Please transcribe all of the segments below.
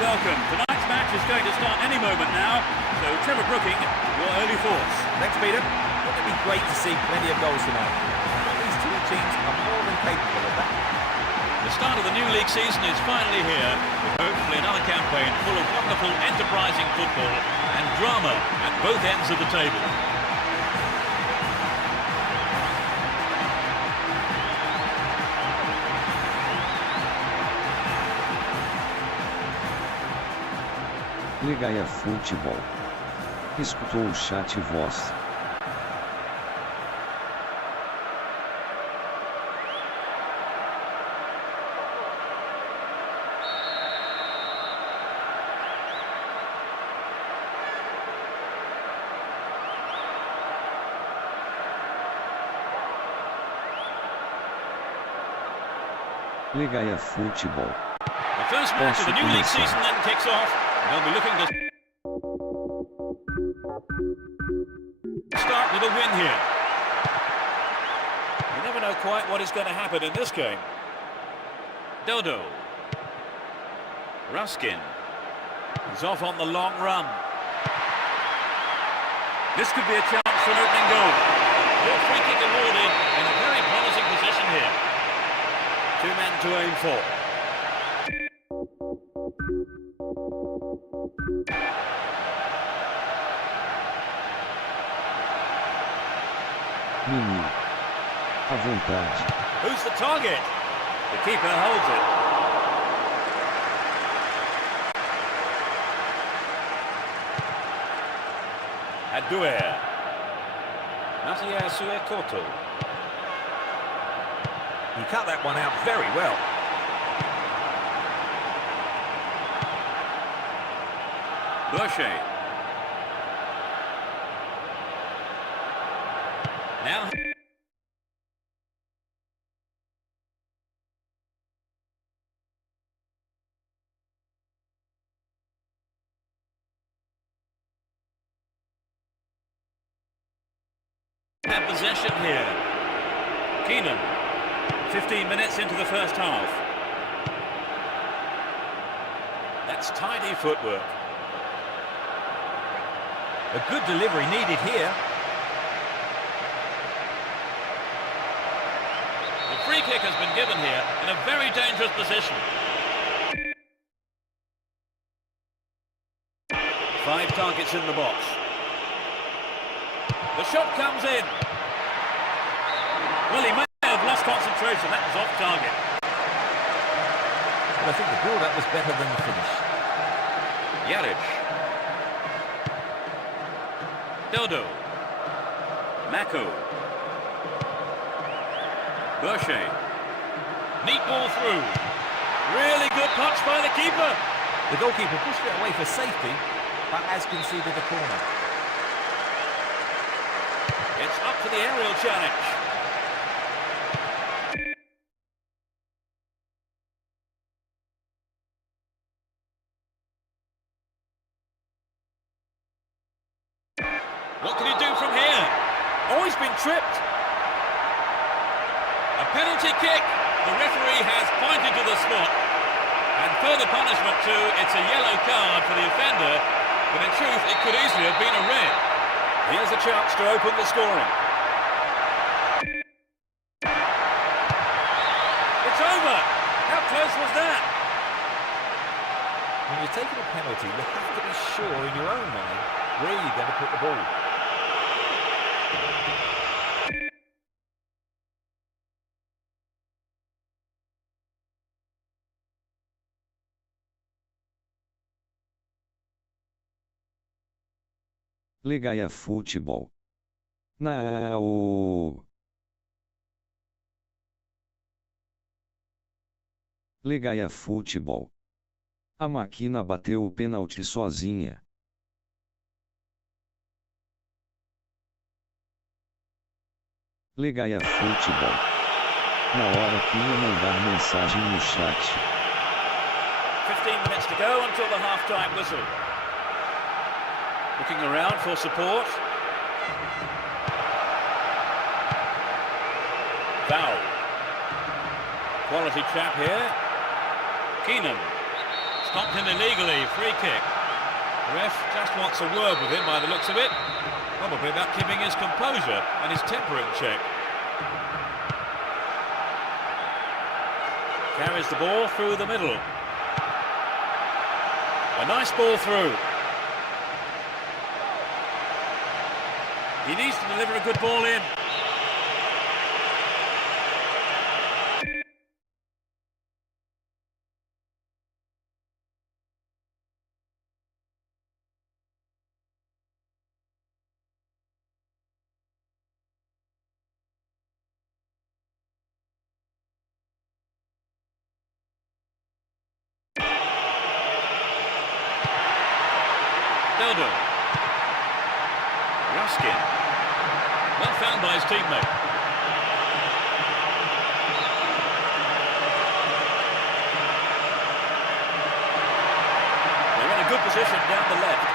Welcome. Tonight's match is going to start any moment now, so Trevor Brooking, your early thoughts. Thanks, Peter. Wouldn't it be great to see plenty of goals tonight? These two teams are more than capable of that. The start of the new league season is finally here, with hopefully another campaign full of wonderful, enterprising football and drama at both ends of the table. Legaia Futebol. Escutou o chat voz. Legaia Futebol. The first match of the new league season then kicks off. They'll be looking to start with a win here. You never know quite what is going to happen in this game. Dodo. Ruskin. He's off on the long run. This could be a chance for an opening goal. The free kick awarded in a very promising position here. Two men to aim for. Menino. À vontade. Who's the target? The keeper holds it. Adouer. Nasia Suekoto. He cut that one out very well. Deixe. Now. Have possession here. Keenan. 15 minutes into the first half. That's tidy footwork. A good delivery needed here. The free free kick has been given here in a very dangerous position. 5 targets in the box. The shot comes in. Well, he may have lost concentration. That was off target. But I think the build-up was better than the finish. Yaric. Dodo. Mako. Deixe. Neat ball through. Really good punch by the keeper. The goalkeeper pushed it away for safety, but has conceded a corner. It's up for the aerial challenge. What can he do from here? Oh, he's been tripped. A penalty kick. The referee has pointed to the spot. And further punishment too. It's a yellow card for the offender. But in truth, it could easily have been a red. Here's a chance to open the scoring. It's over. How close was that? When you're taking a penalty, you have to be sure in your own mind where you're going to put the ball. Ligai a futebol. Não. Ligai a futebol. A máquina bateu o pênalti sozinha. Ligai a futebol. Na hora que ia mandar mensagem no chat. 15 minutes to go until the half-time whistle. Looking around for support. Val. Quality chap here. Keenan. Stopped him illegally. Free kick. The ref just wants a word with him by the looks of it. Probably about keeping his composure and his temper in check. Carries the ball through the middle. A nice ball through. He needs to deliver a good ball in. Dodo. Ruskin. Well found by his teammate. They're in a good position down the left.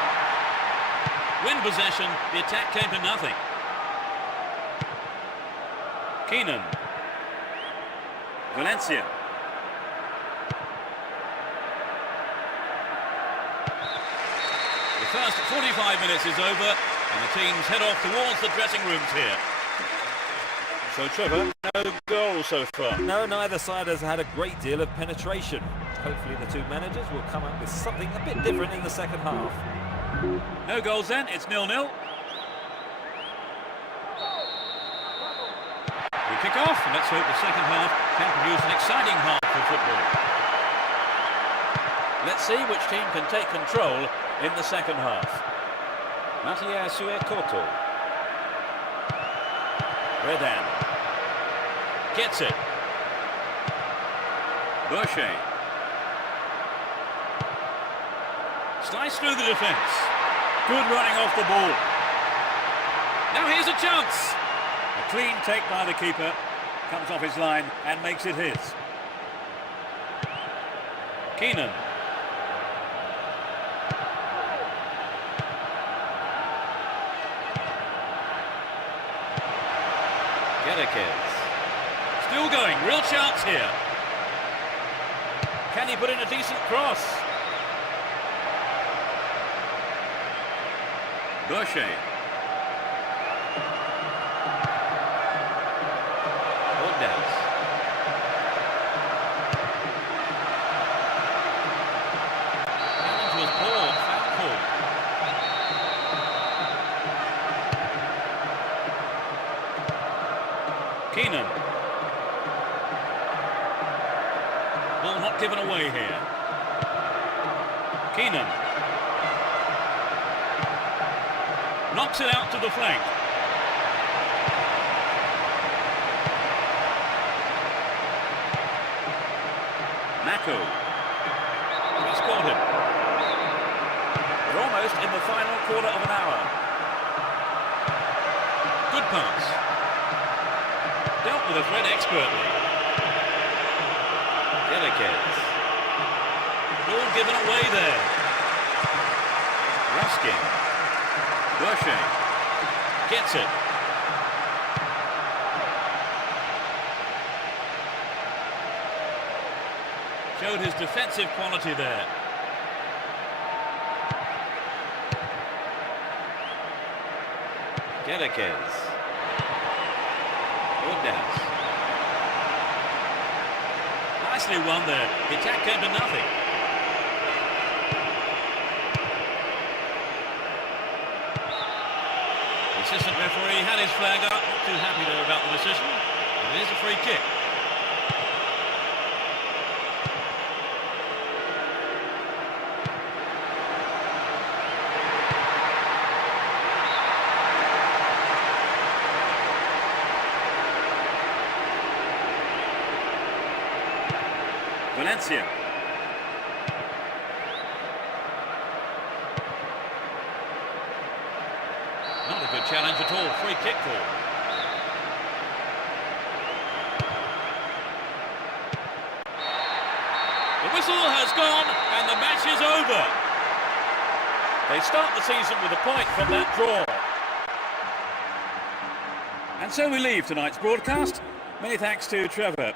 Win possession, the attack came to nothing. Keenan. Valencia. The first 45 minutes is over, and the teams head off towards the dressing rooms here. So, Trevor, no goal so far. No, neither side has had a great deal of penetration. Hopefully the two managers will come up with something a bit different in the second half. No goals then, it's 0-0. We kick off, and let's hope the second half can produce an exciting half for football. Let's see which team can take control in the second half. Mattia Suekoto. Redan. Gets it. Deixe. Slice through the defence. Good running off the ball. Now here's a chance. A clean take by the keeper. Comes off his line and makes it his. Keenan. Still going, real chance here. Can he put in a decent cross? Deixe. Jogadas. Ball not given away here. Keenan. Knocks it out to the flank. Mako. He's caught him. We're almost in the final quarter of an hour. Good pass. Dealt with the threat expertly. Delicate. Ball given away there. Ruskin. Deixe. Gets it. Showed his defensive quality there. Delicate. Jogadas. Nicely won there. The attack came to nothing. The assistant referee had his flag up. Not too happy there about the decision. But it is a free kick. Valencia. Not a good challenge at all. Free kick call. The whistle has gone and the match is over. They start the season with a point from that draw. And so we leave tonight's broadcast. Many thanks to Trevor.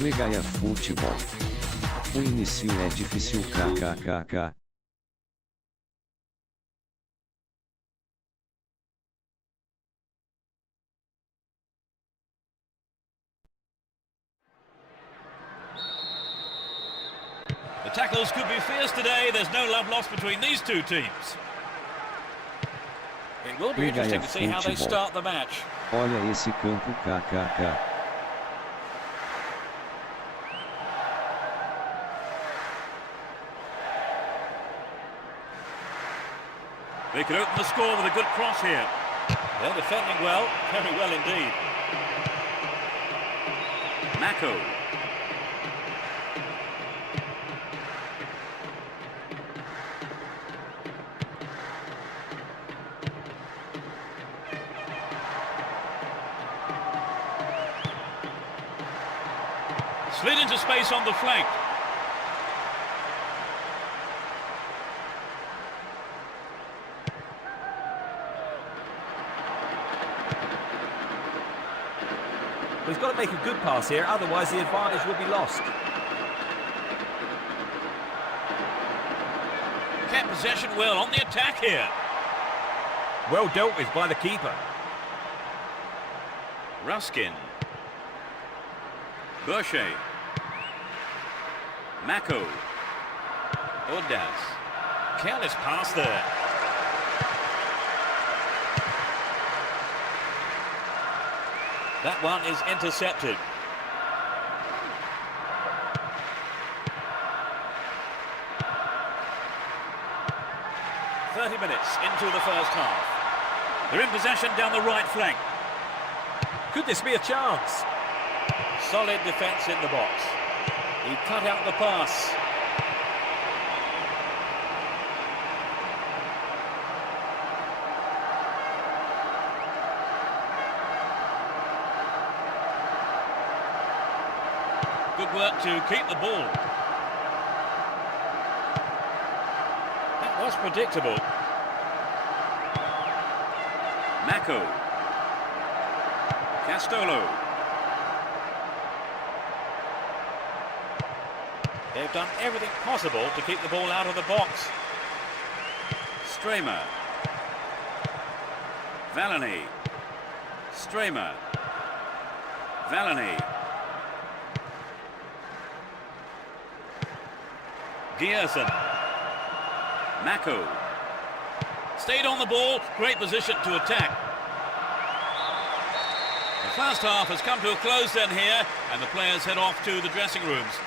Legaia Futebol. O início é difícil kkkk. The tackles could be fierce today. There's no love lost between these two teams. It will be interesting to see how they start the match. Olha esse campo kkk. They could open the score with a good cross here. They're defending well, very well indeed. Mako. Slid into space on the flank. He's got to make a good pass here, otherwise the advantage will be lost. Kept possession well on the attack here. Well dealt with by the keeper. Ruskin. Deixe. Mako. Odas. Careless pass there. That one is intercepted. "30 minutes into the first half. They're in possession down the right flank. Could this be a chance? Solid defence in the box. He cut out the pass. Good work to keep the ball. That was predictable. Mako. Castolo. They've done everything possible to keep the ball out of the box. Stramer. Valani. Stramer. Valani. Gierson. Mako. Stayed on the ball, great position to attack. The first half has come to a close then here, and the players head off to the dressing rooms.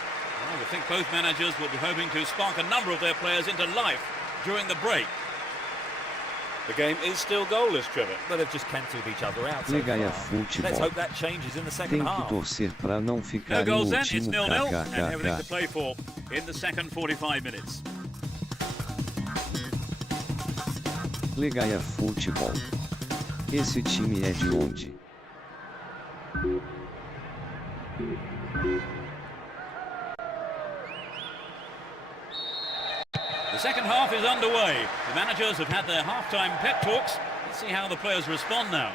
I would think both managers will be hoping to spark a number of their players into life during the break. The game is still goalless, Trevor. But they've just cancelled each other out so Legaia far. Let's Futebol. hope that changes in the second Tem que half. torcer pra não ficar No em goals then, it's último 0-0 and everything to kkkk. play for in the second 45 minutes. Legaia Futebol. Esse time é de onde? The second half is underway. The managers have had their half-time pep talks. Let's see how the players respond now.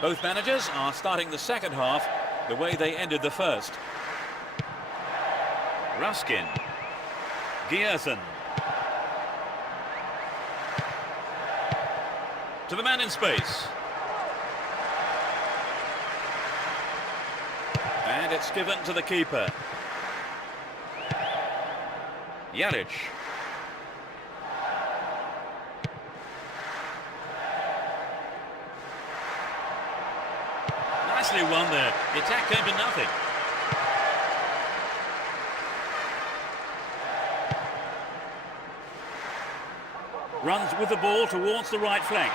Both managers are starting the second half the way they ended the first. Ruskin. Gierson. To the man in space. And it's given to the keeper. Jaric. Nicely won there. The attack came to nothing. Runs with the ball towards the right flank.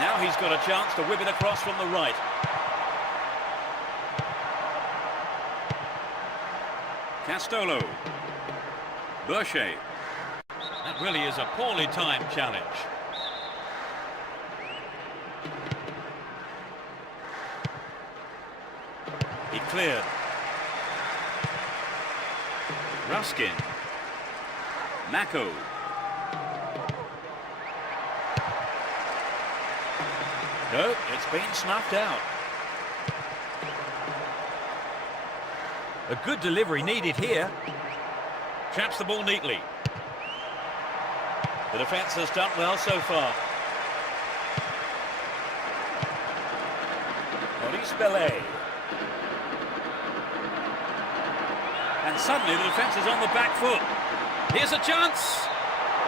Now he's got a chance to whip it across from the right. Castolo. Deixe. That really is a poorly timed challenge. He cleared. Ruskin. Mako. No, it's been snuffed out. A good delivery needed here. Traps the ball neatly. The defence has done well so far. Belay. And suddenly the defence is on the back foot. Here's a chance.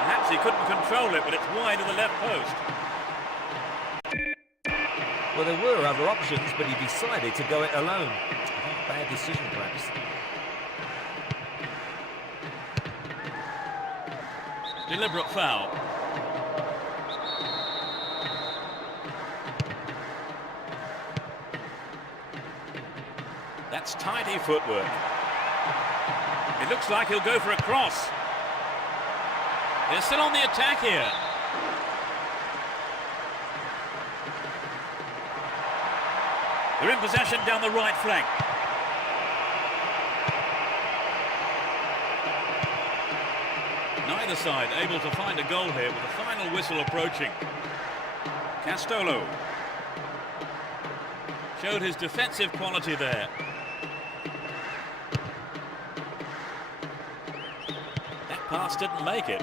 Perhaps he couldn't control it, but it's wide of the left post. Well, there were other options, but he decided to go it alone. Bad decision, perhaps. Deliberate foul. That's tidy footwork. It looks like he'll go for a cross. They're still on the attack here. They're in possession down the right flank. Neither side able to find a goal here with the final whistle approaching. Castolo showed his defensive quality there. That pass didn't make it.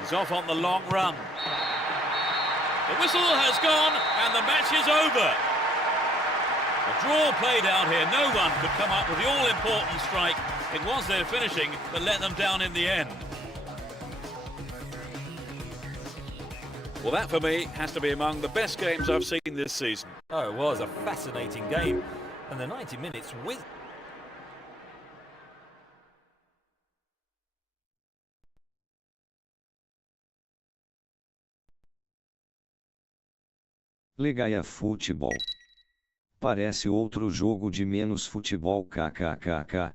He's off on the long run. The whistle has gone and the match is over. A draw played out here. No one could come up with the all-important strike. It was their finishing that let them down in the end. Well, that for me has to be among the best games I've seen this season. Oh, it was a fascinating game. And the 90 minutes with... Legaia Futebol. Parece outro jogo de menos futebol kkkk.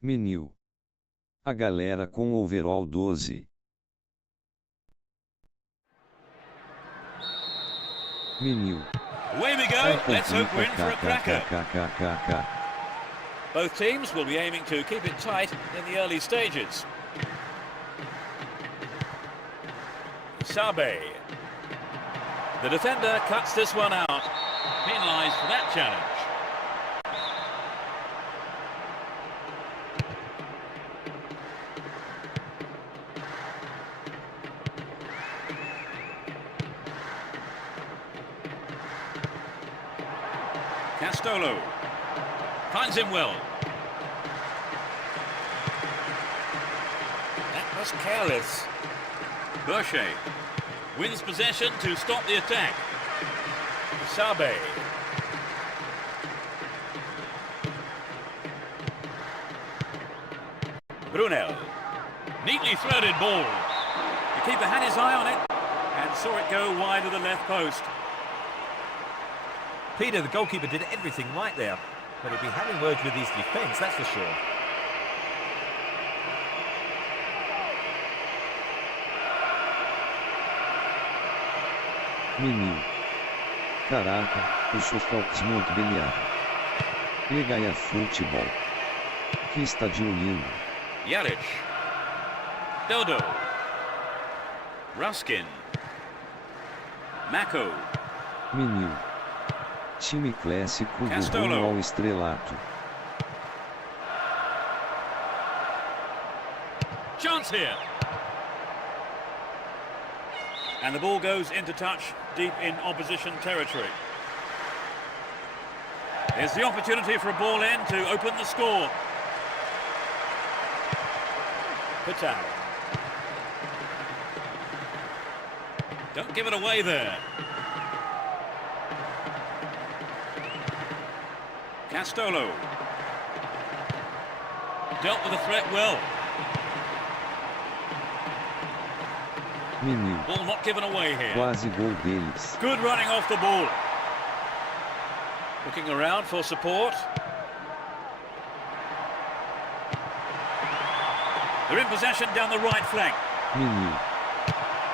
Menil. A galera com overall 12. Menil. Away we go. Let's hope we're in for a cracker. Both teams will be aiming to keep it tight in the early stages. Sabe. The defender cuts this one out. Penalised for that challenge. Castolo finds him well. That was careless. Deixe wins possession to stop the attack. Sabe. Brunel. Neatly threaded ball. The keeper had his eye on it and saw it go wide of the left post. Peter, the goalkeeper, did everything right there. But he'll be having words with his defence, that's for sure. Menino. Caraca, o Sofocos muito brilhado. Legaia Futebol. Que estádio lindo. Jaric. Dodo. Ruskin. Mako. Menino. Time clássico do rumo ao estrelato. Chance here. And the ball goes into touch deep in opposition territory. Here's the opportunity for a ball in to open the score. Patel. Don't give it away there. Castolo. Dealt with the threat well. Menino. Ball not given away here. Quase gol deles. Good running off the ball. Looking around for support. They're in possession down the right flank. Menino.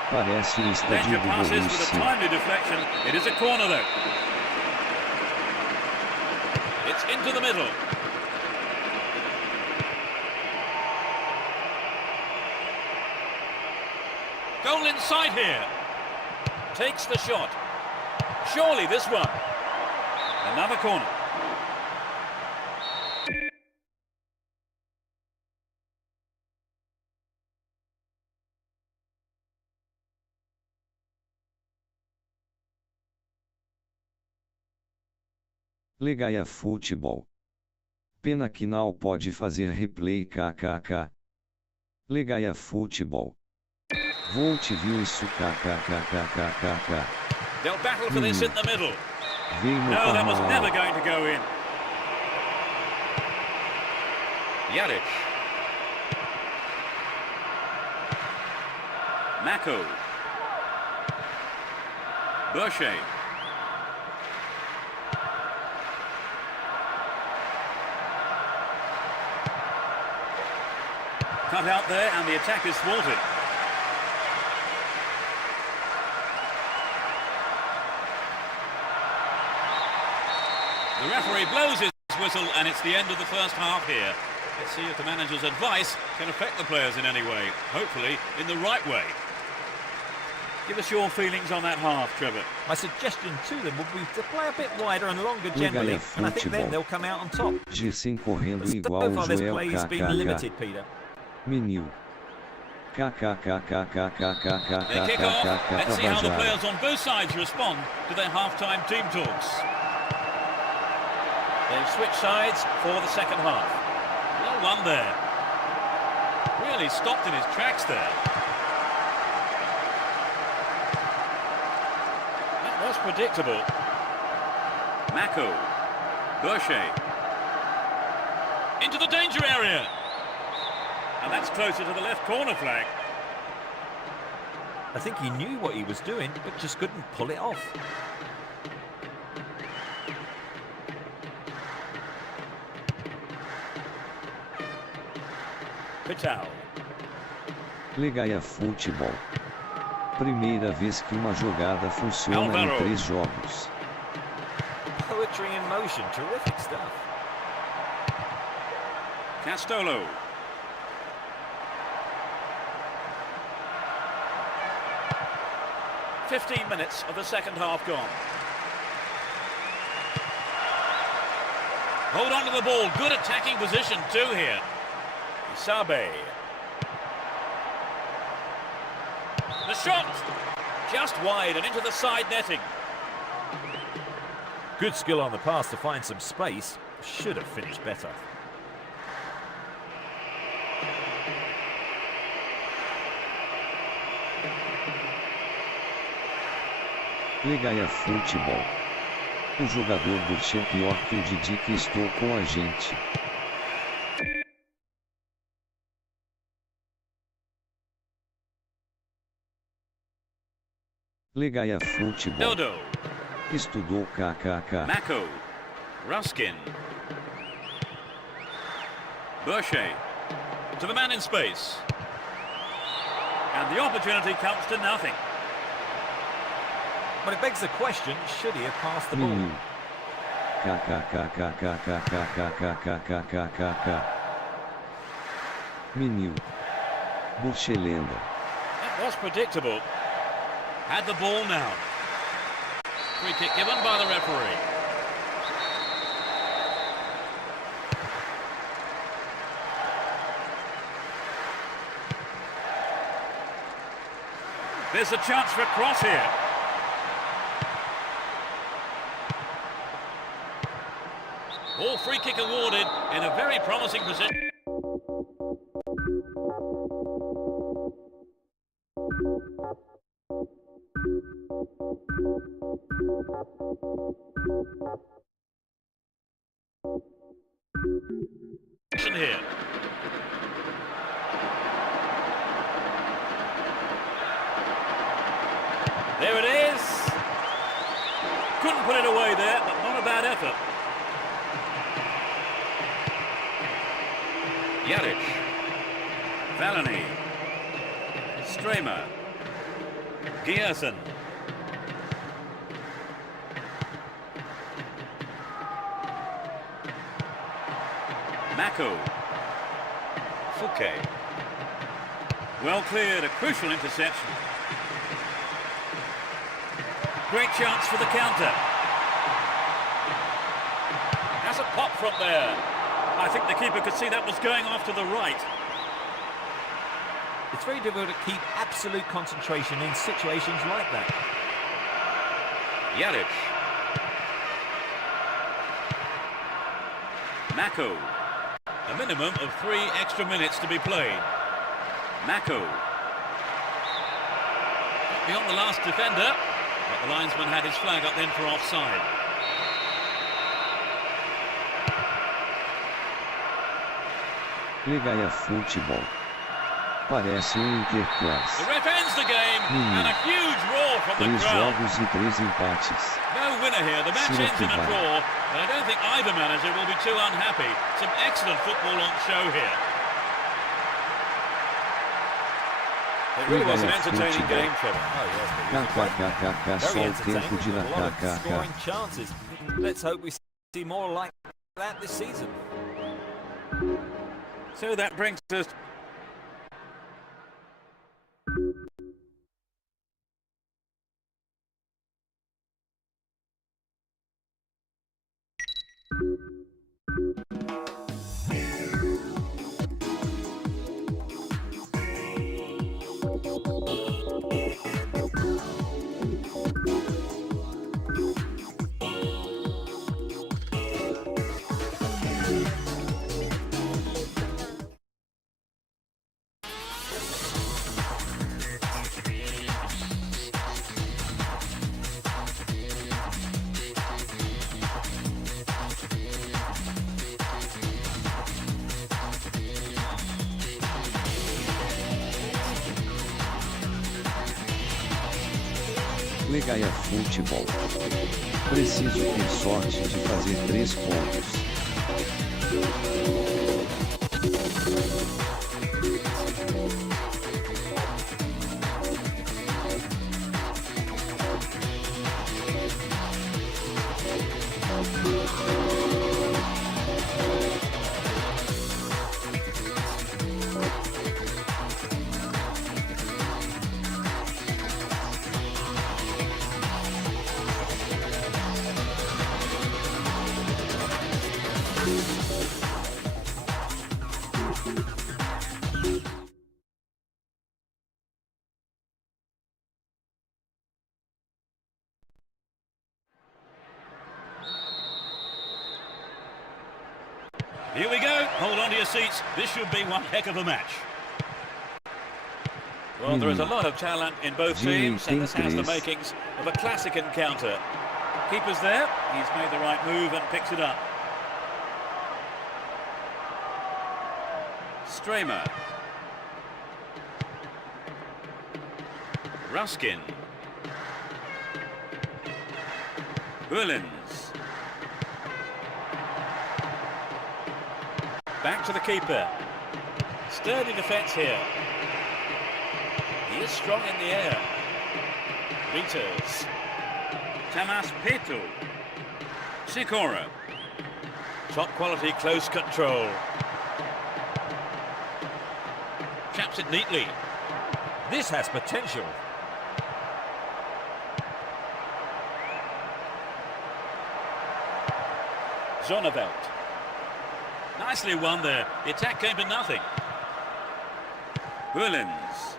Parece um Danger estadio do passes with a Borussia. timely deflection. It is a corner though. It's into the middle. Goal inside here. Takes the shot. Surely this one. Another corner. Legaia Futebol. Pena que não pode fazer replay kkk. Legaia Futebol. Vou te viu isso kkkkkkk. They'll battle for this in the middle. Vem no No, that was Canal. never going to go in. Yadic. Mako. Deixe. Cut out there and the attack is thwarted. The referee blows his whistle and it's the end of the first half here. Let's see if the manager's advice can affect the players in any way. Hopefully in the right way. Give us your feelings on that half, Trevor. My suggestion to them would be to play a bit wider and longer generally, and I think then they'll come out on top. G100 correndo But so igual far this Joel play has been kkk. limited, Peter. Menino. They kick off. Let's see how the players on both sides respond to their half-time team talks. They've switched sides for the second half. Well won there. Really stopped in his tracks there. That was predictable. Mako. Deixe. Into the danger area. And that's closer to the left corner flag. I think he knew what he was doing, but just couldn't pull it off. Vital. Legaia Futebol. Primeira vez que uma jogada funciona em Alvaro. 3 jogos. Poetry in motion, terrific stuff. Castolo. "15 minutes of the second half gone. Hold on to the ball. Good attacking position too here. Isabe. The shot. Just wide and into the side netting. Good skill on the pass to find some space. Should have finished better. Legaia Futebol. O jogador do Che é pior que o Didi que estou com a gente. Legaia Futebol. Dodo. Estudou kkk. Mako. Ruskin. Deixe. To the man in space. And the opportunity comes to nothing. But it begs the question, should he have passed the ball? Menino. Kkkkkkkkkkkkkkkkkkk. Menino. Buchelenda. That was predictable. Had the ball now. Free kick given by the referee. There's a chance for a cross here. Ball free kick awarded in a very promising position. possession here. There it is. Couldn't put it away there, but not a bad effort. Yaric. Valani. Stramer. Giersen. Mako. Fouquet. Well cleared, a crucial interception. Great chance for the counter. Has a pop from there. I think the keeper could see that was going off to the right. It's very difficult to keep absolute concentration in situations like that. Yaric. Mako. A minimum of 3 extra minutes to be played. Mako. Beyond the last defender, but the linesman had his flag up then for offside. Resenha Futebol. Parece interclass. The ref ends the game and a huge roar from the 3 crowd. jogos e 3 empates. No winner here. The match ends in a draw, but I don't think either manager will be too unhappy. Some excellent football on show here. It really was an entertaining game, Trevor. Oh, yes, KKKK, só very o tempo de entertaining. A lot of KKK. scoring chances. Let's hope we see more like that this season. So that brings us... Resenha Futebol. Preciso ter sorte de fazer 3 pontos. Here we go. Hold on to your seats. This should be one heck of a match. Well, there is a lot of talent in both teams, and this has the makings of a classic encounter. Keeper's there. He's made the right move and picks it up. Stramer. Ruskin. Berlins. Back to the keeper. Sturdy defence here. He is strong in the air. Ritas. Tamas Peto. Sikora. Top quality close control. Chaps it neatly. This has potential. Zonneveld. Nicely won there. The attack came to nothing. Berlins.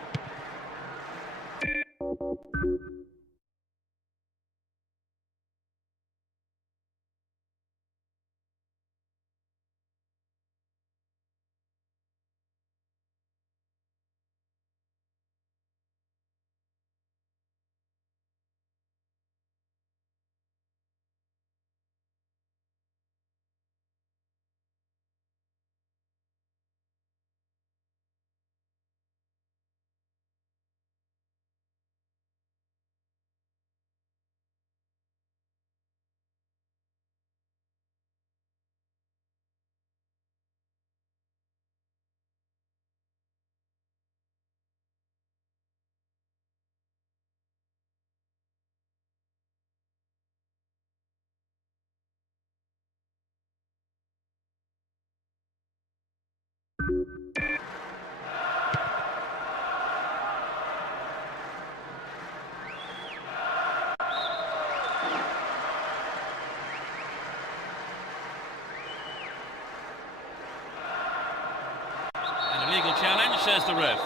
challenge, says the ref.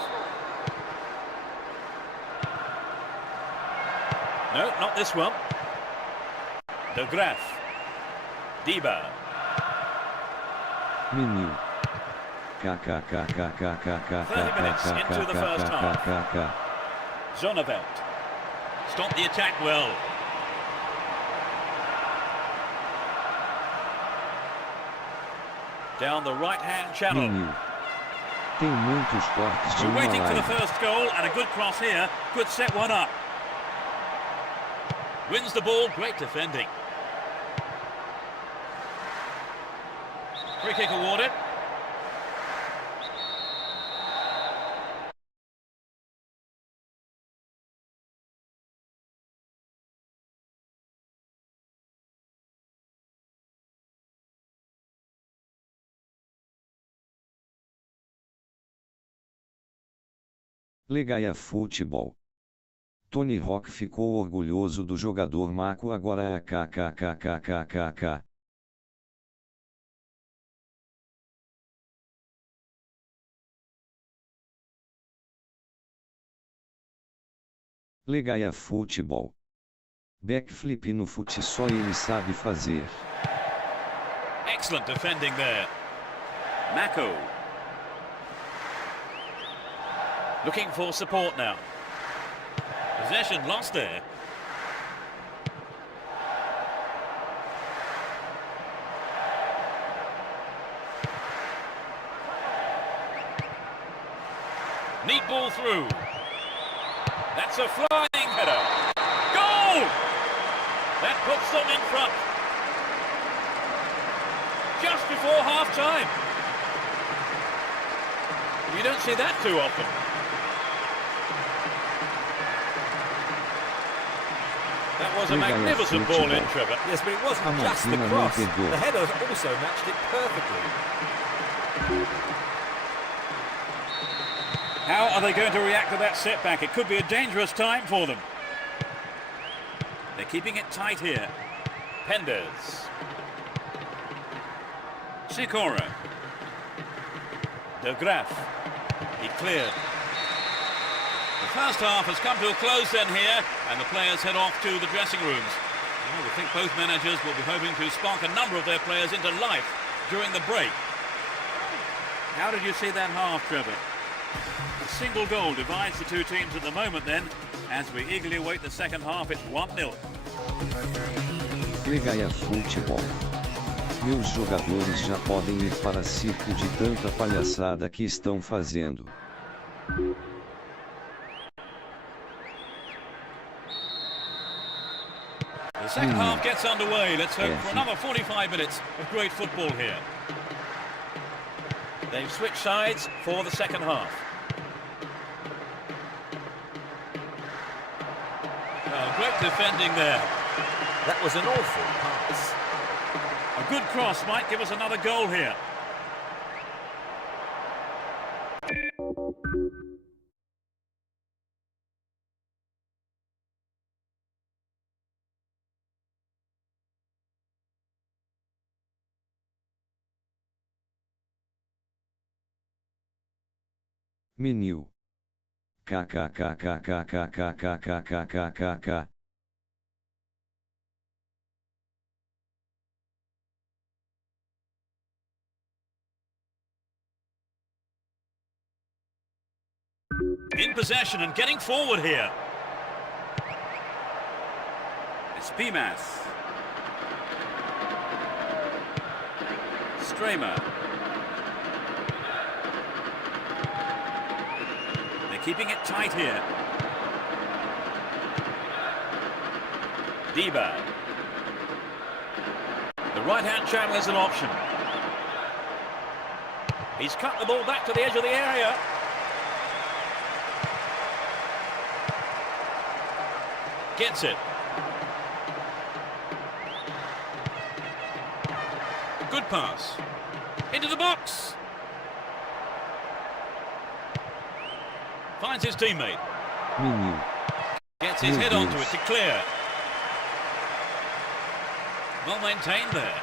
No, not this one. De Graaf. Diba. Menino. 30 minutes into the first half. Zonneveld. Stopped the attack well. Down the right-hand channel. Menino. Tem muitos cortes de We're uma waiting for the live. first goal, and a good cross here could set one up. Wins the ball, great defending. Free kick awarded. Legaia Futebol. Tony Rock ficou orgulhoso do jogador Marco agora é kkkkkkkk. Legaia Futebol. Backflip no fute só ele sabe fazer. Excellent defending there. Mako. Looking for support now. Possession lost there. Neat ball through. That's a flying header. Goal! That puts them in front. Just before half-time. You don't see that too often. That was a magnificent ball in, Trevor. Yes, but it wasn't just the cross. The header also matched it perfectly. How are they going to react to that setback? It could be a dangerous time for them. They're keeping it tight here. Penders. Sikora. De Graaf. He cleared. The first half has come to a close then here, and the players head off to the dressing rooms. Well, we think both managers will be hoping to spark a number of their players into life during the break. How did you see that half, Trevor? A single goal divides the two teams at the moment then. As we eagerly await the second half, it's 1-0. Legaia Futebol. Meus jogadores já podem ir para circo de tanta palhaçada que estão fazendo. The second half gets underway. Let's hope for another 45 minutes of great football here. They've switched sides for the second half. Well, great defending there. That was an awful pass. A good cross might give us another goal here. Menino. Kkkkkkkkkkkkkk. In possession and getting forward here. It's Pimas. Stramer. They're keeping it tight here. Diba. The right-hand channel is an option. He's cut the ball back to the edge of the area. Gets it. Good pass. Into the box. Finds his teammate. Menino. Gets his head onto it to clear. Well maintained there.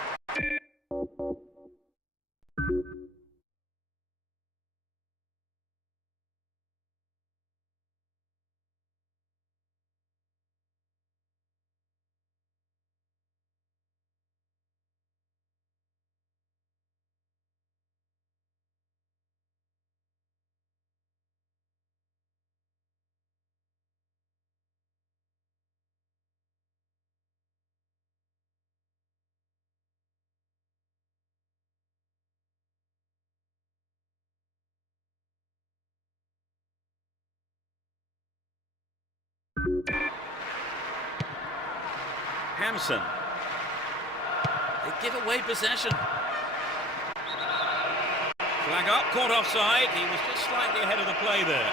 Hampson. They give away possession. Flag up, caught offside. He was just slightly ahead of the play there.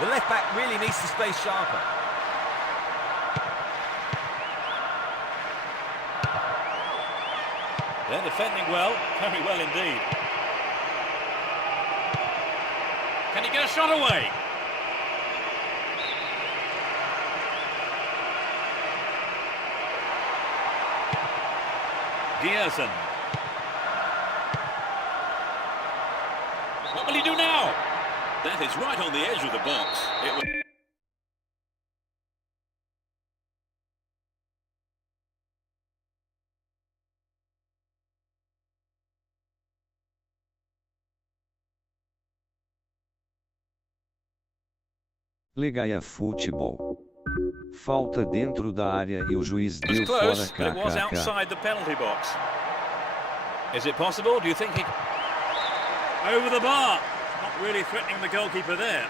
The left back really needs to stay sharper. They're defending well, very well indeed. Can he get a shot away? Gierson. What will he do now? That is right on the edge of the box. It was... Legal futebol. Falta dentro da área e o juiz deu fora close, but it was kkk. outside the penalty box. Is it possible? Do you think he... Over the bar. Not really threatening the goalkeeper there.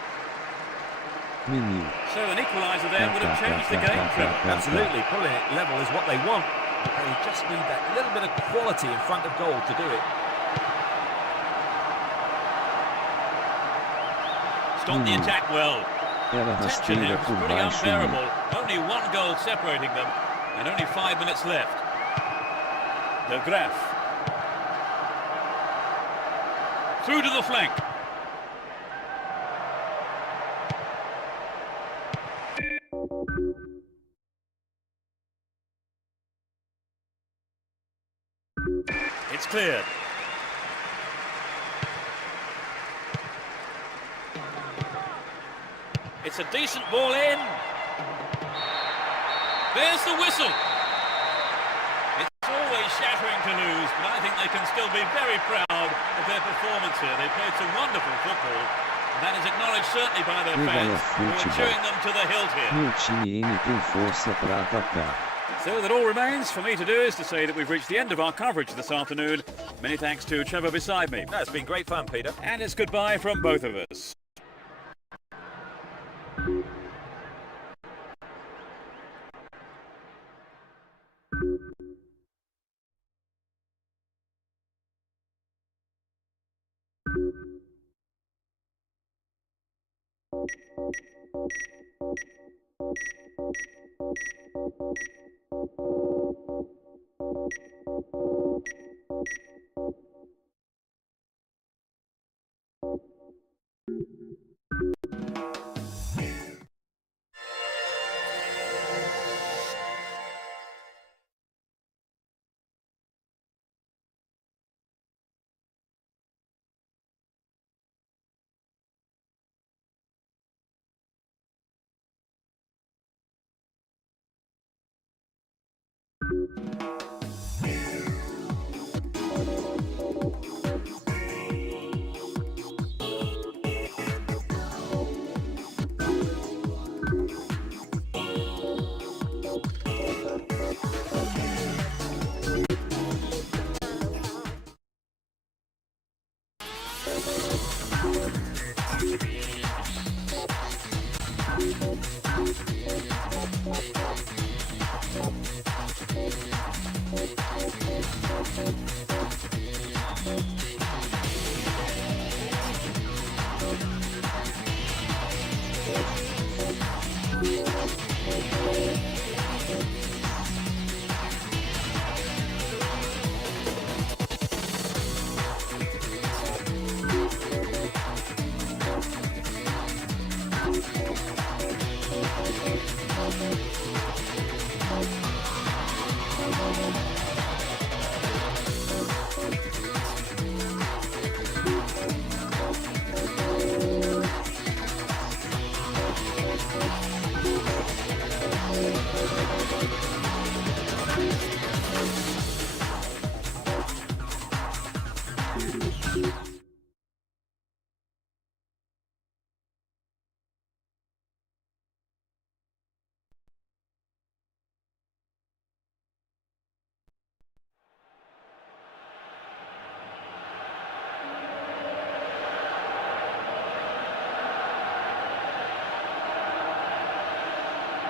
Menino. So an equaliser there would have changed the game, Trevor. Absolutely, pulling it level is what they want. They just need that little bit of quality in front of goal to do it. Stopped the attack well. Era Tension here rasteira was por pretty baixo. unbearable. Only one goal separating them, and only 5 minutes left. De Graaf. Through to the flank. It's cleared. It's a decent ball in. There's the whistle. It's always shattering to lose, but I think they can still be very proud of their performance here. They played some wonderful football, and that is acknowledged certainly by their fans, who are cheering them to the hilt here. Meu time M tem força para atacar. So that all remains for me to do is to say that we've reached the end of our coverage this afternoon. Many thanks to Trevor beside me. No, it's been great fun, Peter. And it's goodbye from both of us.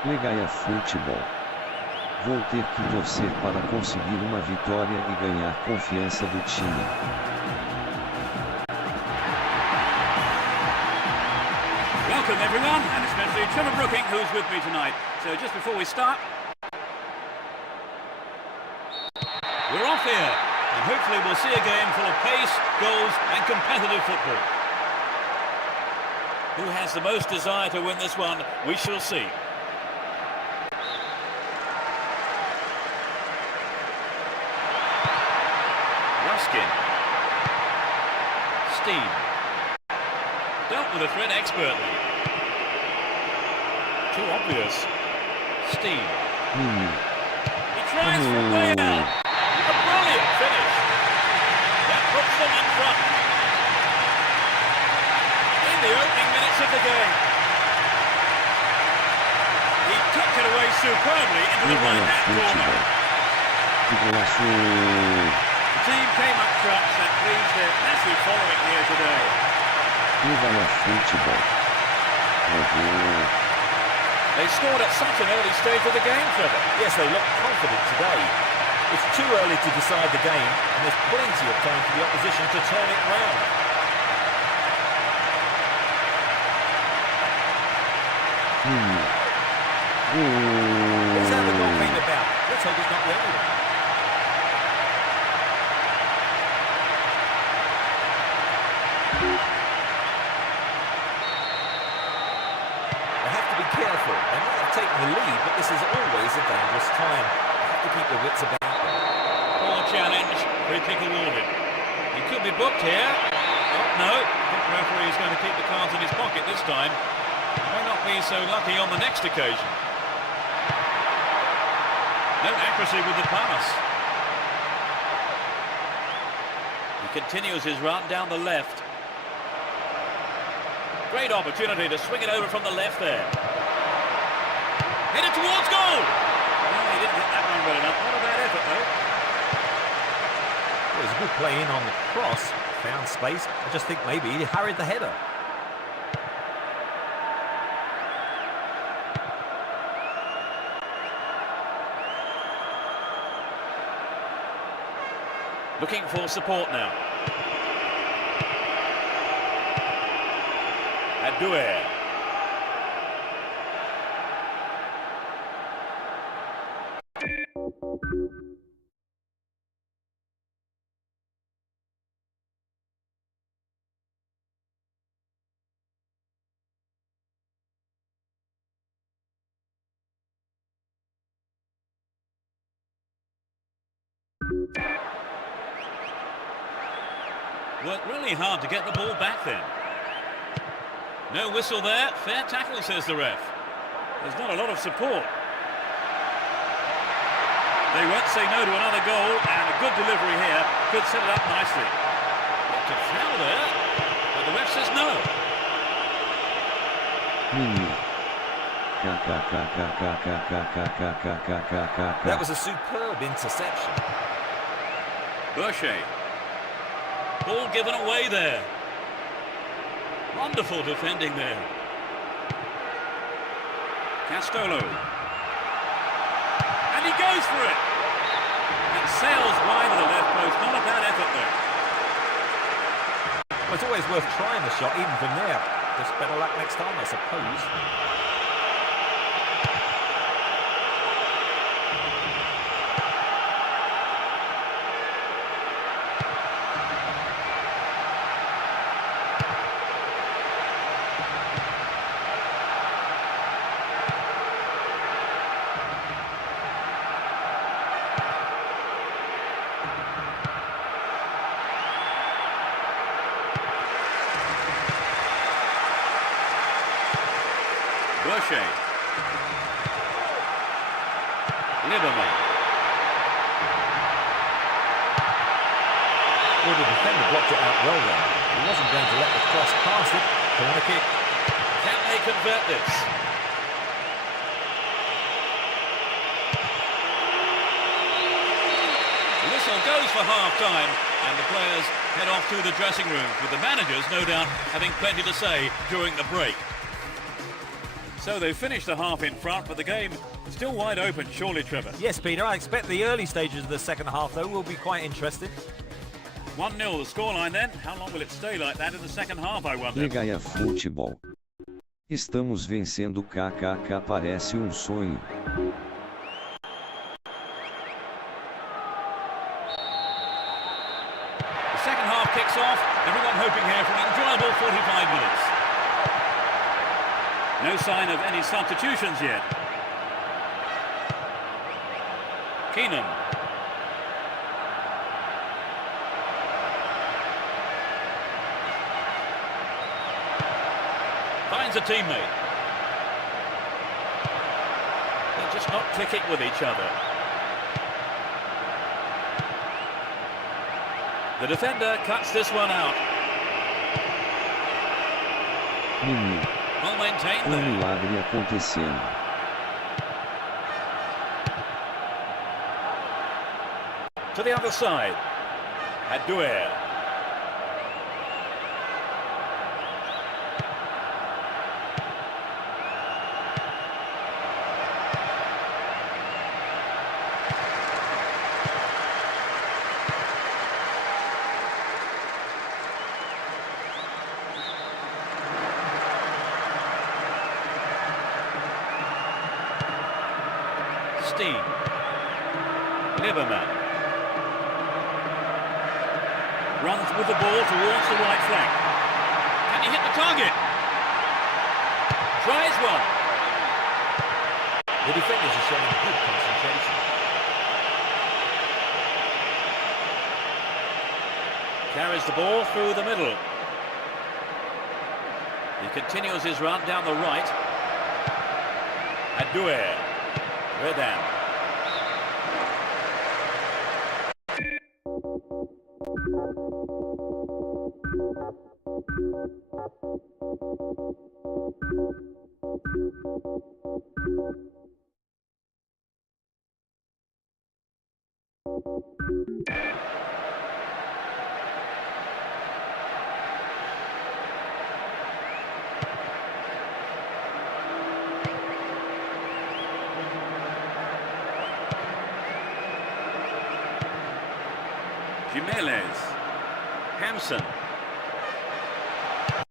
Legaia Futebol. Vou ter que torcer para conseguir uma vitória e ganhar confiança do time. Welcome everyone, and especially Trevor Brooking, who's with me tonight. So just before we start, We're off here, and hopefully we'll see a game full of pace, goals and competitive football. Who has the most desire to win this one, we shall see. Ruskin. Steen. Dealt with the threat expertly. Too obvious. Steen. He tries from way out. A brilliant finish. That puts them in front. In the opening minutes of the game. He tucked it away superbly into the right-hand corner. Golaços. The team came up trucks and pleased their massive following here today. Legaia Futebol. They scored at such an early stage of the game, Trevor. Yes, they look confident today. It's too early to decide the game, and there's plenty of time for the opposition to turn it round. Let's how the goal came about. Let's hope it's not the only one. They have to be careful. They might have taken the lead, but this is always a dangerous time. They have to keep their wits about them. Poor challenge, free kick awarded. He could be booked here. Oh, no, I think the referee is going to keep the cards in his pocket this time. He may not be so lucky on the next occasion. No accuracy with the pass. He continues his run down the left. Great opportunity to swing it over from the left there. Headed towards goal! Well, he didn't hit that one well enough. Not a bad effort, though. Well, it was a good play in on the cross. Found space. I just think maybe he hurried the header. Looking for support now. Ative. Worked really hard to get the ball back then. No whistle there. Fair tackle, says the ref. There's not a lot of support. They won't say no to another goal, and a good delivery here could set it up nicely. Got to foul there, but the ref says no. That was a superb interception. Deixe. Ball given away there. Wonderful defending there. Castolo. And he goes for it. And sails wide of the left post. Not a bad effort there. Well, it's always worth trying the shot, even from there. Just better luck next time, I suppose. Deixe. Lieberman. Well, the defender blocked it out well there. He wasn't going to let the cross pass it. Corner kick. Can they convert this? The whistle goes for half-time, and the players head off to the dressing room, with the managers, no doubt, having plenty to say during the break. So they've finished the half in front, but the game still wide open, surely, Trevor. Yes, Peter, I expect the early stages of the second half, though, will be quite interesting. 1-0 the scoreline then. How long will it stay like that in the second half, I wonder? Resenha Futebol. Estamos vencendo kkk parece sonho. The second half kicks off. Everyone hoping here for an enjoyable 45 minutes. No sign of any substitutions yet. Keenan. Finds a teammate. They're just not clicking with each other. The defender cuts this one out. Nenhum. Well maintained there. Milagre acontecendo. To the other side. Aduer. Steen. Lieberman. Runs with the ball towards the right flank. Can he hit the target? Tries one. The defenders are showing good concentration. Carries the ball through the middle. He continues his run down the right. Aduer. Redan. Jimenez. Hampson.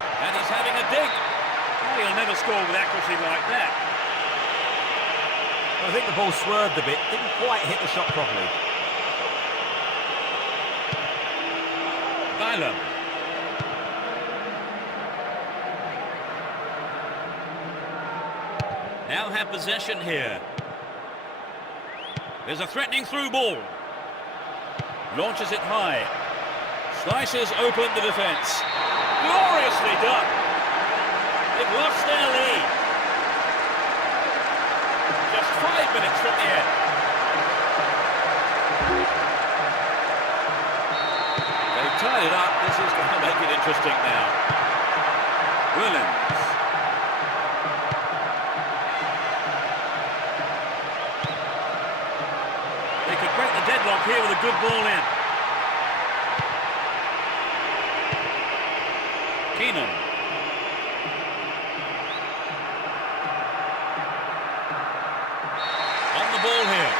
And he's having a dig. Well, he'll never score with accuracy like that. I think the ball swerved a bit, didn't quite hit the shot properly. Dylan. Now have possession here. There's a threatening through ball. Launches it high. Slices open the defence. Gloriously done. They've lost their lead. Just 5 minutes from the end. They've tied it up. This is going to make it interesting now. Williams. They could break the deadlock here with a good ball in. Keenan. On the ball here.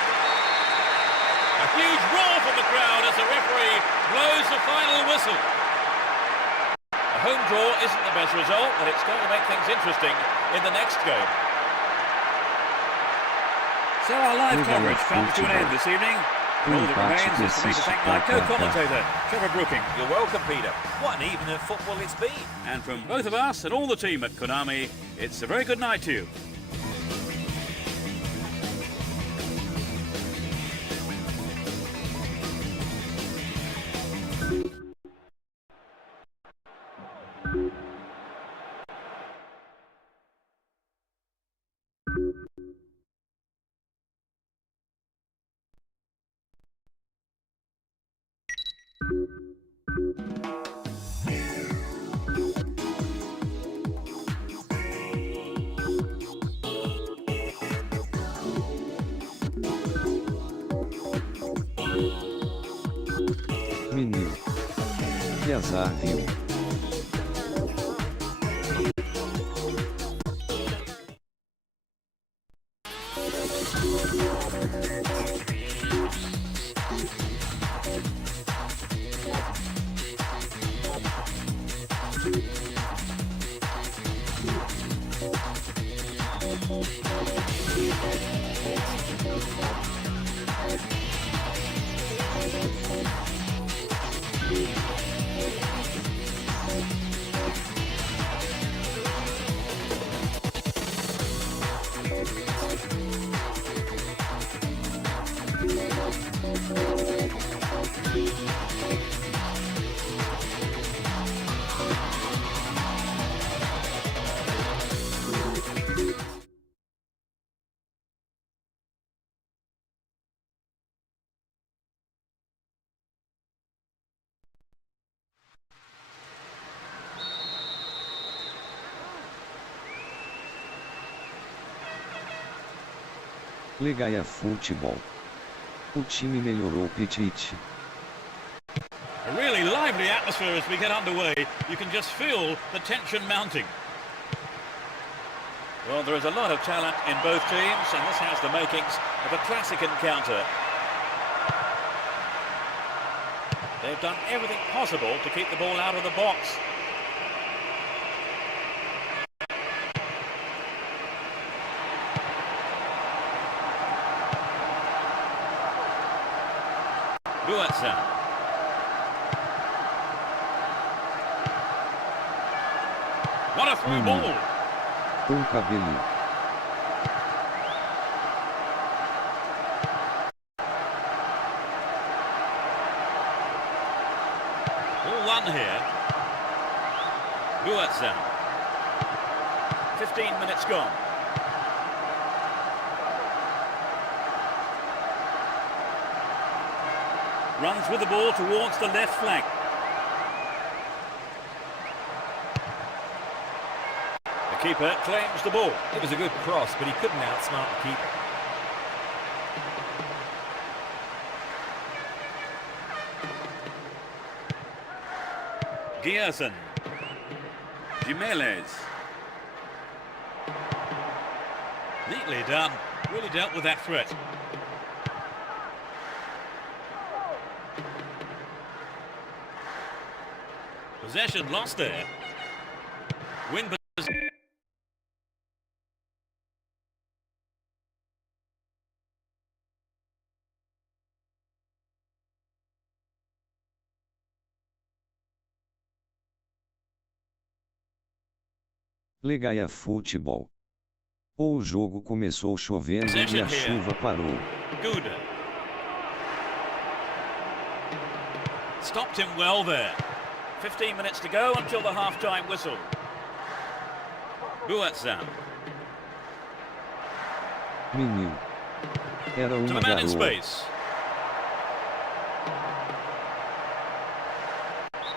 A huge roar from the crowd as the referee blows the final whistle. A home draw isn't the best result, but it's going to make things interesting in the next game. So our live Resenha coverage comes to an end this evening. And all that remains is for me to thank my co-commentator, Trevor Brooking. You're welcome, Peter. What an evening of football it's been. And from both of us and all the team at Konami, it's a very good night to you. Menino. Que azar, viu? Legaia Futebol. O time melhorou petite. A really lively atmosphere as we get underway. You can just feel the tension mounting. Well, there is a lot of talent in both teams, and this has the makings of a classic encounter. They've done everything possible to keep the ball out of the box. What a through ball. Cabelinho. All one here. 15 minutes gone. Runs with the ball towards the left flank. The keeper claims the ball. It was a good cross, but he couldn't outsmart the keeper. Gierson. Jimenez. Neatly done. Really dealt with that threat. Possession lost there. Win possession. Legaia Futebol. O jogo começou chovendo e a chuva parou. Good. Stopped him well there. 15 minutes to go until the half-time whistle. Buatzan. Menino. Era To the uma man in garoa. space.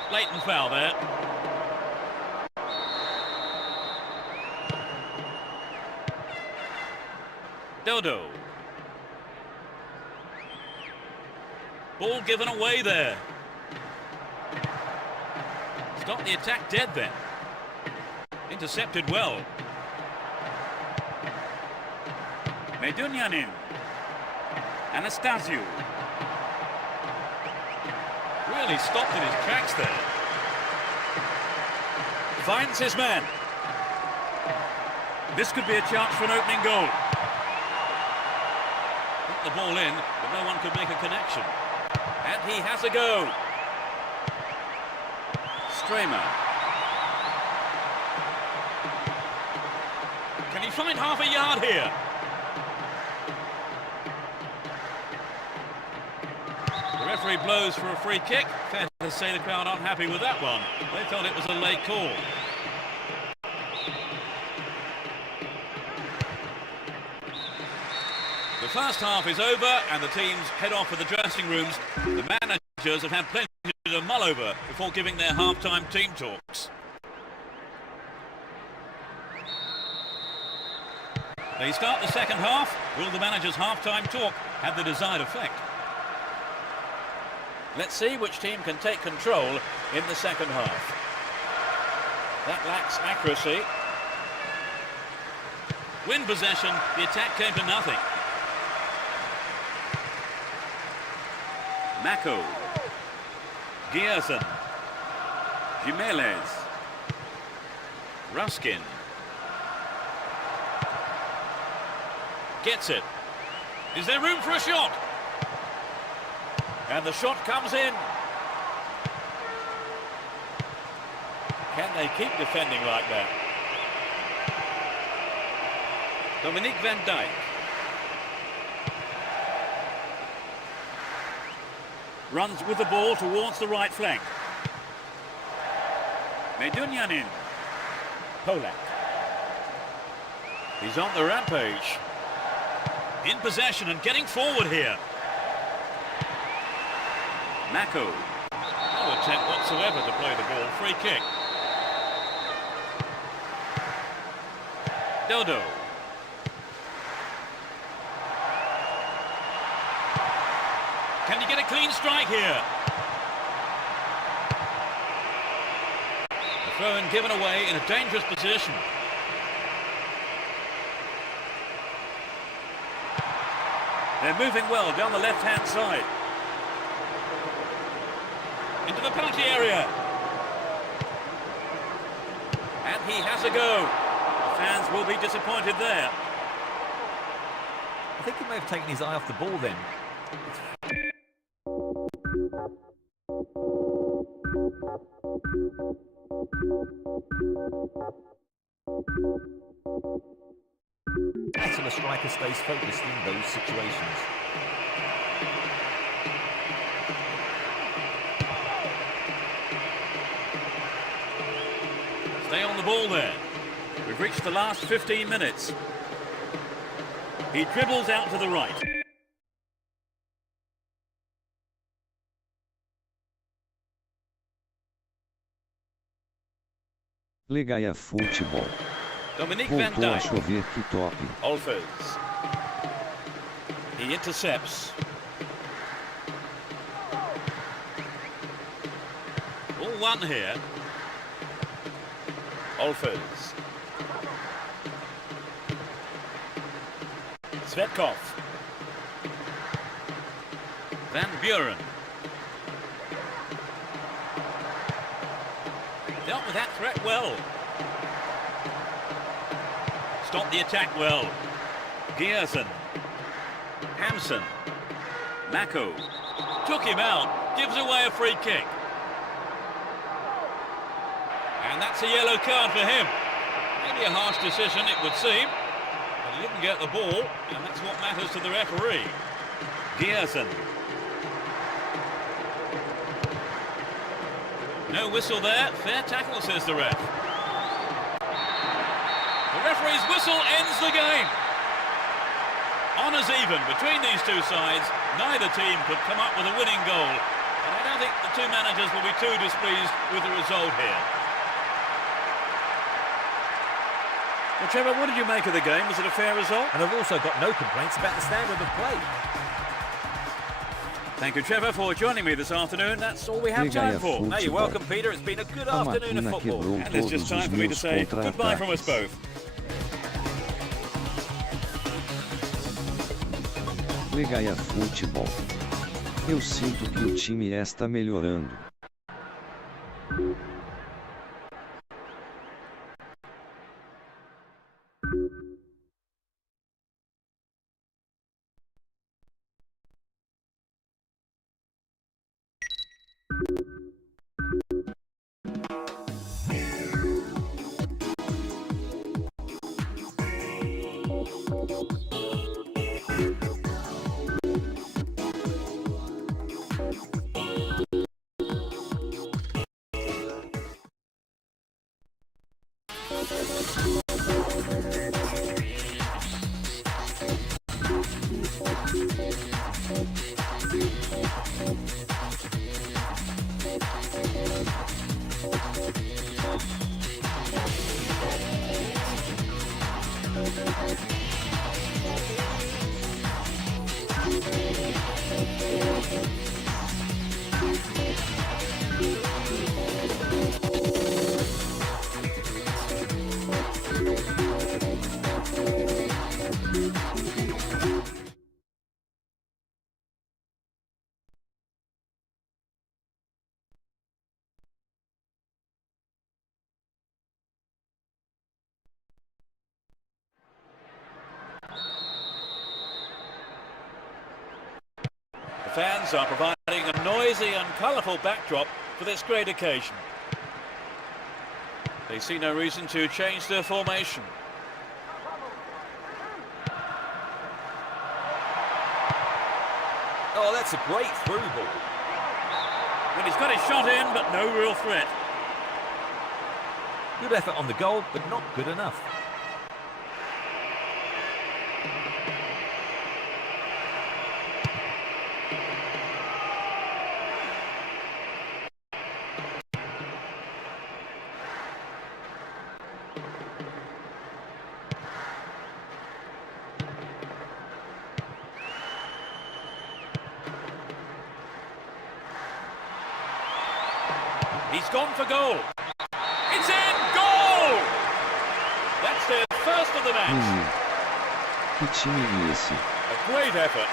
Blatant foul there. Dodo. Ball given away there. Stop the attack dead then. Intercepted well. Medunyanin. Anastasio. Really stopped in his tracks there. Finds his man. This could be a chance for an opening goal. Put the ball in, but no one could make a connection. And he has a go. Stramer. Can he find half a yard here? The referee blows for a free kick. Fair to say the crowd aren't happy with that one. They felt it was a late call. The first half is over and the teams head off for the dressing rooms. The managers have had plenty to mull over before giving their half-time team talks. They start the second half. Will the manager's half-time talk have the desired effect? Let's see which team can take control in the second half. That lacks accuracy. Win possession, the attack came to nothing. Mako. Gierson. Jimenez. Ruskin. Gets it. Is there room for a shot? And the shot comes in. Can they keep defending like that? Dominique van Dijk. Runs with the ball towards the right flank. Medunyanin. Polak. He's on the rampage. In possession and getting forward here. Mako. No attempt whatsoever to play the ball. Free kick. a clean strike here. The throw-in given away in a dangerous position. They're moving well down the left-hand side. Into the penalty area. And he has a go. The fans will be disappointed there. I think he may have taken his eye off the ball then. Until the striker stays focused in those situations. Stay on the ball there. We've reached the last 15 minutes. He dribbles out to the right. Legaia Futebol. Dominique Van Voltou a Dijk. chover, que top. Olfers. He intercepts. All one here. Olfers. Svetkov. Van Buren. Dealt with that threat well. Stopped the attack well. Giersen. Hampson. Mako. Took him out. Gives away a free kick. And that's a yellow card for him. Maybe a harsh decision, it would seem. But he didn't get the ball, and that's what matters to the referee. Giersen. No whistle there. Fair tackle, says the ref. The referee's whistle ends the game. Honours even between these two sides. Neither team could come up with a winning goal. And I don't think the two managers will be too displeased with the result here. Well, Trevor, what did you make of the game? Was it a fair result? And I've also got no complaints about the standard of play. Thank you, Trevor, for joining me this afternoon. That's all we have time for. No, you're welcome, Peter. It's been a good A afternoon of máquina football. quebrou And it's todos just os time for me to meus say goodbye from us contra-ataques. both. Legaia Futebol. Eu sinto que o time está melhorando. The fans are providing a noisy and colourful backdrop for this great occasion. They see no reason to change their formation. Oh, that's a great through ball. Well, he's got his shot in, but no real threat. Good effort on the goal, but not good enough. He's gone for goal. It's in! Goal! That's their first of the match. Menino. Que time é esse? A great effort.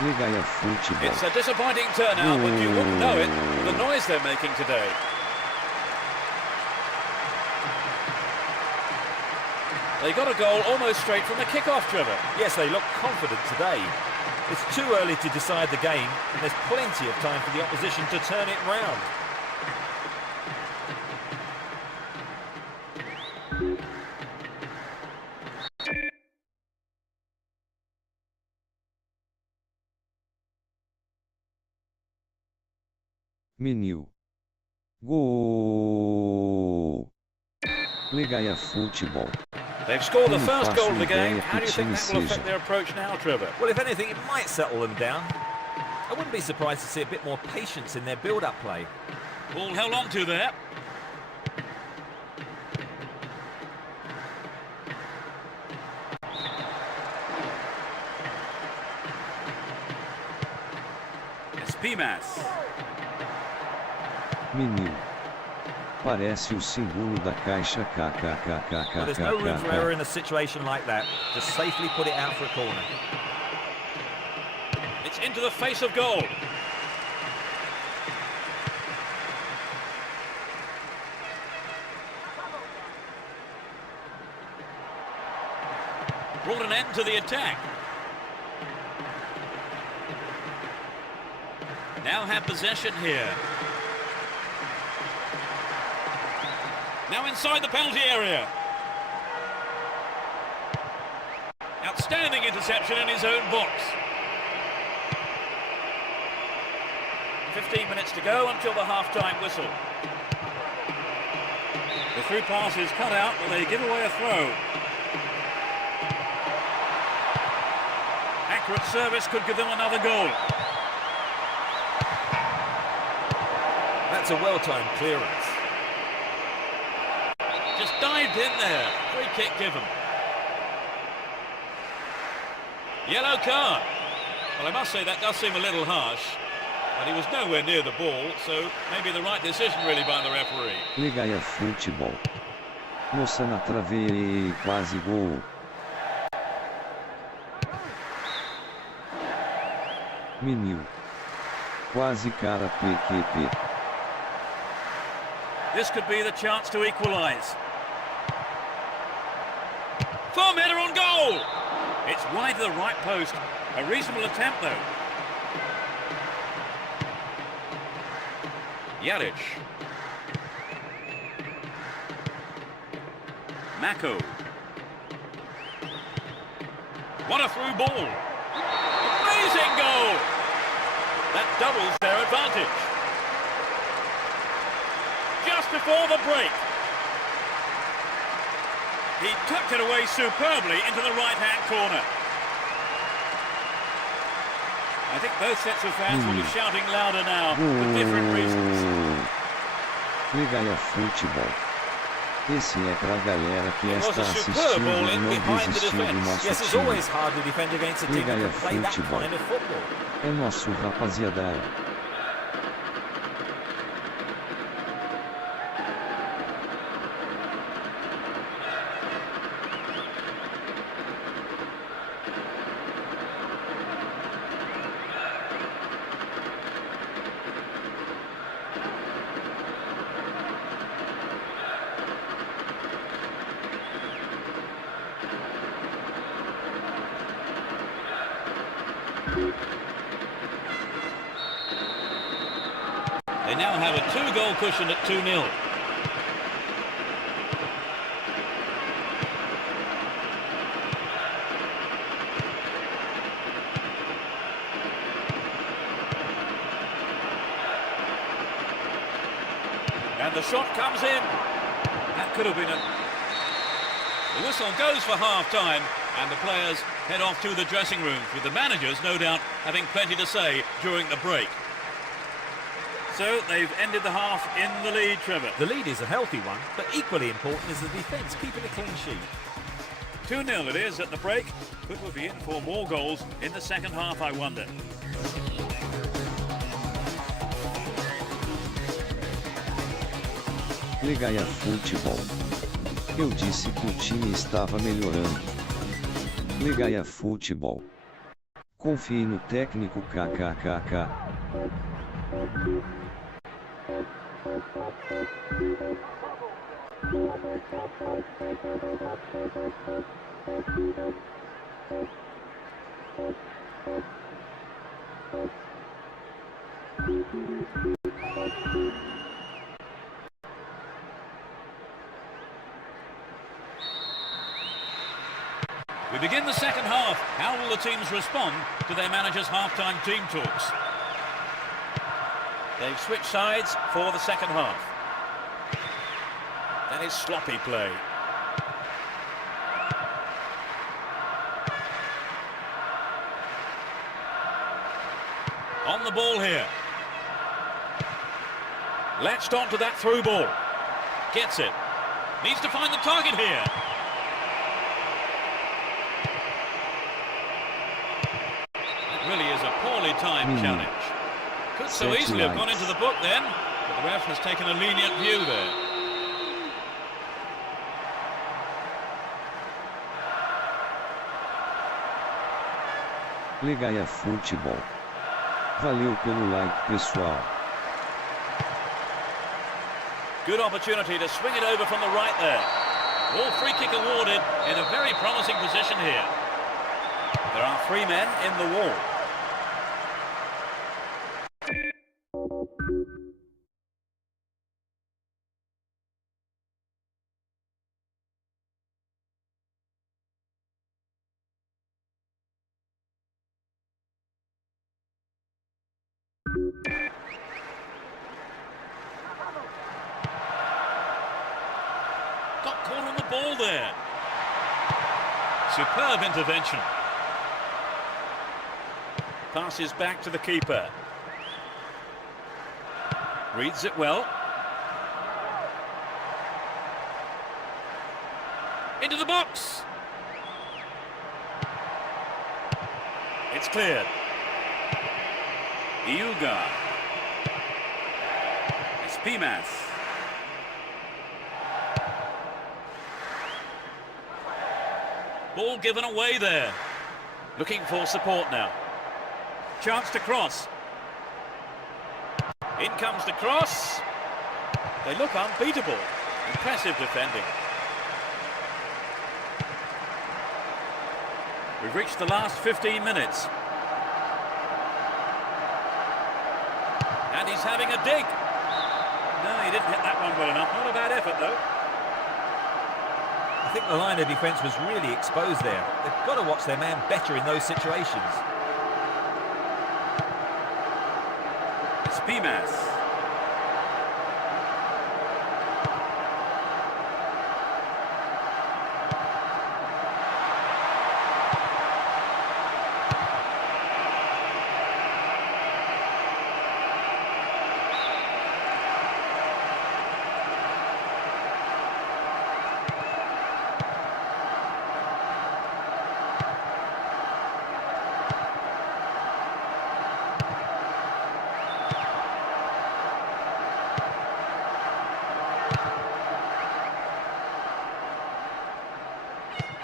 Legaia Futebol. It's a disappointing turnout, but you wouldn't know it. The noise they're making today. They got a goal almost straight from the kick-off, Trevor. Yes, they look confident today. It's too early to decide the game, and there's plenty of time for the opposition to turn it round. Menino. Gol! Legaia Futebol. They've scored the first goal of the game. How do you think that will affect Seja. their approach now, Trevor? Well, if anything, it might settle them down. I wouldn't be surprised to see a bit more patience in their build-up play. Ball held on to there. Espimas. Menino. Parece o símbolo da caixa Well, there's no room for error kkkkkk. in a situation like that. Just safely put it out for a corner. It's into the face of goal. Brought an end to the attack. Now have possession here. Now inside the penalty area. Outstanding interception in his own box. 15 minutes to go until the half-time whistle. The through pass is cut out, but they give away a throw. Accurate service could give them another goal. That's a well-timed clearance. Just dived in there. Free kick given. Yellow card. Well, I must say that does seem a little harsh. But he was nowhere near the ball, so maybe the right decision really by the referee. Legaia Futebol. Nossa na trave, quase gol. Menino. Quase cara PQP. This could be the chance to equalise. Firm header on goal! It's wide to the right post. A reasonable attempt, though. Yaric. Mako. What a through ball. Amazing goal! That doubles their advantage. Just before the break. He tucked it away superbly into the right-hand corner. I think both sets of fans will be shouting louder now for different reasons. Legaia Futebol. Esse é pra galera que It was está a superb assistindo ball e in não behind the desistiu do defence. nosso Yes, it's time. always hard to defend against a team that Legaia can play that Futebol. kind of football. É nosso, rapaziada. They now have a two-goal cushion at 2-0. And the shot comes in. That could have been a... The whistle goes for half-time, and the players head off to the dressing rooms, with the managers, no doubt, having plenty to say during the break. So they've ended the half in the lead, Trevor. The lead is a healthy one, but equally important is the defence, keeping a clean sheet. 2-0 it is at the break. Could we be in for more goals in the second half, I wonder? Legaia Futebol. Eu disse que o time estava melhorando. Legaia Futebol. Confie no técnico kkkk. We begin the second half. How will the teams respond to their manager's half-time team talks? They've switched sides for the second half. That is sloppy play. On the ball here. Latched on to that through ball. Gets it. Needs to find the target here. It really is a poorly timed challenge. Could so easily have gone into the book then, but the ref has taken a lenient view there. Legaia Futebol. Valeu pelo like, pessoal. Good opportunity to swing it over from the right there. Ball free kick awarded in a very promising position here. There are 3 men in the wall. Got caught on the ball there. Superb intervention. Passes back to the keeper. Reads it well. Into the box. It's cleared. Iuga. Espimas. Ball given away there. Looking for support now. Chance to cross. In comes the cross. They look unbeatable. Impressive defending. We've reached the last 15 minutes. And he's having a dig. No, he didn't hit that one well enough. Not a bad effort, though. I think the line of defence was really exposed there. They've got to watch their man better in those situations. Espimas.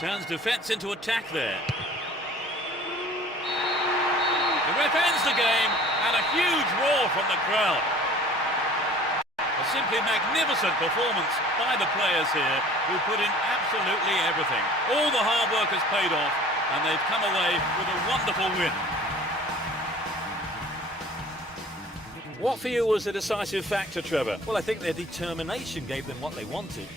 Turns defence into attack there. The ref ends the game, and a huge roar from the crowd. A simply magnificent performance by the players here, who put in absolutely everything. All the hard work has paid off, and they've come away with a wonderful win. What for you was the decisive factor, Trevor? Well, I think their determination gave them what they wanted.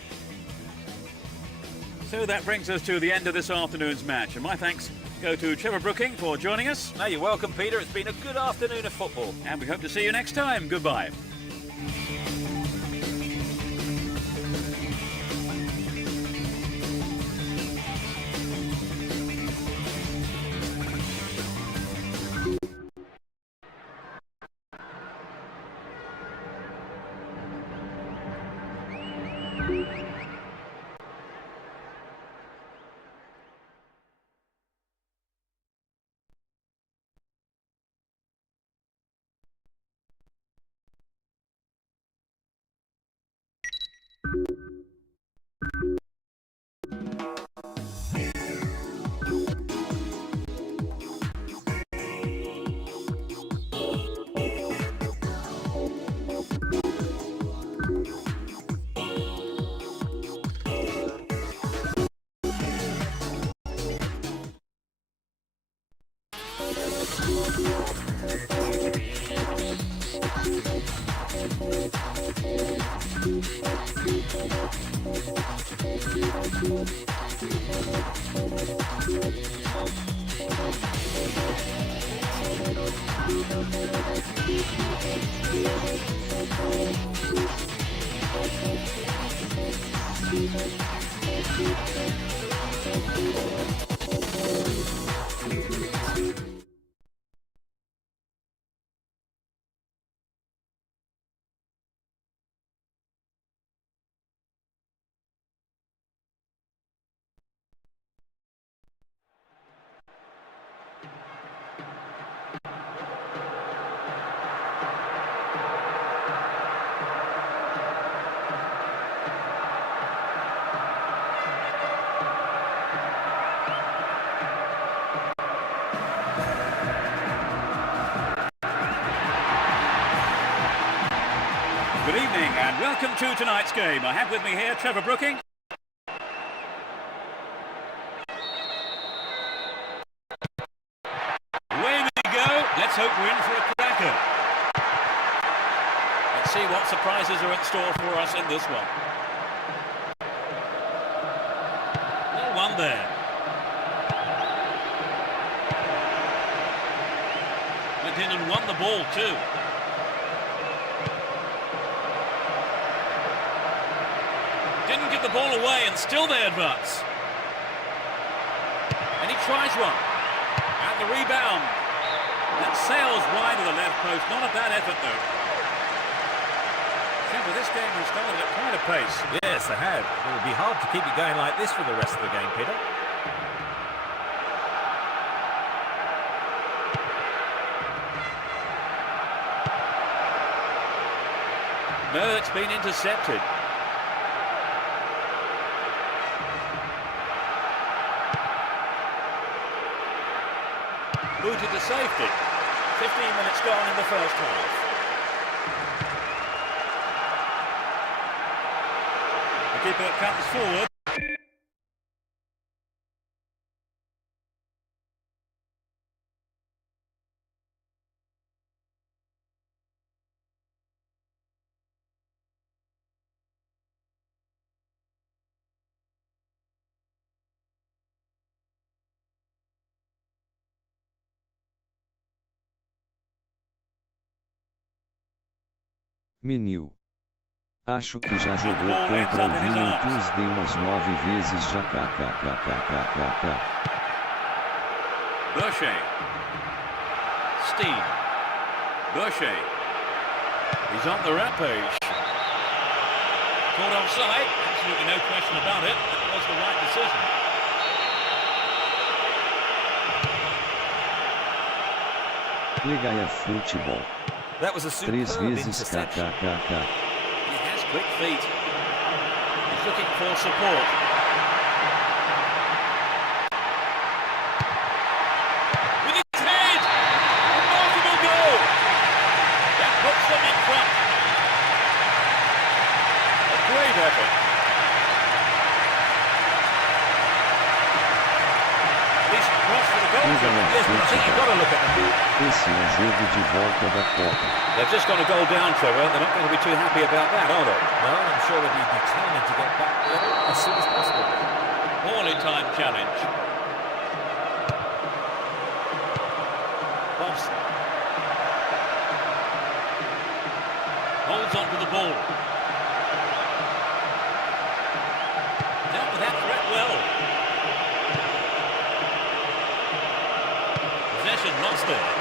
So that brings us to the end of this afternoon's match, and my thanks go to Trevor Brooking for joining us. No, you're welcome, Peter. It's been a good afternoon of football. And we hope to see you next time. Goodbye. And welcome to tonight's game. I have with me here Trevor Brooking. Away we go. Let's hope we're in for a cracker. Let's see what surprises are in store for us in this one. Well, one there. Went in and won the ball too. Didn't give the ball away and still they advance. And he tries one. And the rebound. That sails wide of the left post. Not a bad effort though. Trevor, this game has started at quite a pace. Yes, they have. It will be hard to keep it going like this for the rest of the game, Peter. No, it's been intercepted. Booted to safety. 15 minutes gone in the first half. The keeper comes forward. Menino. Acho que já jogou contra o Juntos de umas 9 vezes já kkkkkk. Deixe. Steen. Deixe. He's on the rampage. Caught offside. Absolutely no question about it. That was the right decision. Legal futebol. That was a 3 superb vezes interception. kkkk. He has quick feet. He's looking for support. With his head! Remarkable goal! That puts them in front. A great effort. He's crossed for the goal. Legal Yes, but I think you've got to look at them. Esse é o jogo de volta da Copa. They've just gone a goal down, Trevor. They're not going to be too happy about that, are they? No, I'm sure they'll be determined to get back level as soon as possible. Poorly timed challenge. Bobson. Holds on to the ball. Dealt with that threat well. Possession lost there.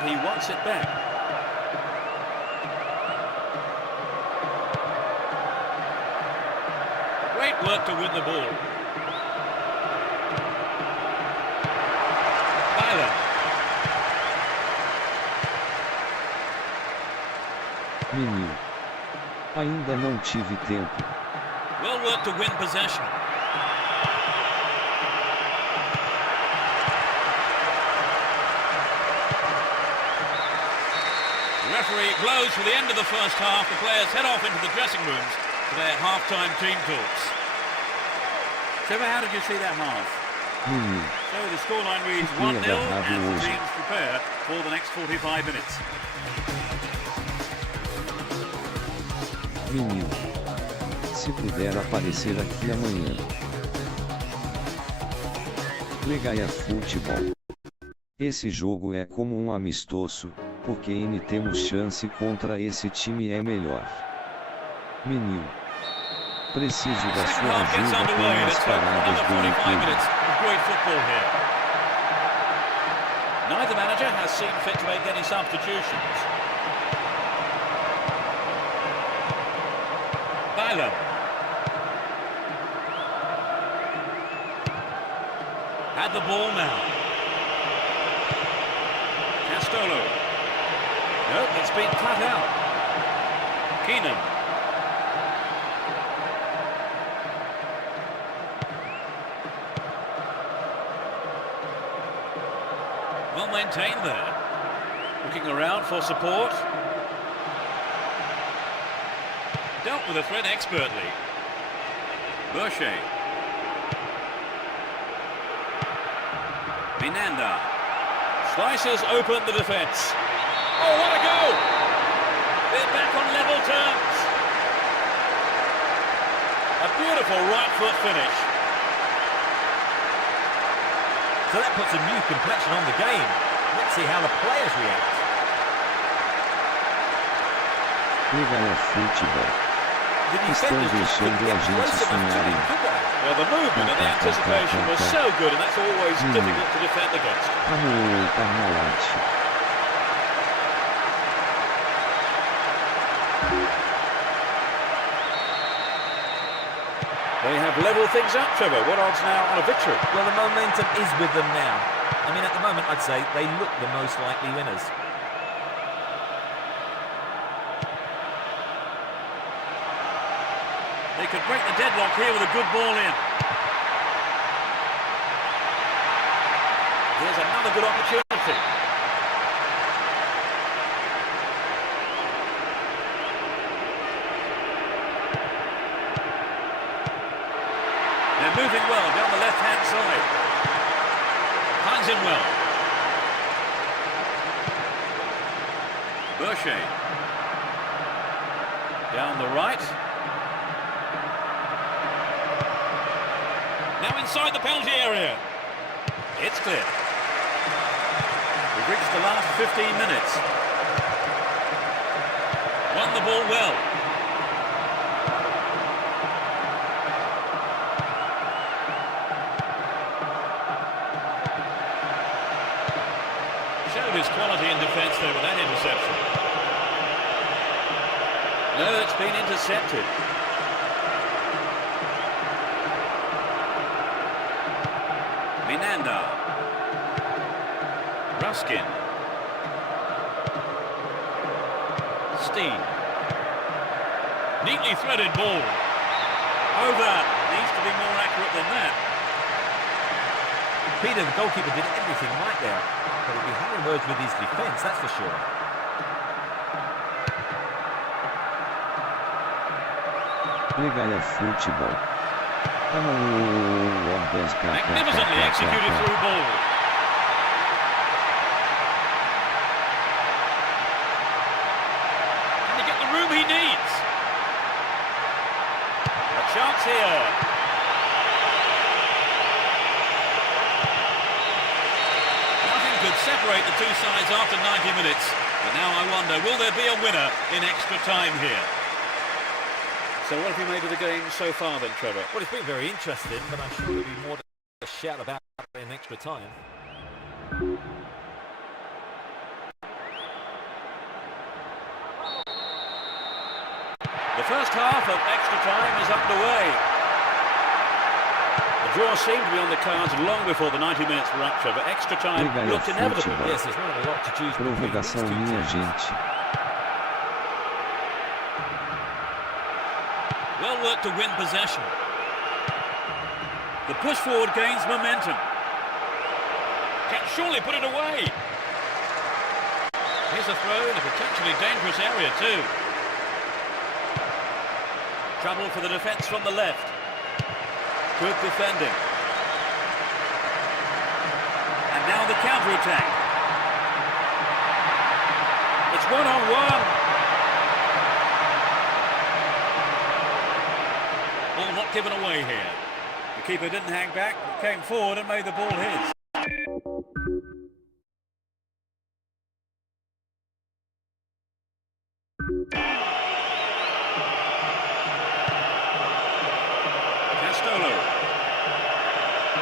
He wants it back. Great work to win the ball. Tyler. Menino. Ainda não tive tempo. Well worked to win possession. The referee blows for the end of the first half. The players head off into the dressing rooms for their half-time team talks. Trevor, how did you see that half? Menino. So the scoreline reads 1-0 and the teams prepare for the next 45 minutes. Menino. Se puder aparecer aqui amanhã. Legal futebol. Esse jogo é como um amistoso, porque temos chance contra esse time é melhor. Menino. Preciso da sua ajuda com as paradas do YouTube. Neither manager has seen fit to make any substitutions. Tyler. Had the ball now. Castolo. Nope, it's been cut out. Keenan. Well maintained there. Looking around for support. Dealt with the threat expertly. Deixe. Minanda. Slices open the defence. Oh, what a goal! They're back on level terms. A beautiful right foot finish. So that puts a new complexion on the game. Let's see how the players react. Legal futebol. The Estão defenders just couldn't deixando a get gente close enough to sonhar him, em could they? Well, the movement and the anticipation was so good, and that's always difficult to defend against. Carnalate. They have levelled things up, Trevor. What odds now on a victory? Well, the momentum is with them now. I mean, at the moment, I'd say they look the most likely winners. They could break the deadlock here with a good ball in. Here's another good opportunity. They're moving well down the left-hand side. Finds him well. Deixe. Down the right. Now inside the penalty area. It's clear. We've reached the last 15 minutes. Won the ball well. Showed his quality in defence there with that interception. No, it's been intercepted. Minanda. Ruskin. Steen. Neatly threaded ball. Over. Needs to be more accurate than that. Peter, the goalkeeper, did everything right there. But he'll be having words with his defence, that's for sure. Legal futebol. Magnificently executed through ball. Can he get the room he needs? A chance here. Nothing could separate the two sides after 90 minutes. But now I wonder, will there be a winner in extra time here? So what have you made of the game so far then, Trevor? Well, it's been very interesting, but I'm sure there'll be more to shout about in extra time. The first half of extra time is underway. The draw seemed to be on the cards long before the 90 minutes were up, Trevor. Extra time looked inevitable. Yes, there's not a lot to choose between these Prorrogação, two minha teams. gente. Well worked to win possession. The push forward gains momentum. Can surely put it away. Here's a throw in a potentially dangerous area too. Trouble for the defence from the left. Good defending. And now the counter-attack. It's one-on-one. Ball not given away here. The keeper didn't hang back, came forward and made the ball his.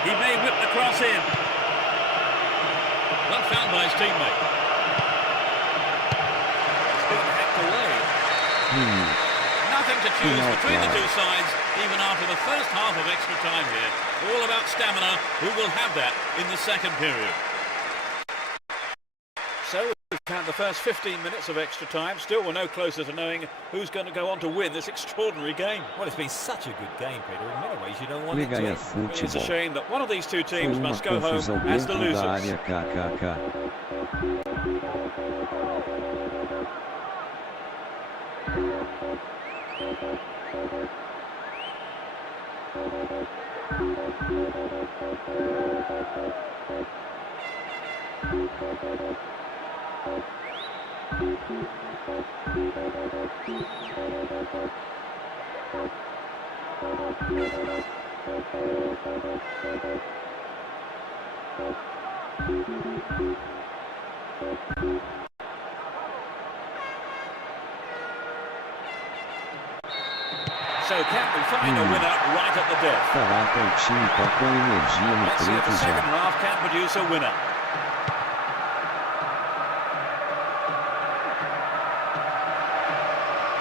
He may whip the cross in. Well found by his teammate. It's been hacked away. Nothing to choose between the two sides, even after the first half of extra time here. All about stamina. Who will have that in the second period? So We've had the first 15 minutes of extra time. Still, we're no closer to knowing who's going to go on to win this extraordinary game. Well, it's been such a good game, Peter. In many ways, you don't want it to Resenha end. It's a Futebol. shame that one of these two Foi teams uma must go home confusão as the dentro da losers. área kkk. So can we find a winner right at the death? Caraca, o time tá com energia no Let's see if preto the second já. half can produce a winner.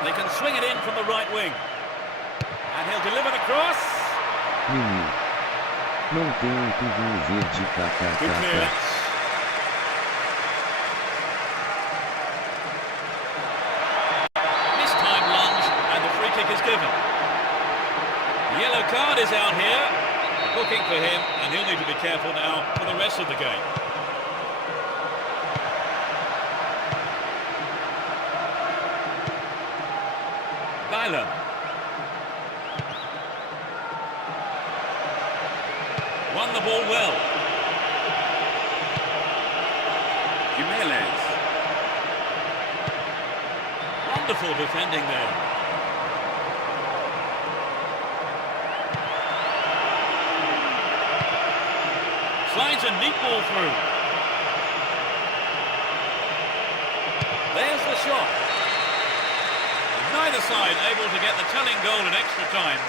They can swing it in from the right wing. And he'll deliver the cross. Menino. Não tem um tubinho verde Good kkk. clearance. Mistime lunge and the free kick is given. The yellow card is out here. Booking for him, and he'll need to be careful now for the rest of the game. Dylan. Won the ball well. Jimenez. Wonderful defending there. Slides a neat ball through. There's the shot. Neither side able to get the telling goal in extra time.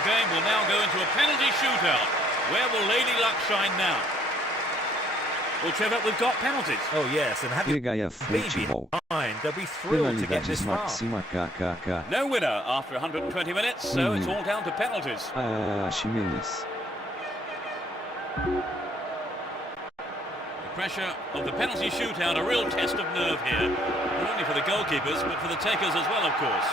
The game will now go into a penalty shootout. Where will Lady Luck shine now? Well, Trevor, we've got penalties. Oh, yes, and having Resenha been Futebol. behind, they'll be thrilled to get Penalidades this far. máxima kkk. No winner after 120 minutes, so it's all down to penalties. Ximenes. The pressure of the penalty shootout, a real test of nerve here. Not only for the goalkeepers, but for the takers as well, of course.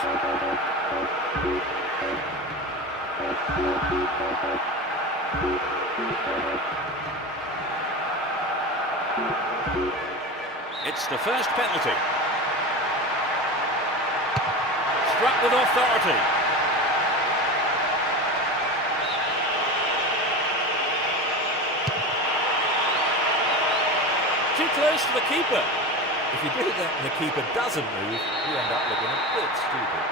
It's the first penalty. Struck with authority. Too close to the keeper. If you do that and the keeper doesn't move, you end up looking a bit stupid.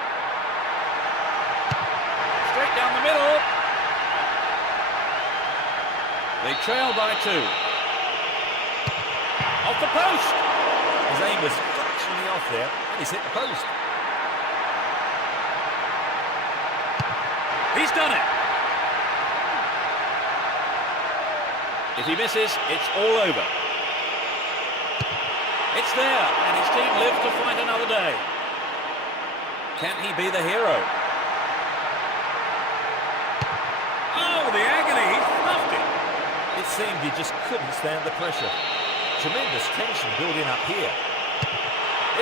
Straight down the middle. They trail by 2. Off the post. His aim was fractionally off there, and he's hit the post. He's done it. If he misses, it's all over. It's there, and his team live to fight another day. Can he be the hero? Oh, the agony, he fluffed it. It seemed he just couldn't stand the pressure. Tremendous tension building up here.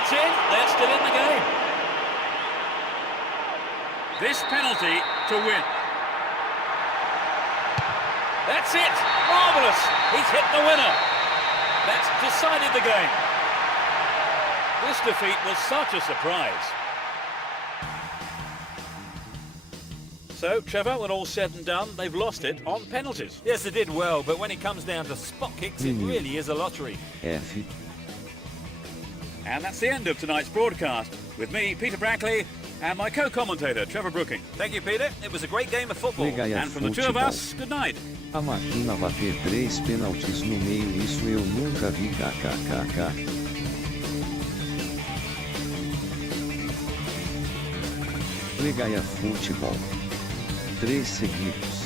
It's in, they're still in the game. This penalty to win. That's it, marvellous, he's hit the winner. That's decided the game. This defeat was such a surprise. So, Trevor, when all's said and done, they've lost it on penalties. Yes, they did well, but when it comes down to spot kicks, it really is a lottery. F. And that's the end of tonight's broadcast. With me, Peter Brackley, and my co-commentator, Trevor Brooking. Thank you, Peter. It was a great game of football. Resenha And from the two of Futebol. us, good night. A máquina bater 3 pênaltis no meio, isso eu nunca vi kkkk. Resenha Futebol. 3 seguidos.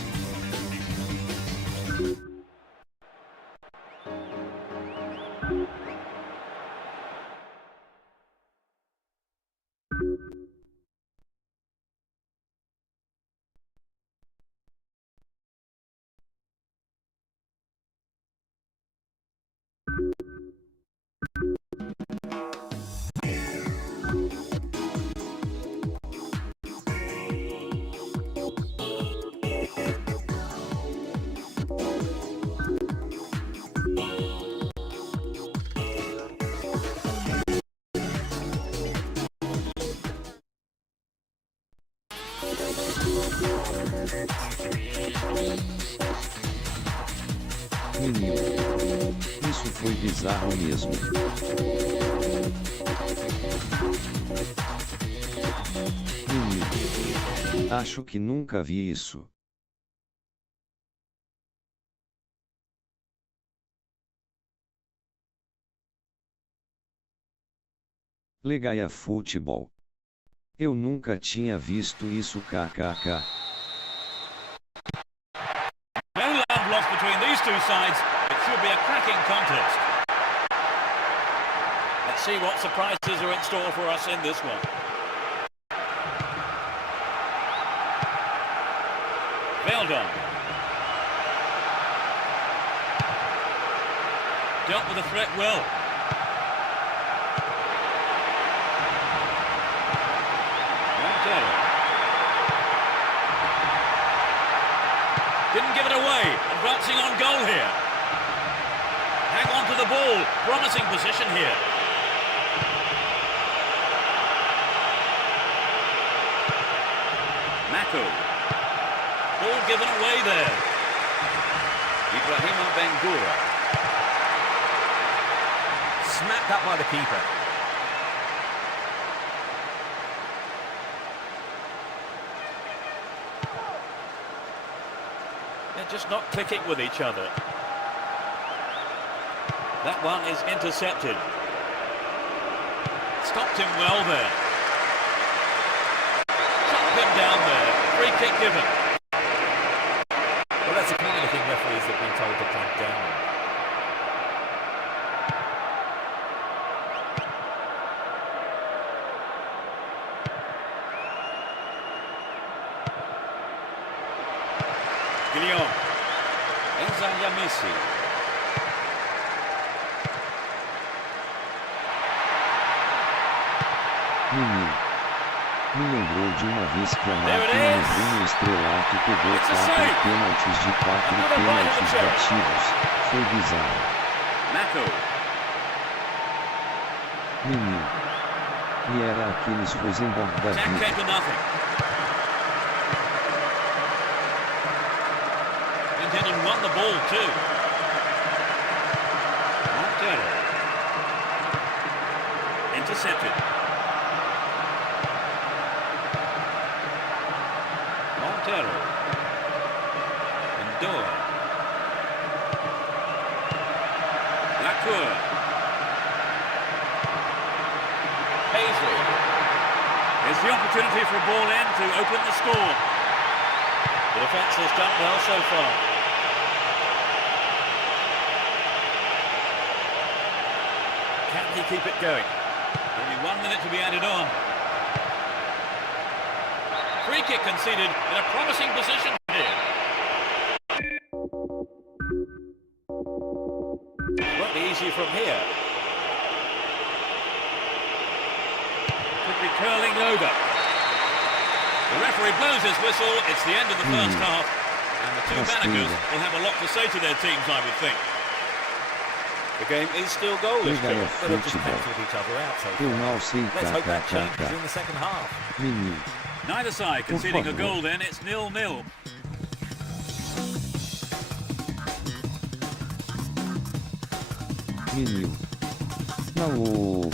Menino. Isso foi bizarro mesmo. Menino. Acho que nunca vi isso. Legaia Futebol. Eu nunca tinha visto isso kkk. No love lost between these two sides. It should be a cracking contest. Let's see what surprises are in store for us in this one. Well done. Dealt with the threat well. Didn't give it away, advancing on goal here. Hang on to the ball, promising position here. Mako. Ball given away there. Ibrahima Bangura. Smacked up by the keeper. They're just not clicking with each other. That one is intercepted. Stopped him well there. Chopped him down there. Free kick given. Well, that's the kind of thing referees have been told to clamp down on. Guillaume. Enza Yamisi. Menino. Me lembrou de uma vez que a máquina no Bruno Estrelato pegou 4 pênaltis de 4 pênaltis batidos. Foi bizarro. Mako. Menino. E era aqueles Rosenborg da Attack came vida. to nothing. Went in and won the ball too. Montero. Intercepted. Montero. Endor. Lacour. Paisley. Here's the opportunity for a ball in to open the score. The defence has done well so far. Can he keep it going? Only 1 minute to be added on. Free kick conceded in a promising position here. Won't be easy from here. Could be curling over. The referee blows his whistle. It's the end of the first half. And the two managers will have a lot to say to their teams, I would think. The game is still goalless. Legaia But they've just Futebol. cancelled each other out so Eu far. não sei Let's hope that changes kkk. in the second half. Menino. Neither side conceding a goal then. It's 0-0. Menino. Não.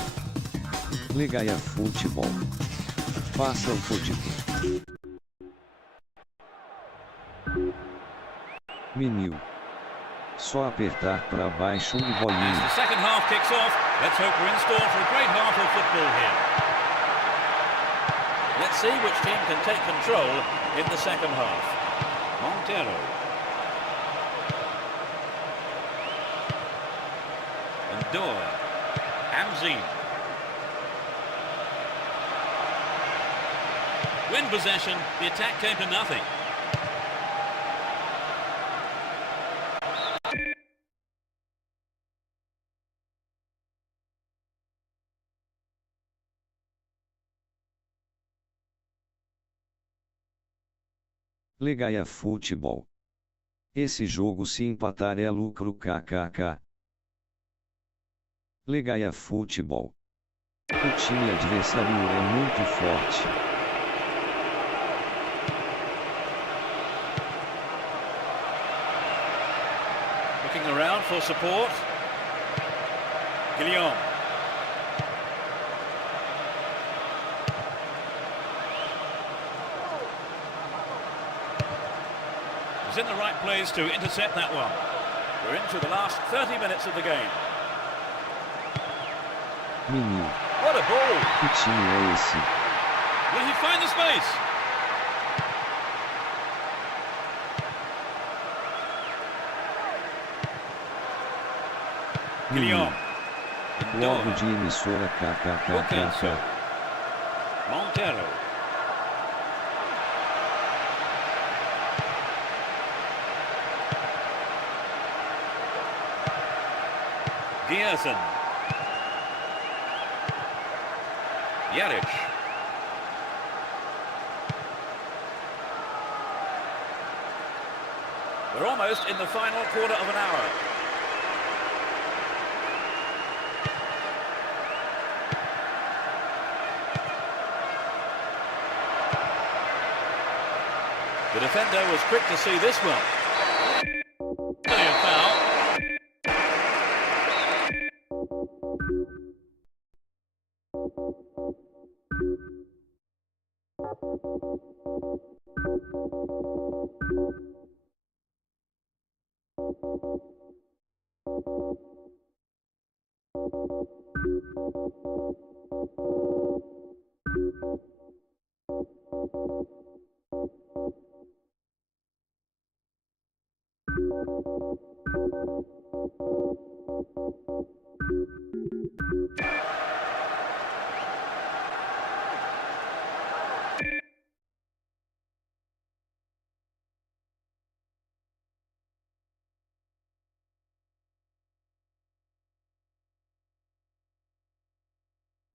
Legaia Futebol. Faça o futebol. Menino. Só apertar para baixo e As bolinha. the second half kicks off, let's hope we're in store for a great half of football here. Let's see which team can take control in the second half. Montero. Endor. Amzin. Win possession, the attack came to nothing. Legaia Futebol. Esse jogo se empatar é lucro kkk. Legaia Futebol. O time adversário é muito forte. Looking around for support. Guillaume. He's in the right place to intercept that one. We're into the last 30 minutes of the game. Menino, What a ball! que time é esse? Will he find the space? Menino, Guillaume. logo de emissora kkkk. Montero. Gierson. Jaric. We're almost in the final quarter of an hour. The defender was quick to see this one. Brilliant foul.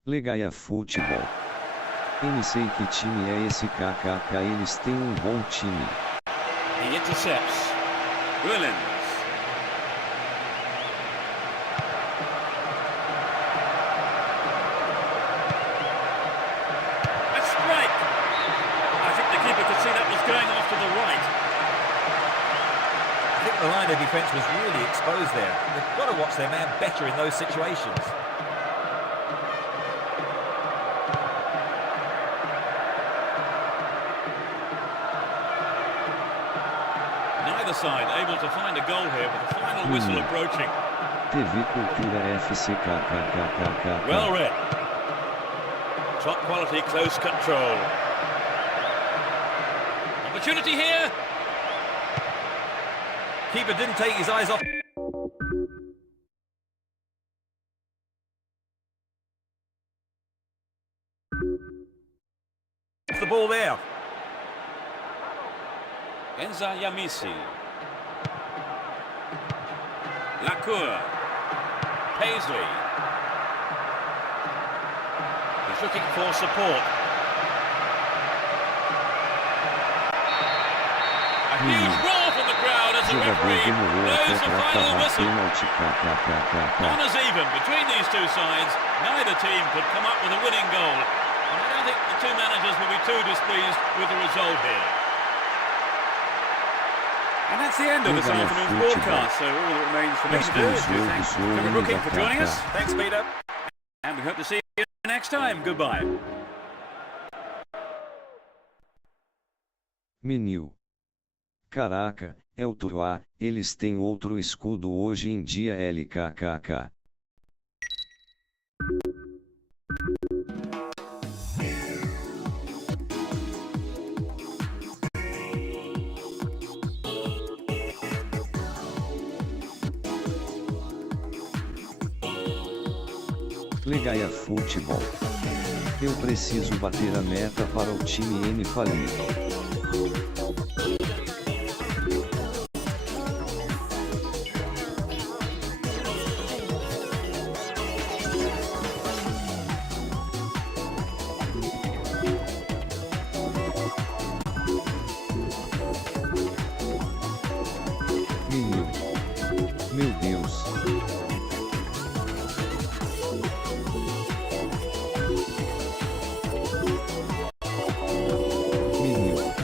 Legaia Futebol. Nem sei que time é esse kkk, eles têm um bom time. He intercepts. Willens. A strike. I think the keeper could see that was going off to the right. I think the line of defence was really exposed there. They've got to watch their man better in those situations. Neither side able to find a goal here with the final whistle approaching. TV Cultura FC kkkk. Well read. Top quality close control. Opportunity here. Keeper didn't take his eyes off. The ball there. Enza Yamisi. Lacour. Paisley. He's looking for support. A huge roar from the crowd as the Jogador referee demorou até blows the pra final acabar whistle. pênalti kkkk. Honours even between these two sides. Neither team could come up with a winning goal. And I don't think the two managers will be too displeased with the result here. And that's the end of this Legaia afternoon's Futebol. broadcast. So all that remains for me to do is to thank Trevor Brooking for joining us. Thanks, Peter. And we hope to see you next time. Goodbye. Menino. Caraca, é o Troá, eles têm outro escudo hoje em dia lkkk. Legaia Futebol. Eu preciso bater a meta para o time M falir. Menino. Meu Deus. Menino.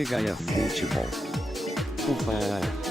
Legaia Futebol. Ufa!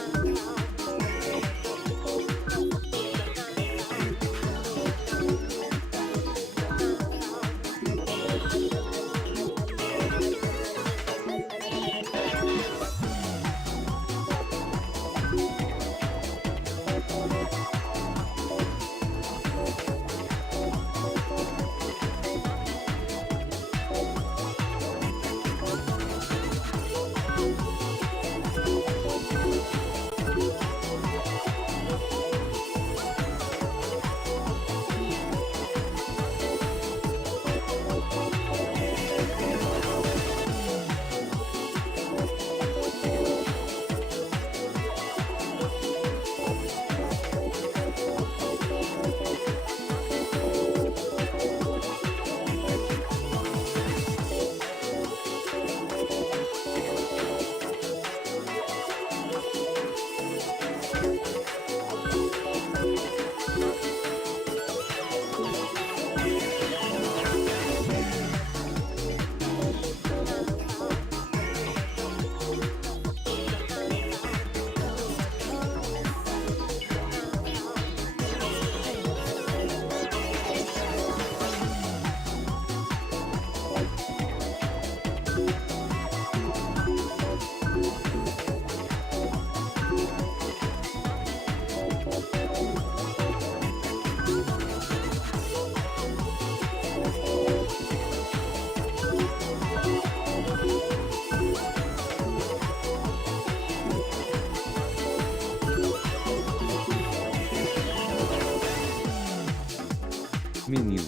Menino.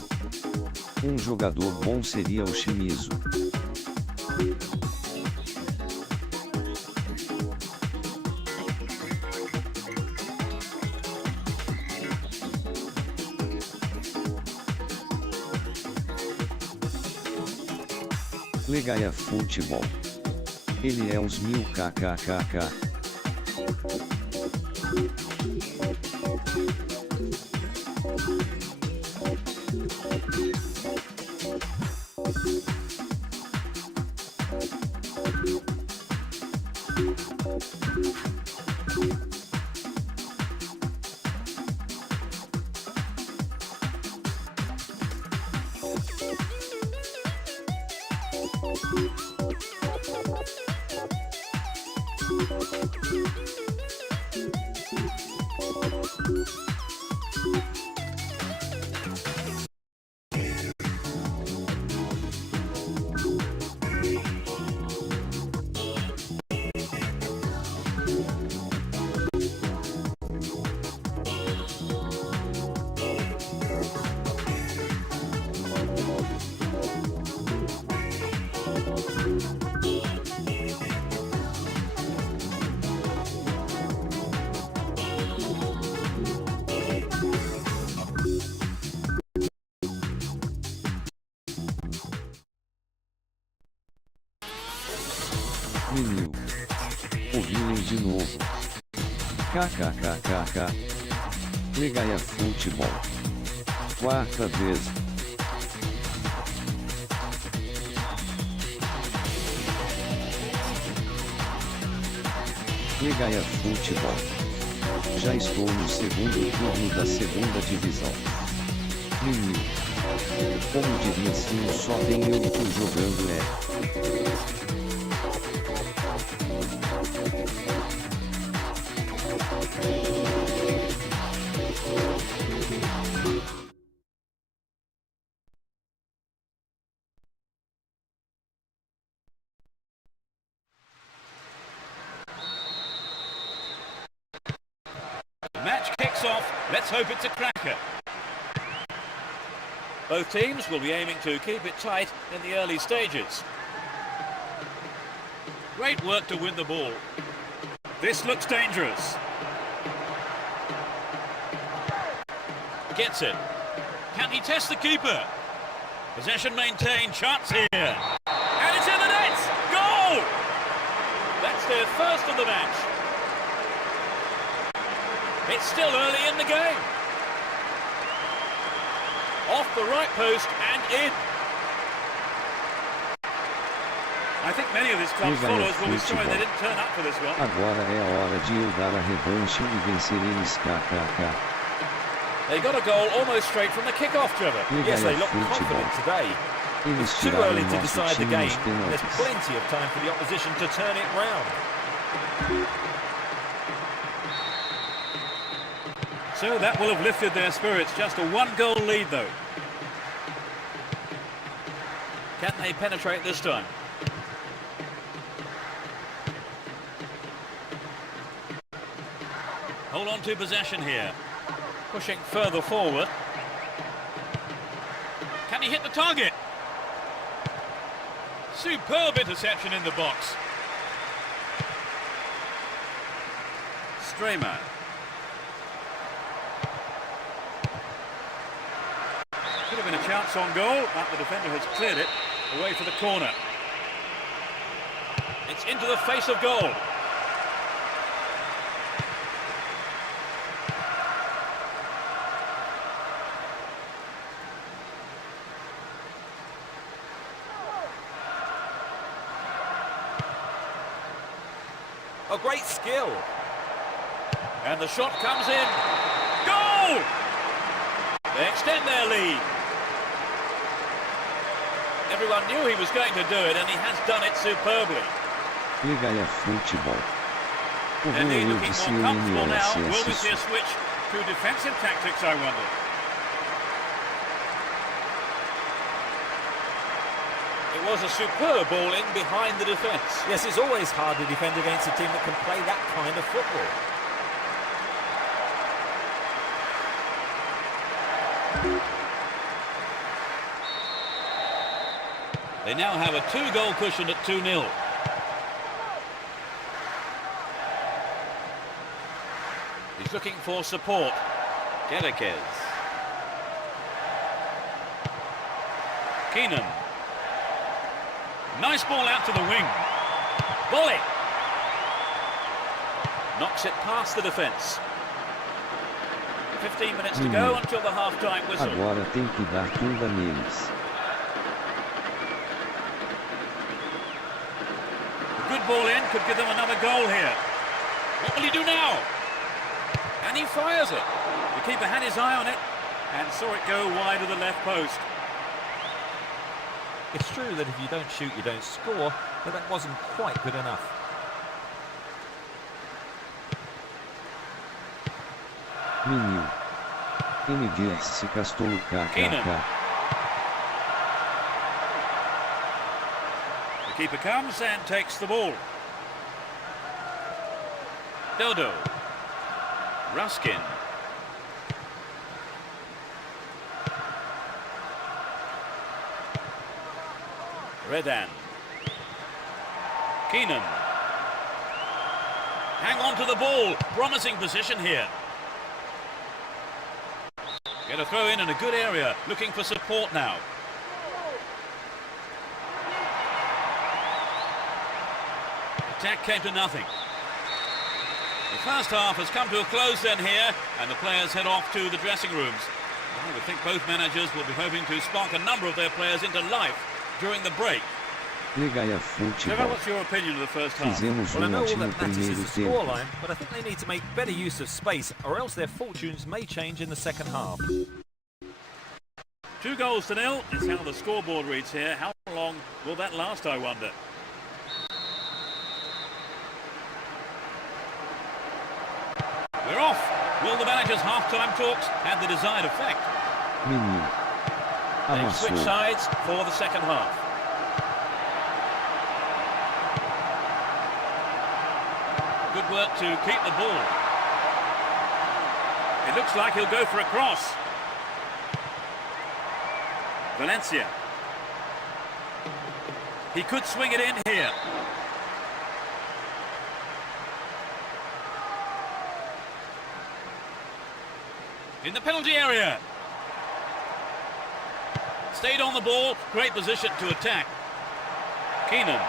Um jogador bom seria o Shimizu. Legaia Futebol. Ele é uns 1000 kkkk. Menil. Ouvirem de novo. KKKKK. Resenha Futebol. Quarta vez. Resenha Futebol. Já estou no segundo turno da segunda divisão. Menino. Como diria Sininho, só tem eu tô jogando Match kicks off. Let's hope it's a cracker. Both teams will be aiming to keep it tight in the early stages. Great work to win the ball. This looks dangerous. Gets it. Can he test the keeper? Possession maintained. Chance here. And it's in the net. Goal! That's their first of the match. It's still early in the game. Off the right post and in. I think many of this club's followers will be sorry they didn't turn up for this one. Agora é a hora de eu dar a revanche e vencer eles. KKK. They got a goal almost straight from the kick-off, Trevor. Yes, they look confident today. Eles It's too tiraram early to nosso decide the time game. nos There's penaltis. plenty of time for the opposition to turn it round. So that will have lifted their spirits. Just a one-goal lead, though. Can they penetrate this time? Hold on to possession here. Pushing further forward. Can he hit the target? Superb interception in the box. Stramer. Could have been a chance on goal, but the defender has cleared it away for the corner. It's into the face of goal. A great skill. And the shot comes in. Goal! They extend their lead. Everyone knew he was going to do it, and he has done it superbly. Resenha Futebol. O And they're goleiro looking de more comfortable now. sininho Will we see a SS. switch to defensive tactics, I wonder? It was a superb ball in behind the defence. Yes, it's always hard to defend against a team that can play that kind of football. They now have a two-goal cushion at 2-0. He's looking for support. Gallagher. Keenan. Nice ball out to the wing. Volley. Knocks it past the defence. 15 minutes to go until the half-time whistle. Agora tem que dar tunda neles. Good ball in, could give them another goal here. What will he do now? And he fires it. The keeper had his eye on it and saw it go wide of the left post. It's true that if you don't shoot, you don't score, but that wasn't quite good enough. Menil. MDS se castou o KKK. The keeper comes and takes the ball. Dodo. Ruskin. Redan. Keenan. Hang on to the ball. Promising position here. Get a throw in a good area. Looking for support now. attack came to nothing. The first half has come to a close then here, and the players head off to the dressing rooms. I would think both managers will be hoping to spark a number of their players into life during the break. Resenha Trevor, Futebol. what's your opinion of the first half? Fizemos Well, I know all ótimo that matters primeiro is the tempo. scoreline, but I think they need to make better use of space, or else their fortunes may change in the second half. 2-0 is how the scoreboard reads here. How long will that last, I wonder? We're off. Will the manager's half-time talks have the desired effect? Menino. They've switched Amassou. sides for the second half. Good work to keep the ball. It looks like he'll go for a cross. Valencia. He could swing it in here. In the penalty area. Stayed on the ball, great position to attack. Keenan.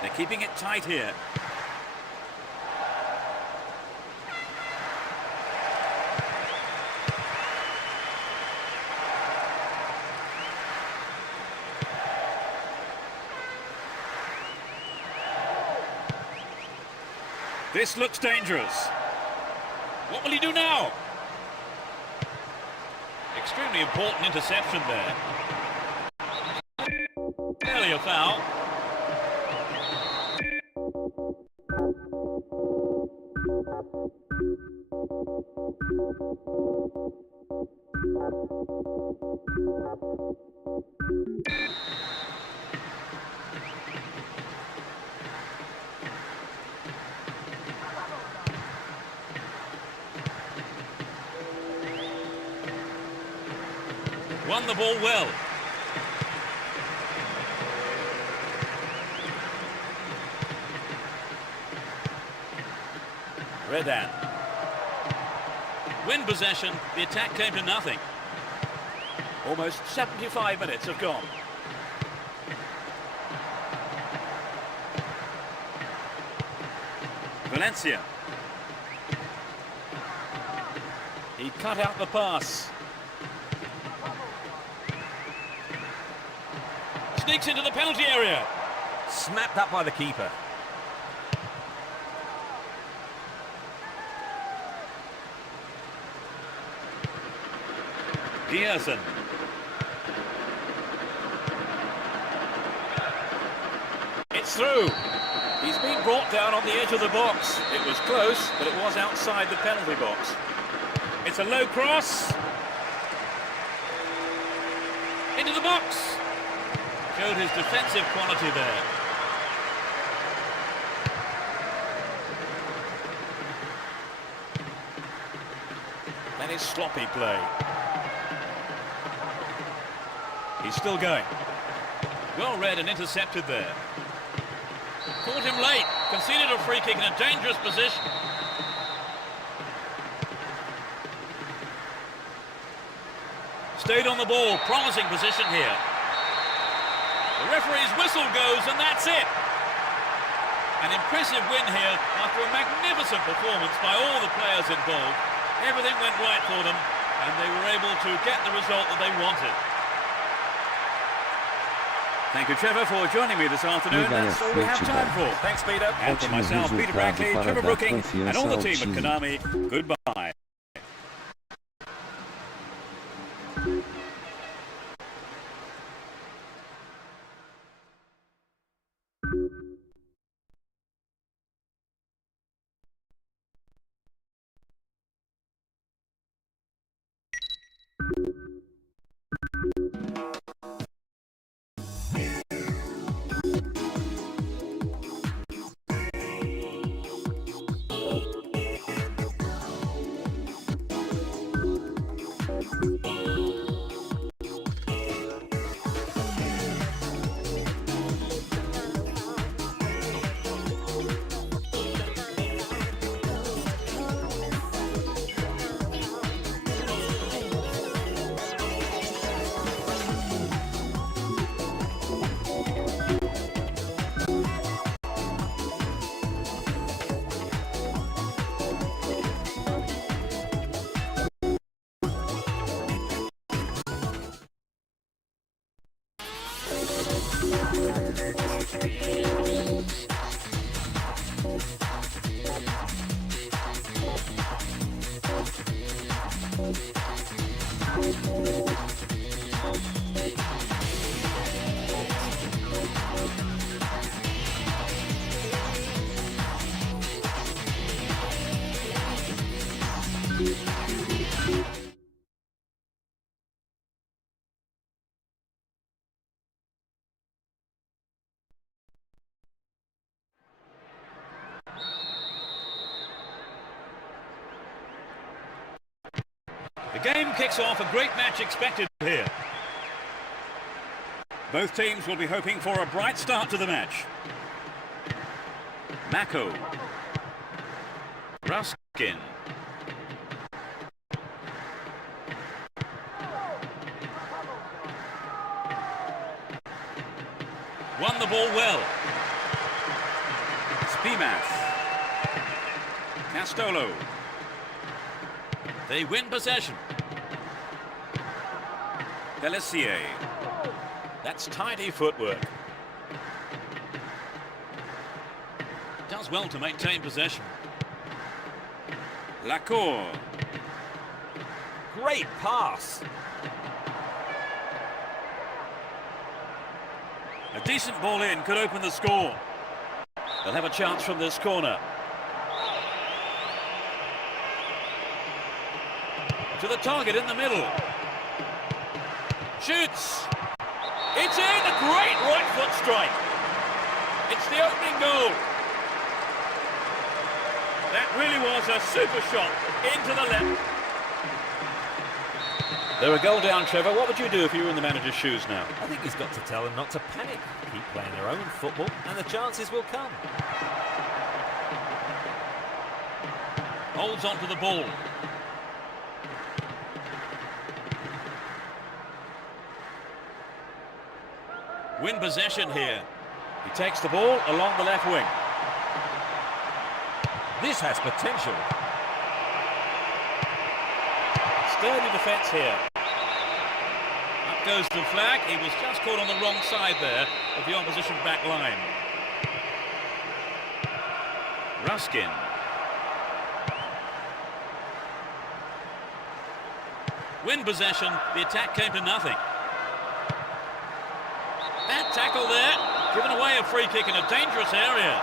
They're keeping it tight here. This looks dangerous. What will he do now? Extremely important interception there. Clearly a foul. Won the ball well. Redan. Win possession, the attack came to nothing. Almost 75 minutes have gone. Valencia. He cut out the pass. Sneaks into the penalty area. Snapped up by the keeper. Gerson. It's through. He's been brought down on the edge of the box. It was close, but it was outside the penalty box. It's a low cross. Into the box. Showed his defensive quality there. That is sloppy play. He's still going. Well read and intercepted there. Caught him late. Conceded a free kick in a dangerous position. Stayed on the ball. Promising position here. The referee's whistle goes, and that's it. An impressive win here after a magnificent performance by all the players involved. Everything went right for them, and they were able to get the result that they wanted. Thank you, Trevor, for joining me this afternoon. That's all we have time for. Thanks, Peter. And for myself, Peter Brackley, Trevor Brooking, and all the team at Konami, goodbye. The game kicks off, a great match expected here. Both teams will be hoping for a bright start to the match. Mako. Ruskin. Won the ball well. Spimas. Castolo. They win possession. Pellissier. That's tidy footwork. Does well to maintain possession. Lacour. Great pass. A decent ball in could open the score. They'll have a chance from this corner. To the target in the middle. Shoots. It's in, a great right foot strike. It's the opening goal. That really was a super shot into the left. They're a goal down, Trevor. What would you do if you were in the manager's shoes now? I think he's got to tell them not to panic. Keep playing their own football and the chances will come. Holds on to the ball. Win possession here. He takes the ball along the left wing. This has potential. Sturdy defence here. Up goes the flag. He was just caught on the wrong side there of the opposition back line. Ruskin. Win possession. The attack came to nothing. Bad tackle there. Given away a free kick in a dangerous area.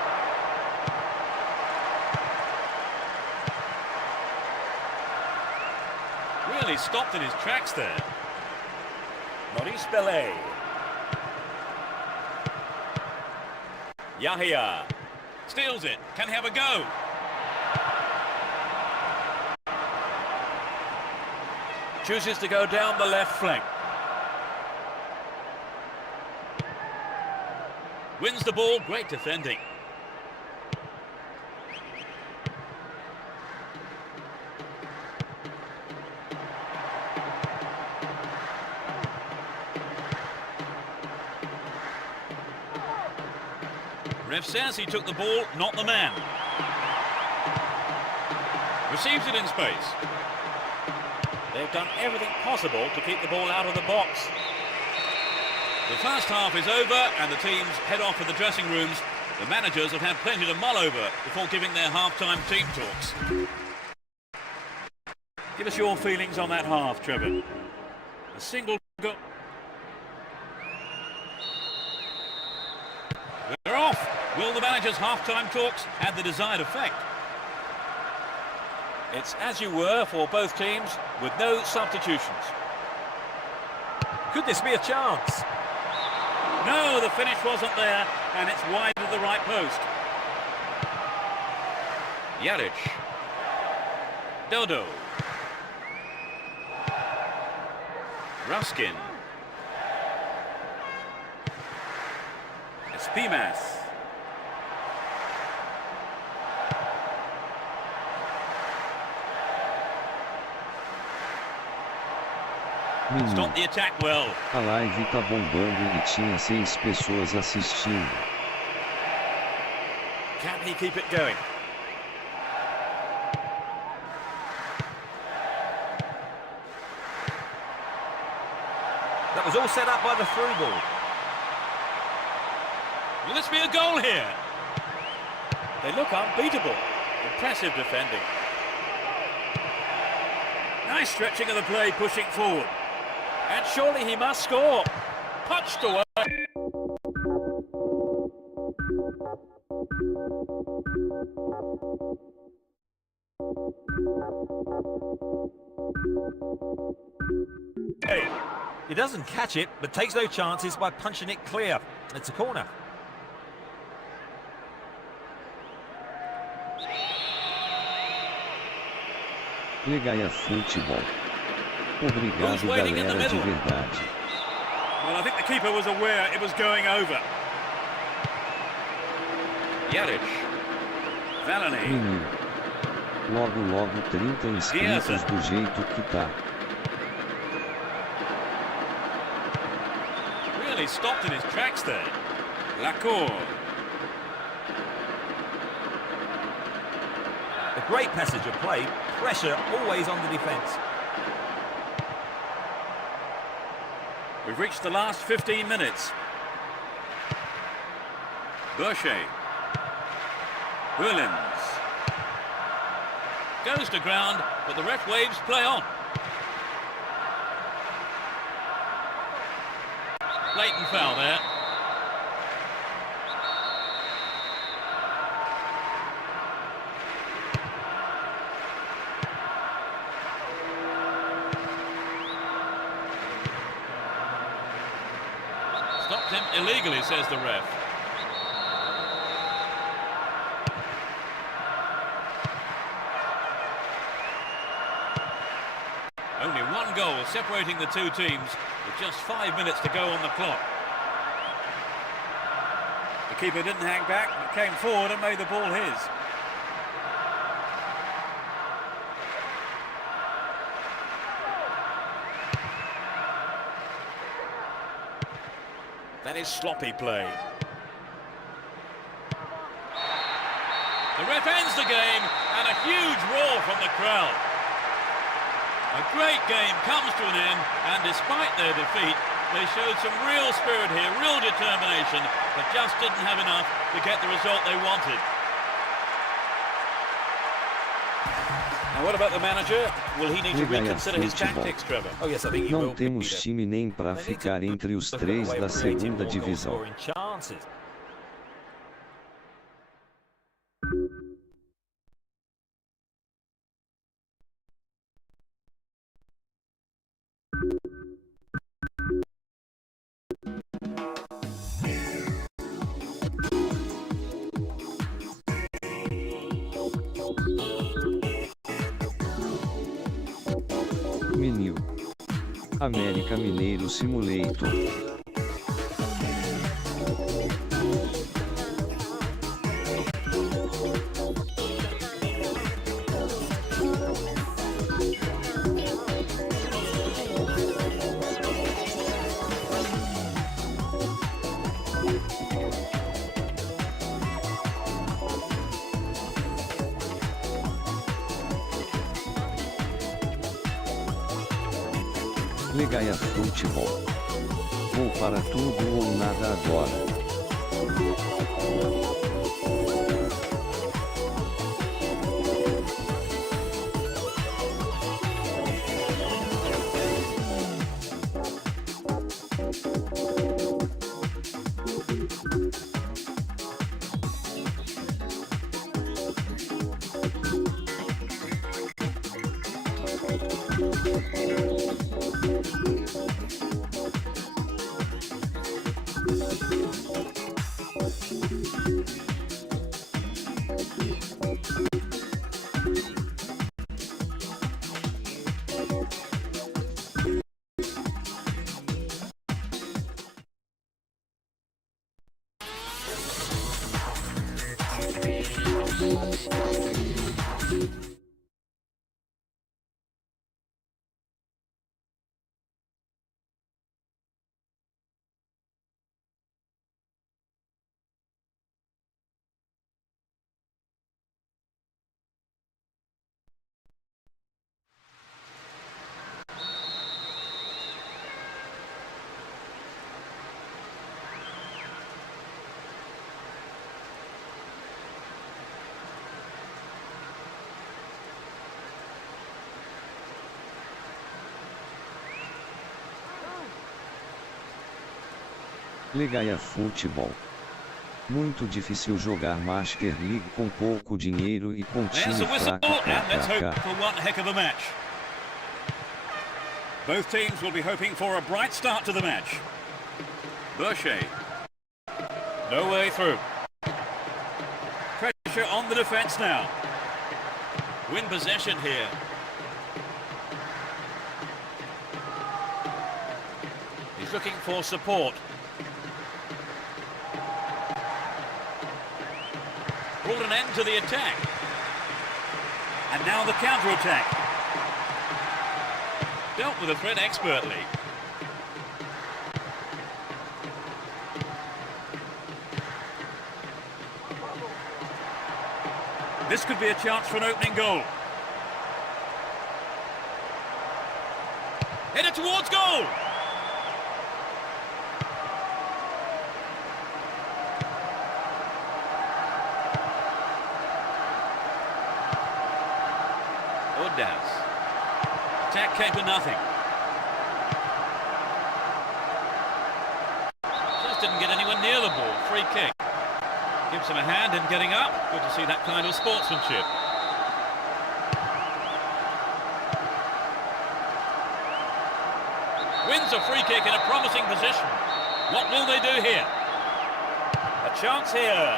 Really stopped in his tracks there. Maurice Bellet. Yahya. Steals it. Can he have a go? Chooses to go down the left flank. Wins the ball. Great defending. Ref says he took the ball, not the man. Receives it in space. They've done everything possible to keep the ball out of the box. The first half is over and the teams head off to the dressing rooms. The managers have had plenty to mull over before giving their half-time team talks. Give us your feelings on that half, Trevor. A single goal. They're off. Will the managers' half-time talks have the desired effect? It's as you were for both teams with no substitutions. Could this be a chance? No, the finish wasn't there, and it's wide of the right post. Jaric. Dodo. Ruskin. Espimas. Menino, Stop the attack well. a live tá bombando e tinha 6 pessoas assistindo. Can he keep it going? That was all set up by the through ball. Will this be a goal here? They look unbeatable. Impressive defending. Nice stretching of the play, pushing forward. And surely he must score. Punched away. Hey. He doesn't catch it, but takes no chances by punching it clear. It's a corner. Resenha Futebol. Obrigado, galera de verdade. Well, I think the keeper was aware it was going over. Deixe. Valani. Menino. Logo 30 inscritos do jeito que tá. Really stopped in his tracks there. Lacour. A great passage of play. Pressure always on the defence. We've reached the last 15 minutes. Deixe. Williams. Goes to ground, but the ref waves play on. Blatant foul there. Stopped him illegally, says the ref. Only one goal separating the two teams with just 5 minutes to go on the clock. The keeper didn't hang back, but came forward and made the ball his. That is sloppy play. The ref ends the game and a huge roar from the crowd. A great game comes to an end, and despite their defeat, they showed some real spirit here, real determination, but just didn't have enough to get the result they wanted. Now what about the manager? Will he need to reconsider his tactics, Trevor? Oh yes, I think he Não will. temos time nem para ficar entre os três da segunda divisão. Menil. América Mineiro Simulator. Resenha Futebol. Ou para tudo ou nada agora. Legal futebol. Muito difícil jogar Master League com pouco dinheiro e com There's time a whistle, fraco. and let's hope KKK. for one heck of a match. Both teams will be hoping for a bright start to the match. Deixe. No way through. Pressure on the defence now. Win possession here. He's looking for support. Brought an end to the attack. And now the counter-attack. Dealt with the threat expertly. This could be a chance for an opening goal. Headed towards goal! Attack came to nothing. Just didn't get anyone near the ball. Free kick. Gives him a hand in getting up. Good to see that kind of sportsmanship. Wins a free kick in a promising position. What will they do here? A chance here.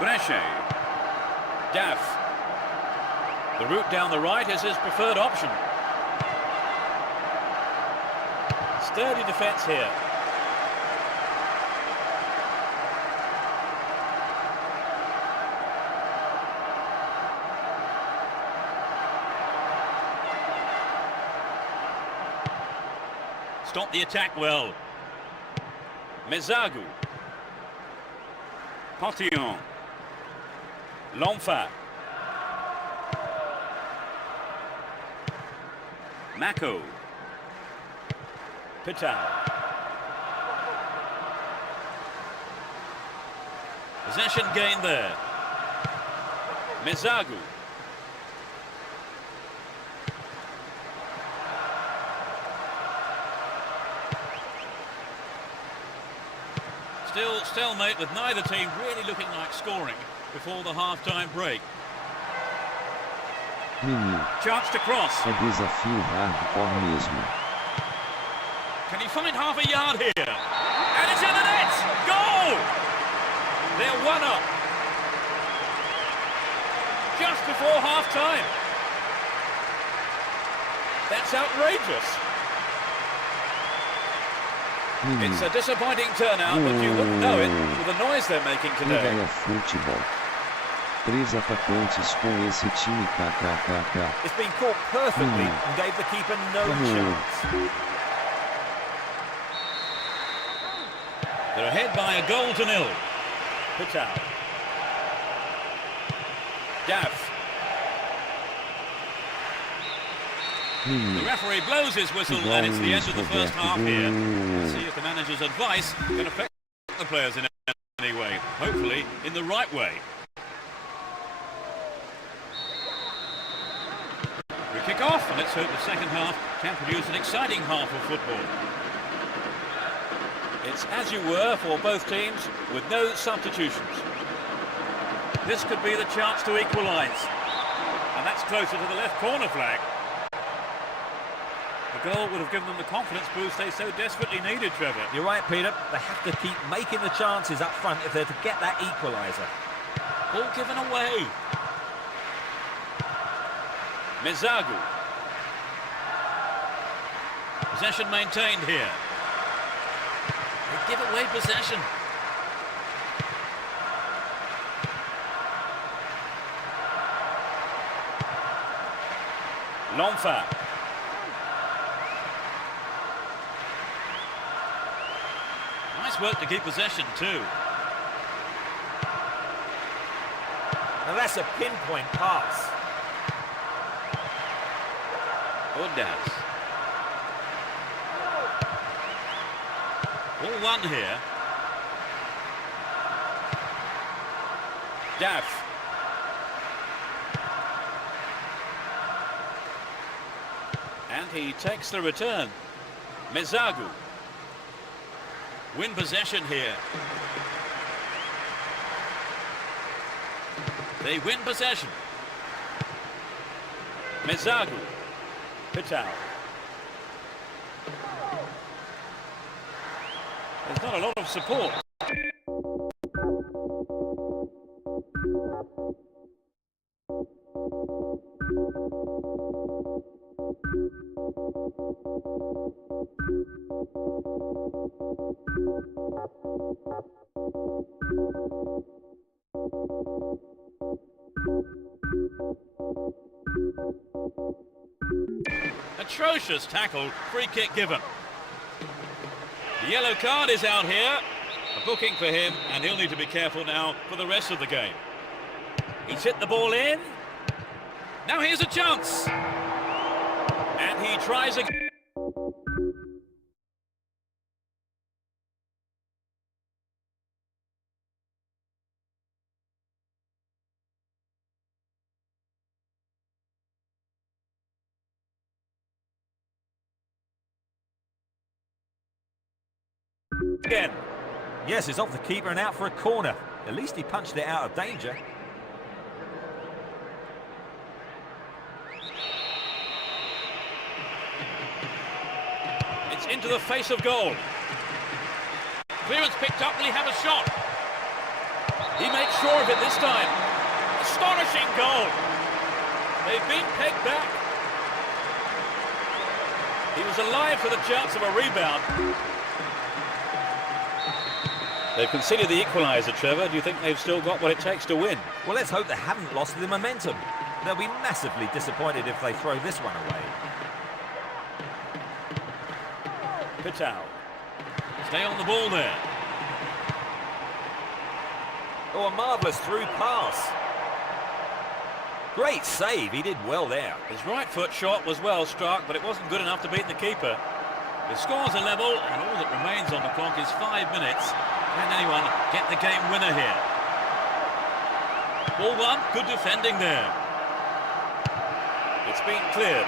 Deixe. Daff. The route down the right is his preferred option. Sturdy defence here. Stop the attack well. Mezagu. Potillon. L'Enfant. Mako. Pital. Possession gained there. Mezagu. Still stalemate with neither team really looking like scoring before the half-time break. Menino, Chance to cross. é desafio hardcore mesmo. Can he find half a yard here? And it's in the net! Goal! They're one up. Just before half-time. That's outrageous. Menino, It's a disappointing turnout, but you wouldn't know it with the noise they're making today. Legal futebol. 3 atacantes com esse time KKKK. It's been caught perfectly and gave the keeper no chance. They're ahead by a goal to nil. Pital. Daff. The referee blows his whistle and it's the end of the first half here. Let's see if the manager's advice can affect the players in any way. Hopefully in the right way. We kick off and let's hope the second half can produce an exciting half of football. It's as you were for both teams with no substitutions. This could be the chance to equalise. And that's closer to the left corner flag. The goal would have given them the confidence boost they so desperately needed, Trevor. You're right, Peter. They have to keep making the chances up front if they're to get that equaliser. Ball given away. Mezagu. Possession maintained here. They give away possession. L'Enfant. Nice work to keep possession too. Now that's a pinpoint pass. Jogadas. All one here. Daff. And he takes the return. Mezagu. win possession here. They win possession. Mezagu. Pitao. There's not a lot of support. Atrocious tackle, free kick given. The yellow card is out here. A booking for him, and he'll need to be careful now for the rest of the game. He's hit the ball in. Now here's a chance. And he tries again. Again. Yes, it's off the keeper and out for a corner. At least he punched it out of danger. It's into the face of goal. Clearance picked up. Will he have a shot? He makes sure of it this time. Astonishing goal. They've been pegged back. He was alive for the chance of a rebound. They've conceded the equaliser, Trevor. Do you think they've still got what it takes to win? Well, let's hope they haven't lost the momentum. They'll be massively disappointed if they throw this one away. Pitao. Stay on the ball there. Oh, a marvellous through pass. Great save. He did well there. His right foot shot was well struck, but it wasn't good enough to beat the keeper. The scores are level, and all that remains on the clock is 5 minutes. Can anyone get the game winner here? Ball one, good defending there. It's been cleared.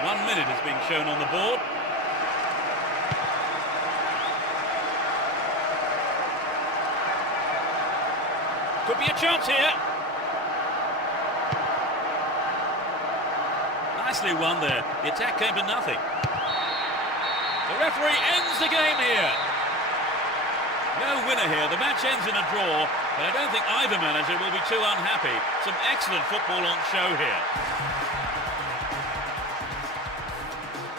1 minute has been shown on the board. Could be a chance here. Nicely won there. The attack came to nothing. The referee ends the game here. No winner here. The match ends in a draw, but I don't think either manager will be too unhappy. Some excellent football on show here.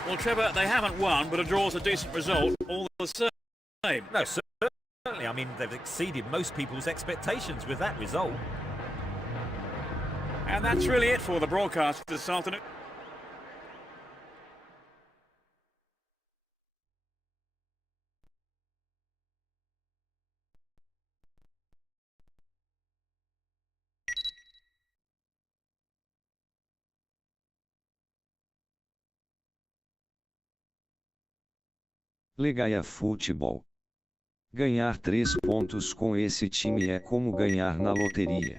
Well, Trevor, they haven't won, but a draw's a decent result all the same. No, certainly. I mean, they've exceeded most people's expectations with that result. And that's really it for the broadcast this afternoon. Legaia Futebol. Ganhar 3 pontos com esse time é como ganhar na loteria.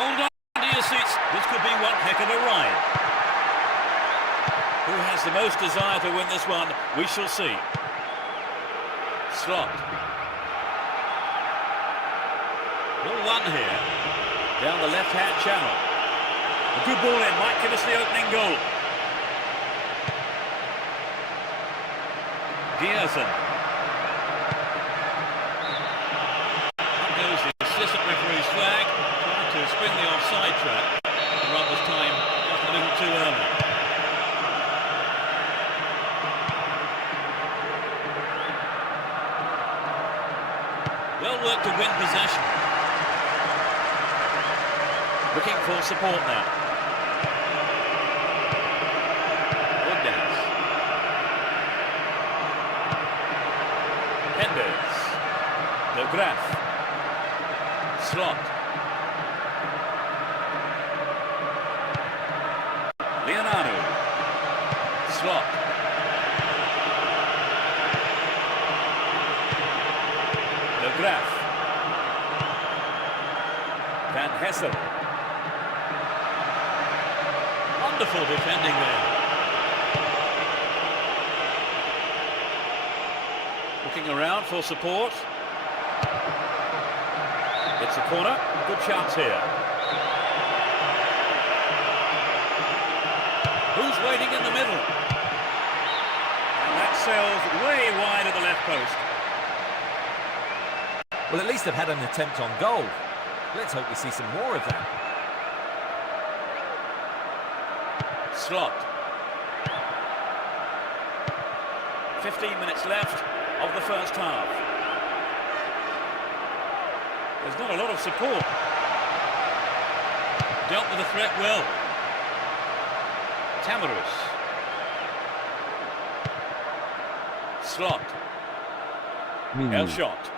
Hold on to your seats. This could be one heck of a ride. Who has the most desire to win this one? We shall see. Slot. Ball one here. Down the left-hand channel. A good ball in. Might give us the opening goal. Gierson. spring the offside trap. The run was timed just a little too early. Well worked to win possession. Looking for support now. De Graaf. Slot. Leonardo. Slot. De Graaf. Van Hessel. Wonderful defending there. Looking around for support. It's a corner. Good chance here. Who's waiting in the middle? And that sails way wide of the left post. Well, at least they've had an attempt on goal. Let's hope we see some more of that. Slot. 15 minutes left of the first half. There's not a lot of support. Dealt with the threat well. Tamarus. Slot. Menino, Shot.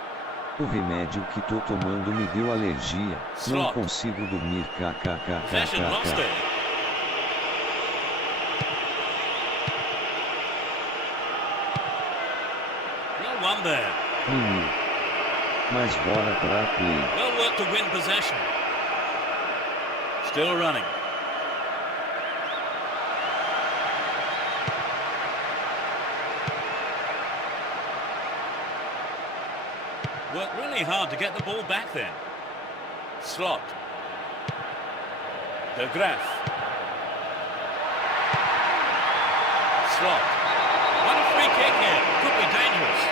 o remédio que tô tomando me deu alergia. Não consigo dormir. Possession lost KKKKK. there. No one there. Menino. Mas bora pra play. Well worked to win possession. Still running. Worked really hard to get the ball back then. Slot. De Graaf. Slot. What a free kick here. Could be dangerous.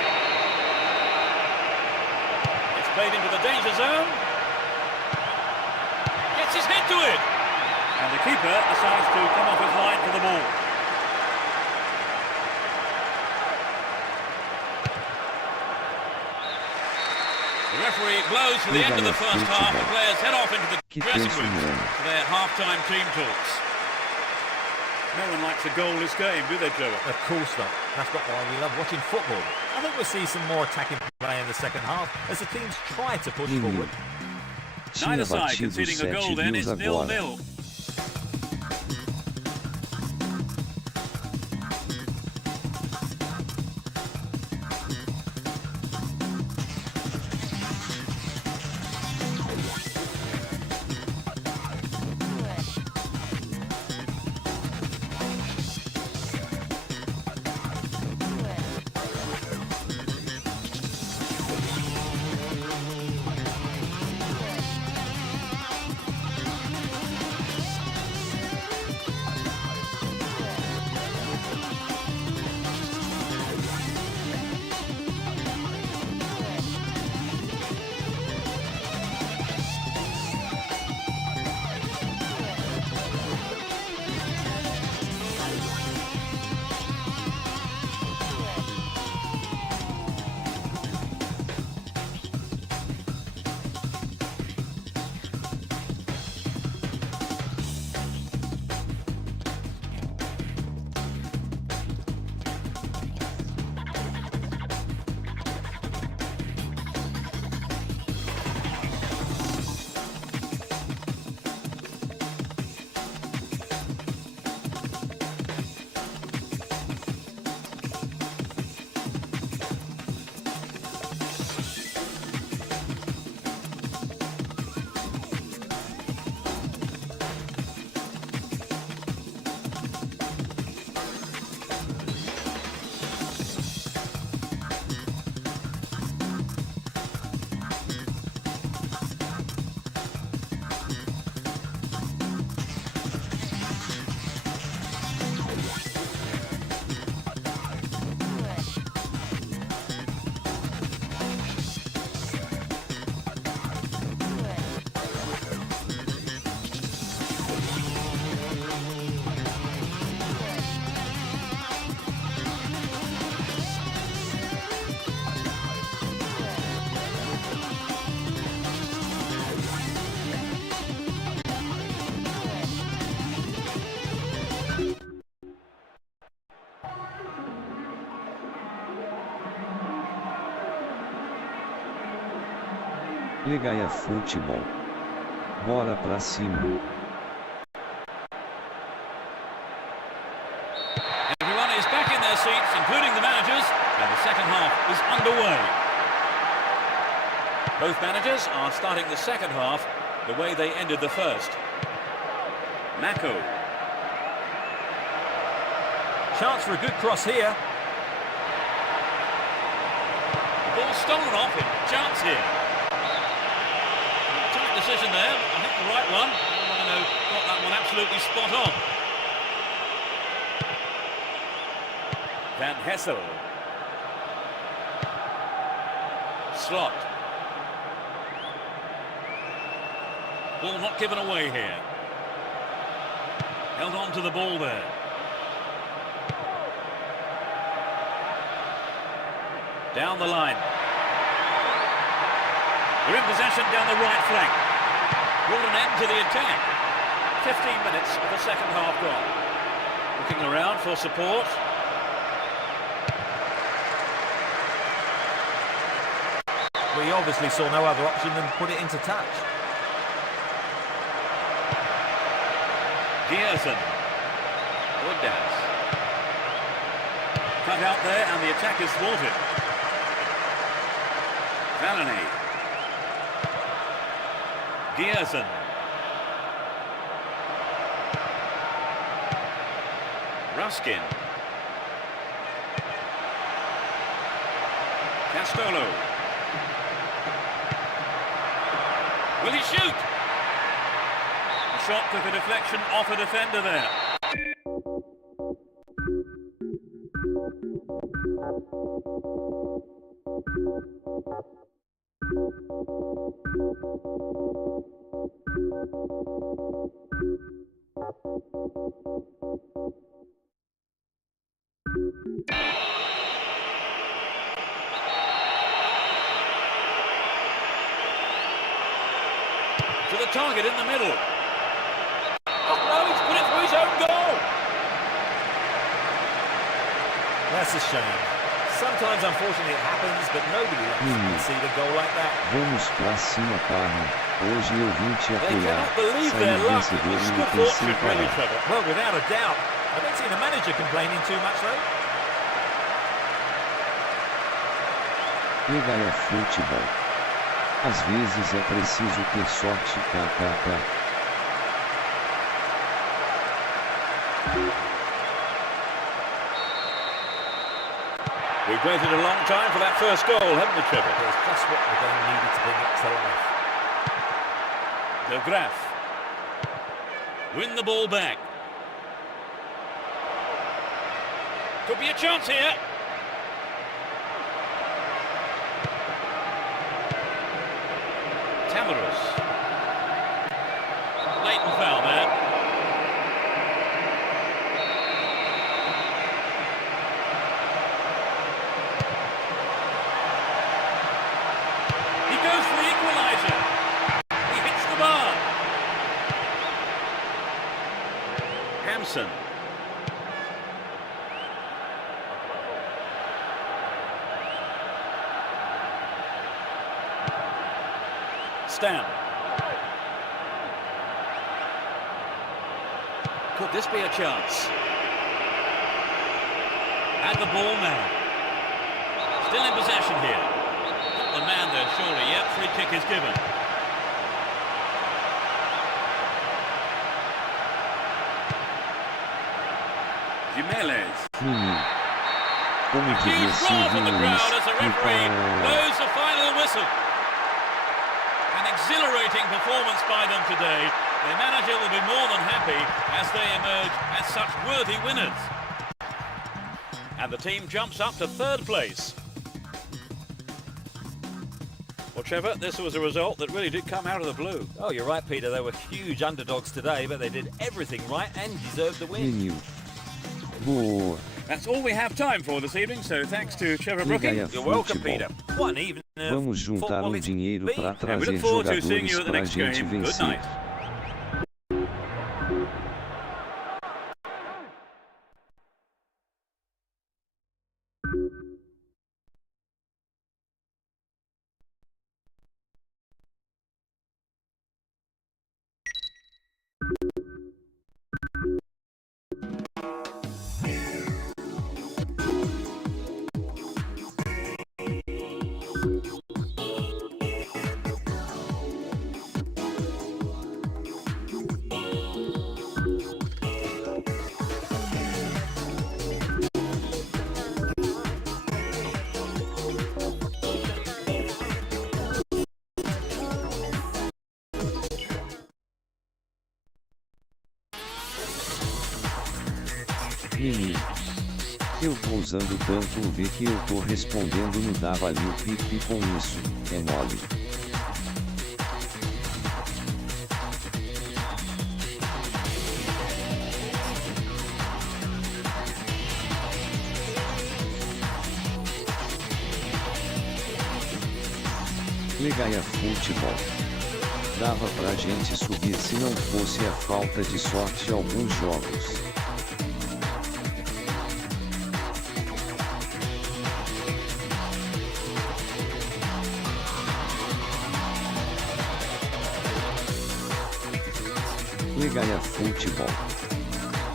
It's played into the danger zone. Gets his head to it. And the keeper decides to come off his line for the ball. The referee blows for the end of the first half. The players head off into the dressing room for their half-time team talks. No one likes a goalless game, do they, Trevor? Of course not. That's not why we love watching football. I think we'll see some more attacking play in the second half as the teams try to push forward. Tinha Neither side batido conceding a goal 7 then. views It's agora. 0-0. Resenha Futebol. Bora pra cima. Everyone is back in their seats, including the managers, and the second half is underway. Both managers are starting the second half the way they ended the first. Mako. Chance for a good cross here. Ball stolen off him. Chance here. Tight decision there. I think the right one. Rhino got that one absolutely spot on. Van Hessel. Slot. Ball not given away here. Held on to the ball there. Down the line. They're in possession down the right flank. Brought an end to the attack. 15 minutes of the second half gone. Looking around for support. We obviously saw no other option than put it into touch. Giersen. Woodhouse. Cut out there and the attack is thwarted. Valani. Giersen. Ruskin. Castolo. Will he shoot? The shot took a deflection off a defender there. To the target in the middle. Oh no, he's put it through his own goal. That's a shame. Sometimes, unfortunately, it happens, but nobody likes to concede a goal like that. Vamos pra cima, carne. Hoje eu vim te They apoiar. cannot believe Sair their luck. vencedor It's e good tem fortune, sem really, parar. Trevor. Well, without a doubt. I don't see the manager complaining too much, though. Resenha Futebol. Às vezes é preciso ter sorte, kkk. We've waited a long time for that first goal, haven't we, Trevor? It's just what the game needed to bring it to life. De Graaf. Win the ball back. Could be a chance here. Tamarus. Blatant foul there. He goes for the equaliser. He hits the bar. Hampson. Stam. Could this be a chance? Had the ball now. Still in possession here. Got the man there, surely. Yep, free kick is given. Jimenez. Como Huge diria roar from the Silvio crowd Luiz, as the referee blows the final whistle. An exhilarating performance by them today. Their manager will be more than happy as they emerge as such worthy winners. And the team jumps up to third place. Well, Trevor, this was a result that really did come out of the blue. Oh, you're right, Peter. They were huge underdogs today, but they did everything right and deserved the win. Nenhum. Boa. That's all we have time for this evening, so thanks to Trevor Brooking. Resenha You're welcome, Futebol. Peter. What an evening of Vamos juntar football it's dinheiro been. pra And we trazer look forward to seeing you jogadores at the pra next game. gente Good vencer. night. Menino. Eu tô usando tanto o V que eu tô respondendo no dava ali o pipi com isso, é mole. Legaia Futebol. Dava pra gente subir se não fosse a falta de sorte alguns jogos. Legaia Futebol.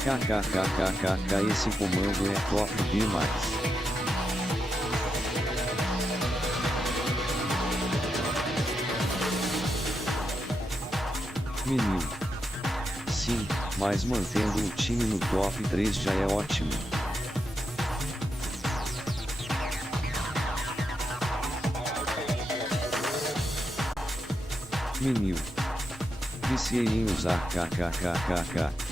KKKKKK esse comando é top demais. Menino. Sim, mas mantendo o time no top 3 já é ótimo. Menino. Viciei em usar kkkk.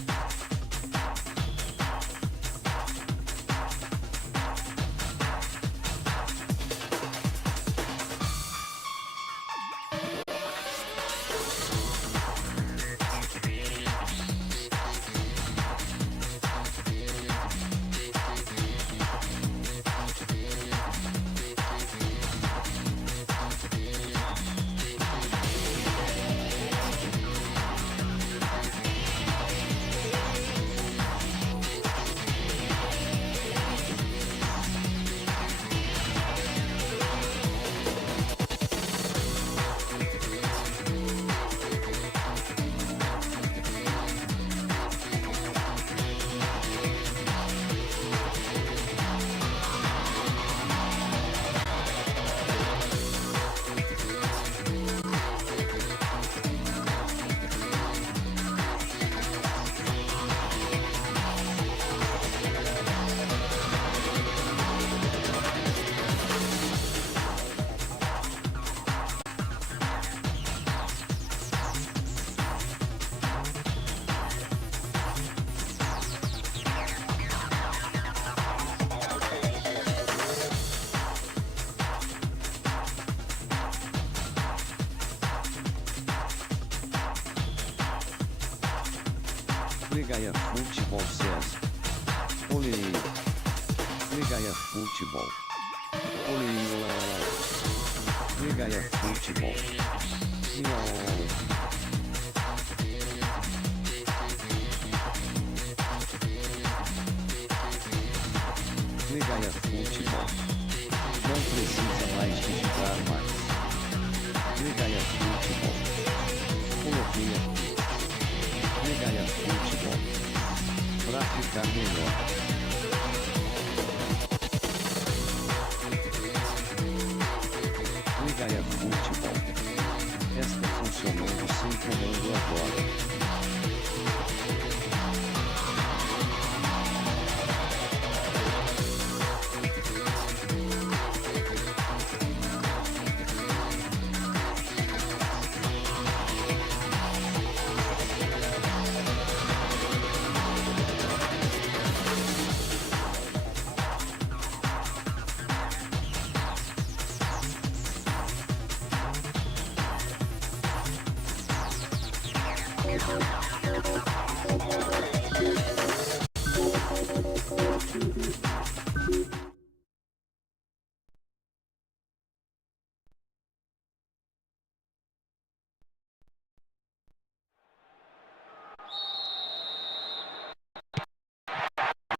Legaia Futebol Seja. Olê. Legaia Futebol. Olê. Legaia Futebol. Legaia Futebol. Não precisa mais digitar mais. Legaia Futebol. Coloquei aqui. Legaia Futebol. Pra ficar melhor. Legaia Futebol. Está funcionando sem comando agora.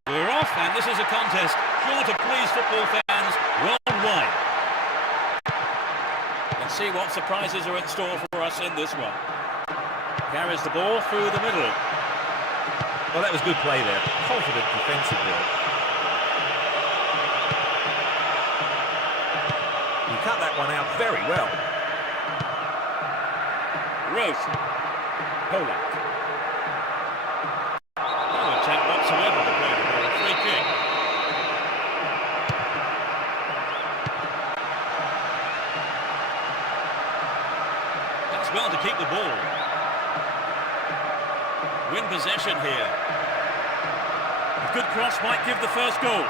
We're off, and this is a contest sure to please football fans worldwide. Let's see what surprises are in store for us in this one. Carries the ball through the middle. Well, that was good play there. Confident defensive work. He cut that one out very well. Rose. Polak. No attempt whatsoever to play the ball. A free kick. That's well to keep the ball. Win possession here. good cross might give the first goal.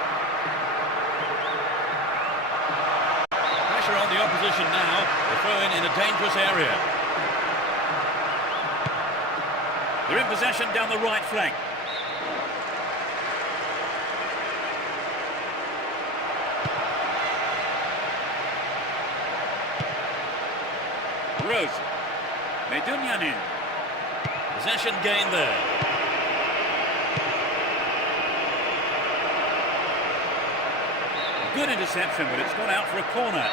Pressure on the opposition now. They throw in a dangerous area. They're in possession down the right flank. Rose. Medunyanin. Possession gained there. Good interception, but it's gone out for a corner.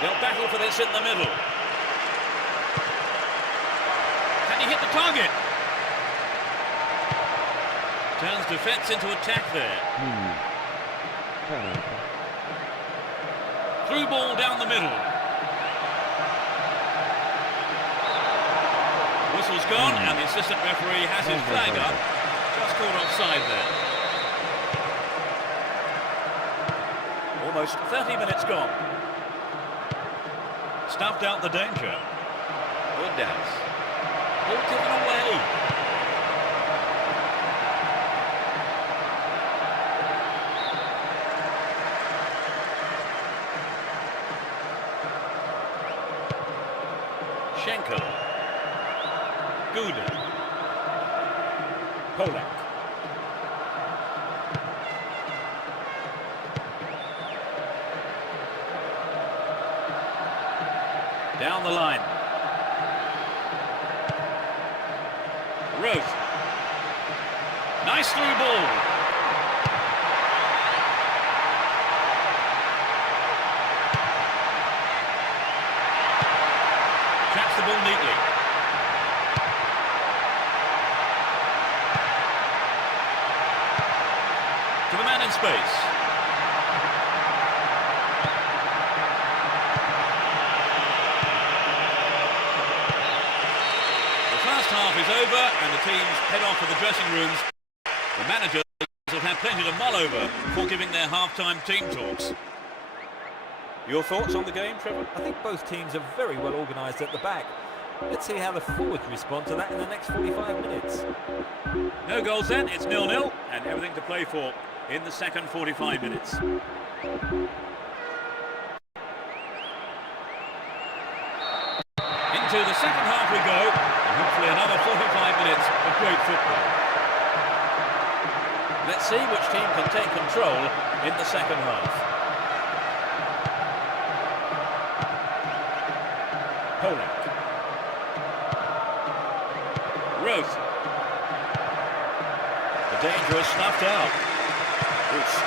They'll battle for this in the middle. Can he hit the target? Turns defence into attack there. Through ball down the middle. Whistle's gone, and the assistant referee has his flag up. Just called offside there. Almost 30 minutes gone. Stuffed out the danger. Good dance. Ball given away. Schenkel. Gouda. Polak. Down the line. Rose. Nice through ball. Traps the ball neatly. To the man in space. Half is over and the teams head off to the dressing rooms. The managers have had plenty to mull over before giving their half-time team talks. Your thoughts on the game, Trevor? I think both teams are very well organised at the back. Let's see how the forwards respond to that in the next 45 minutes. No goals then, it's 0-0 and everything to play for in the second 45 minutes. Into the second half we go. Hopefully another 45 minutes of great football. Let's see which team can take control in the second half. Polak. Rose. The danger is snuffed out. Roost.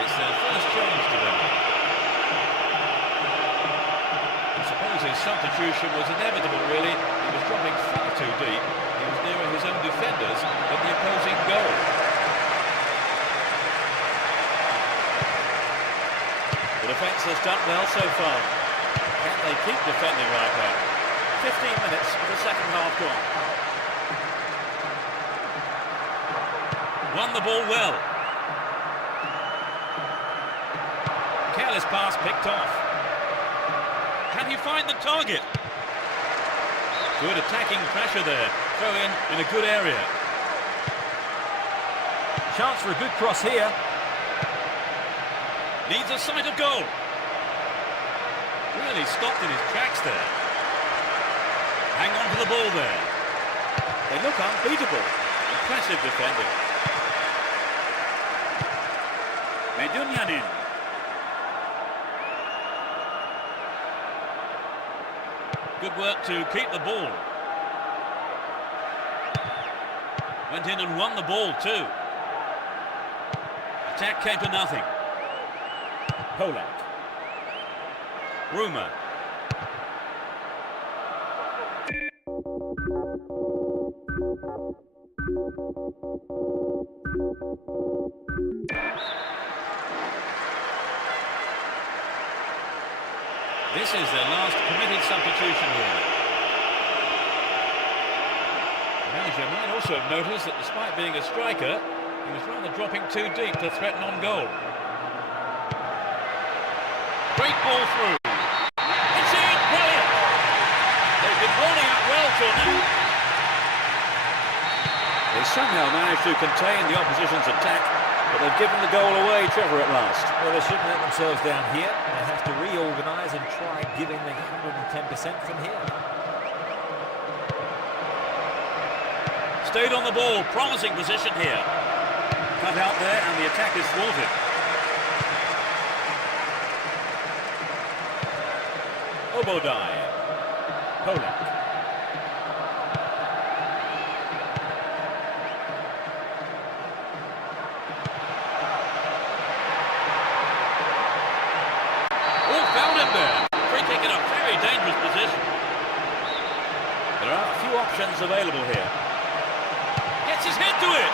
It's their first change today. I suppose his substitution was inevitable, really. He was dropping far too deep. He was nearer his own defenders than the opposing goal. The defence has done well so far. Can they keep defending like that? 15 minutes of the second half gone. Won the ball well. Careless pass picked off. Can he find the target? Good attacking pressure there. Throw in a good area. Chance for a good cross here. Needs a sight of goal. Really stopped in his tracks there. Hang on to the ball there. They look unbeatable. Impressive defending. Medunyanin. Good work to keep the ball. Went in and won the ball too. Attack came to nothing. Polak. Rumer. This is their last committed substitution here. The manager might also have noticed that despite being a striker, he was rather dropping too deep to threaten on goal. Great ball through. It's in! Brilliant! They've been holding up well till now. They somehow managed to contain the opposition's attack, but they've given the goal away, Trevor, at last. Well, they shouldn't let themselves down here. They have to reorganise and try giving the 110% from here. Stayed on the ball, promising position here. Cut out there and the attack is thwarted. Obodai. Polak. Oh, found him there. Free kick in a very dangerous position. There are a few options available here. Gets his head to it.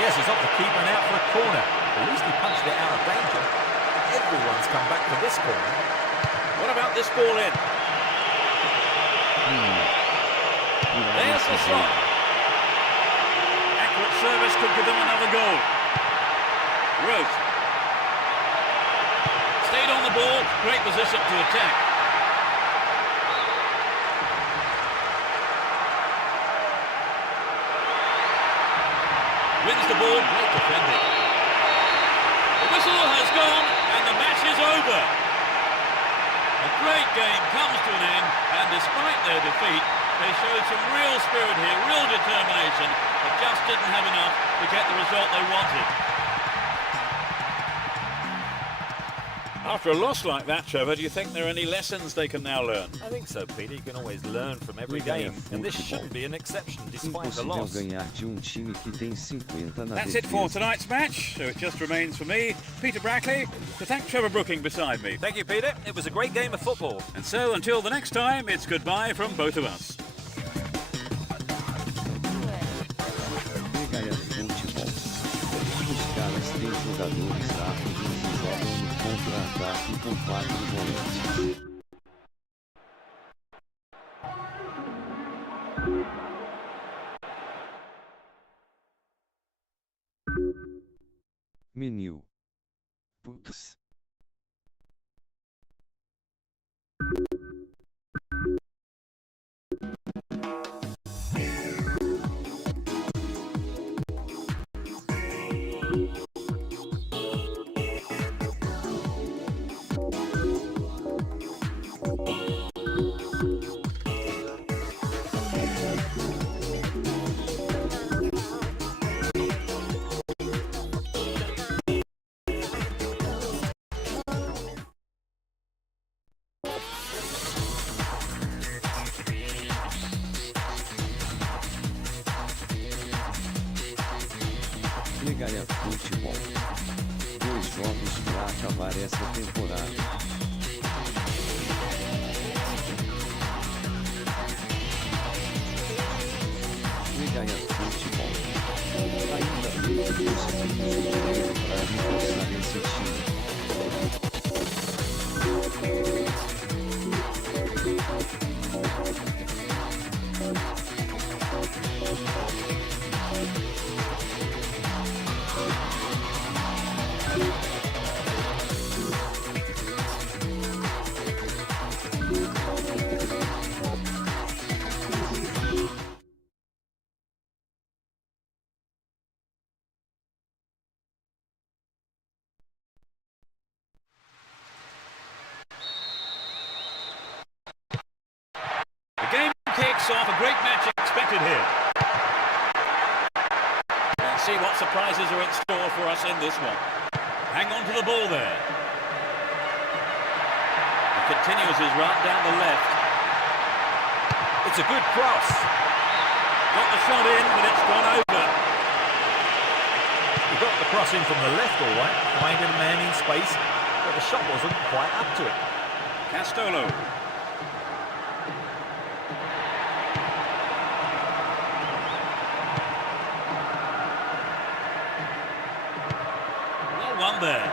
Yes, he's off the keeper and out for a corner. At least he punched it out of danger. Everyone's come back to this corner. What about this ball in? There's the shot. Accurate service could give them another goal. Roach. Stayed on the ball. Great position to attack. Wins the ball. Great defending. The whistle has gone and the match is over. A great game comes to an end, and despite their defeat, they showed some real spirit here, real determination, but just didn't have enough to get the result they wanted. After a loss like that, Trevor, do you think there are any lessons they can now learn? I think so, Peter. You can always learn from every game, and this shouldn't be an exception despite the loss. That's it for tonight's match, so it just remains for me, Peter Brackley, to thank Trevor Brooking beside me. Thank you, Peter. It was a great game of football. And so, until the next time, it's goodbye from both of us. Contra-ataque com 4 volantes. Menu. Putz. Resenha Futebol. 2 jogos para acabar essa temporada. Resenha Futebol. Ainda bem que conseguimos o dinheiro para reforçar esse time. Off a great match expected here. Let's see what surprises are in store for us in this one. hang on to the ball there. He continues his run down the left. It's a good cross. Got the shot in, but it's gone over. He got the cross in from the left, all right, finding a man in space, but the shot wasn't quite up to it. Castolo. Well won there.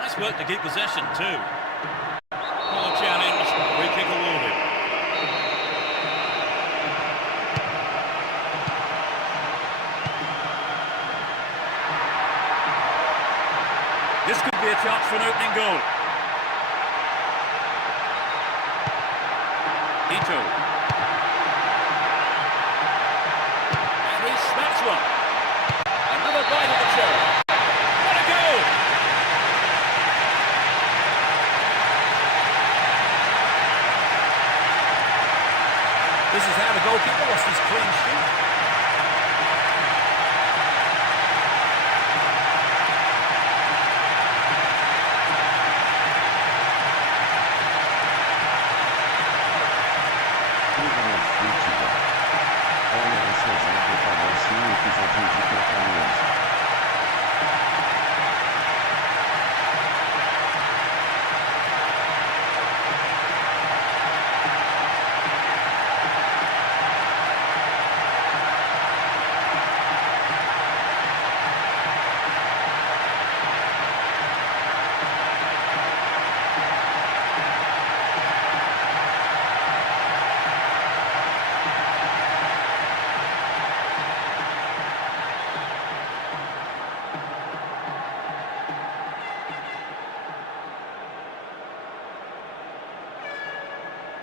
Nice work to keep possession too. Poor challenge, free kick awarded. This could be a chance for an opening goal. Ito. And he smacks one. Another bite of the cherry. What a goal! This is how the goalkeeper lost his clean sheet. Futebol. Olha esse exemplo parece um episódio de Canal.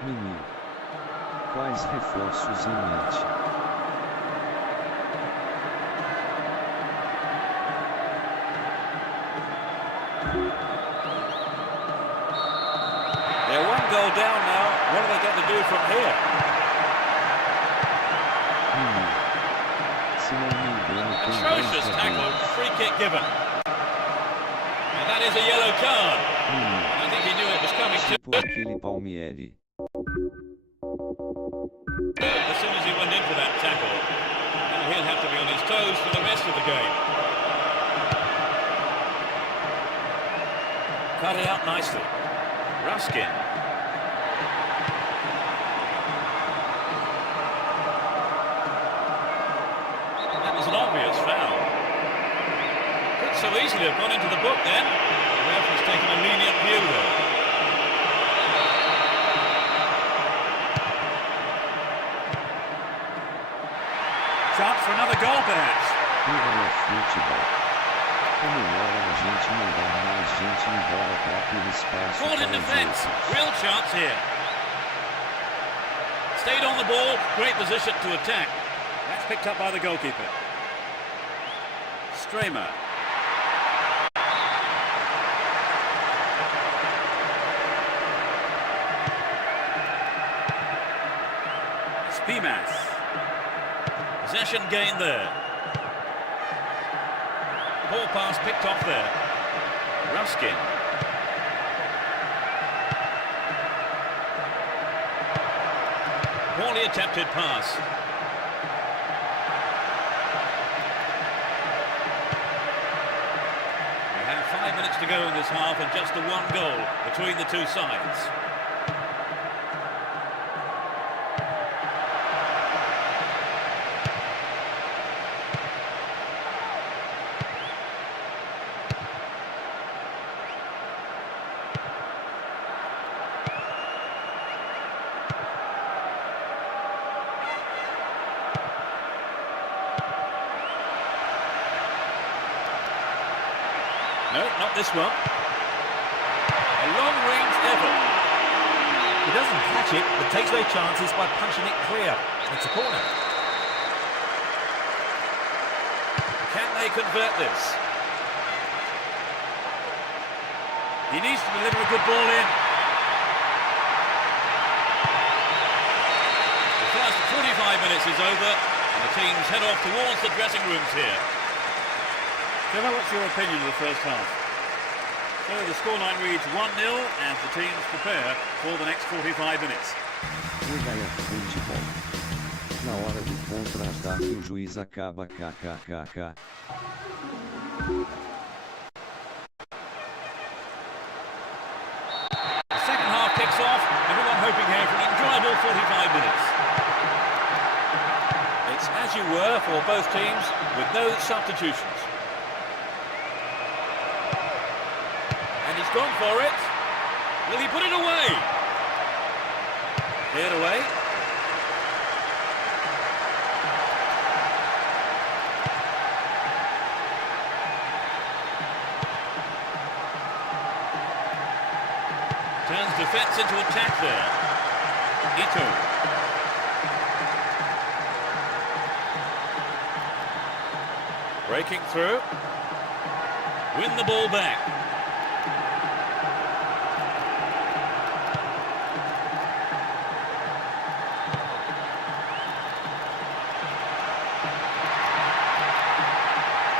Menino. Quais reforços em mente? They're one goal down now. What are they going to do from here? Menino. Se não me engano, tem Atrocious dois tackle, jogadores. free kick given. And that is a yellow card. Menino. I think he knew it was coming to. Tipo aquele Palmieri. As soon as he went in for that tackle, now he'll have to be on his toes for the rest of the game. Cut it out nicely. Ruskin. That was an obvious foul. Could so easily have gone into the book then. The ref has taken a lenient view though. Chance for another goal, perhaps. Viva no futebol. É melhor a gente mandar mais gente embora para ter espaço Caught in para os defence. outros. Real chance here. Stayed on the ball. Great position to attack. That's picked up by the goalkeeper. Stramer. Spimas. Possession gained there. Ball pass picked off there. Ruskin. Poorly attempted pass. We have 5 minutes to go in this half and just the one goal between the two sides. No, not this one. A long-range effort. He doesn't catch it, but takes their chances by punching it clear. It's a corner. Can they convert this? He needs to deliver a good ball in. The first 45 minutes is over, and the teams head off towards the dressing rooms here. Trevor, what's your opinion of the first half? So the scoreline reads 1-0 as the teams prepare for the next 45 minutes. Resenha Futebol. Na hora do contra-ataque o juiz acaba kkkk. The second half kicks off, everyone hoping here for an enjoyable 45 minutes. It's as you were for both teams, with no substitutions. And he's gone for it. Will he put it away? Cleared away. Turns defence into attack there. Ito. Breaking through. Win the ball back.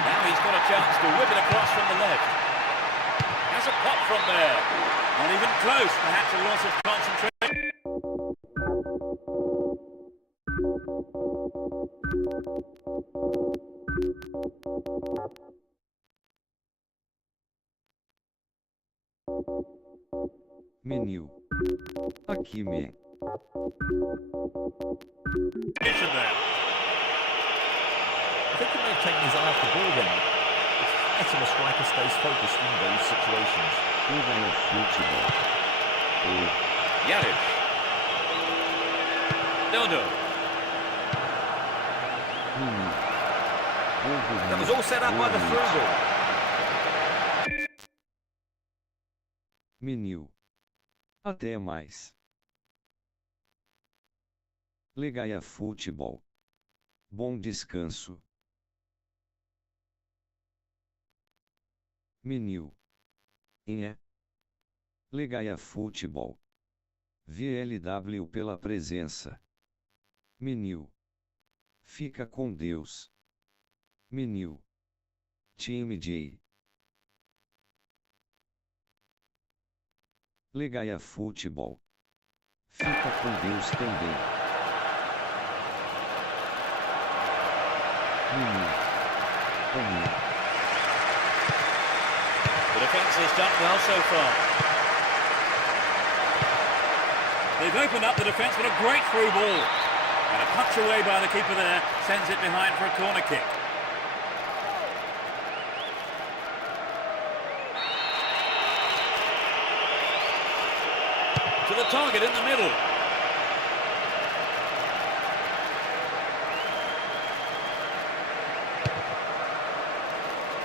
Now he's got a chance to whip it across from the left. Has a pop from there. Not even close, perhaps a loss of concentration. Menino. Aqui me. There. I think he may have taken his eye off the ball then. It's better a striker stays focused in those situations. Resenha Futebol. Yaric. Dodo. Menino. That was all set up by the through ball. Menino. Até mais. Resenha Futebol. Bom descanso. Menino. Resenha Futebol. VLW pela presença. Menino. Fica com Deus. Menino. Time J. Resenha Futebol. Fica com Deus também. Menino. Menino. The defence has done well so far. They've opened up the defence with a great through ball. And a punch away by the keeper there sends it behind for a corner kick. To the target in the middle.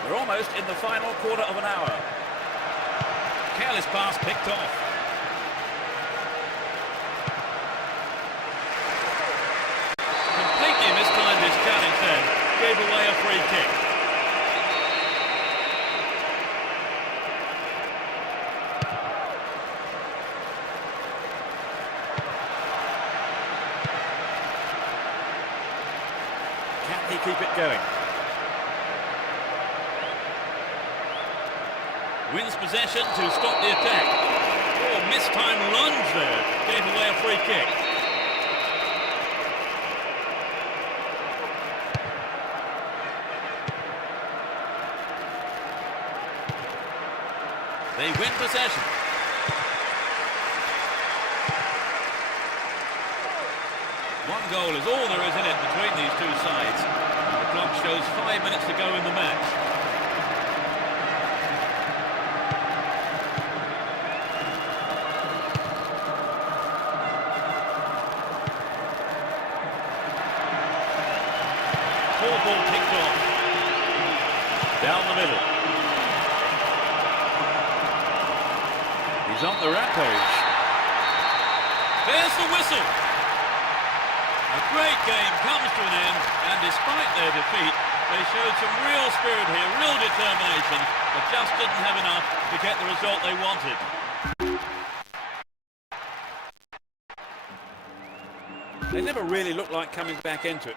We're almost in the final quarter of an hour. Careless pass picked off. Completely mistimed his challenge then. Gave away a free kick. Can he keep it going? Wins possession to stop the attack. Oh, mistimed lunge there. Gave away a free kick. They win possession. One goal is all there is in it between these two sides. The clock shows 5 minutes to go in the match. Ball kicked off. Down the middle. He's on the rampage. There's the whistle. A great game comes to an end, and despite their defeat, they showed some real spirit here, real determination, but just didn't have enough to get the result they wanted. They never really looked like coming back into it.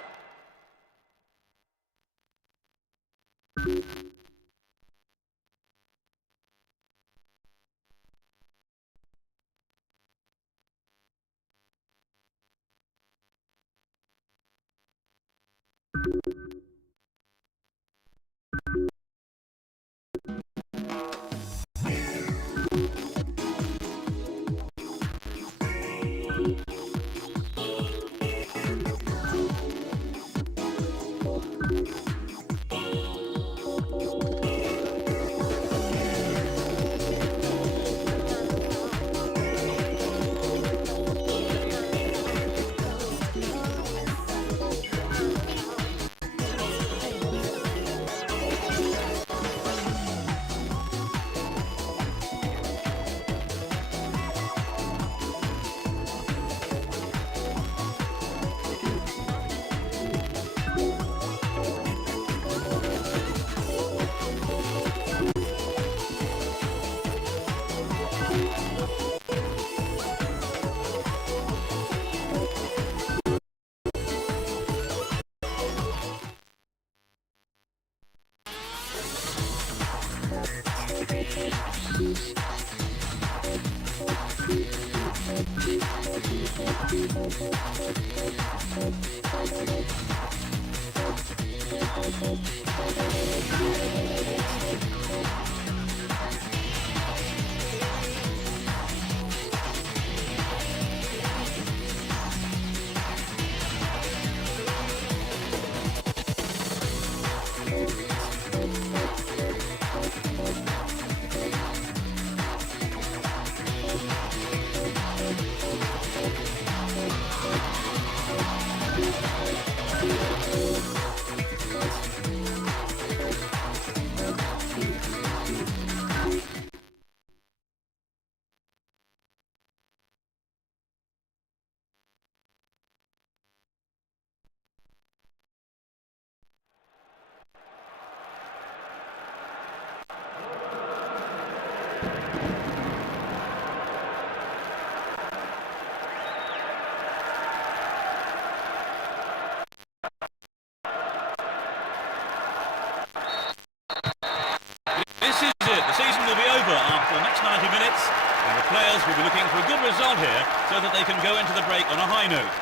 This is it. The season will be over after the next 90 minutes, and the players will be looking for a good result here so that they can go into the break on a high note.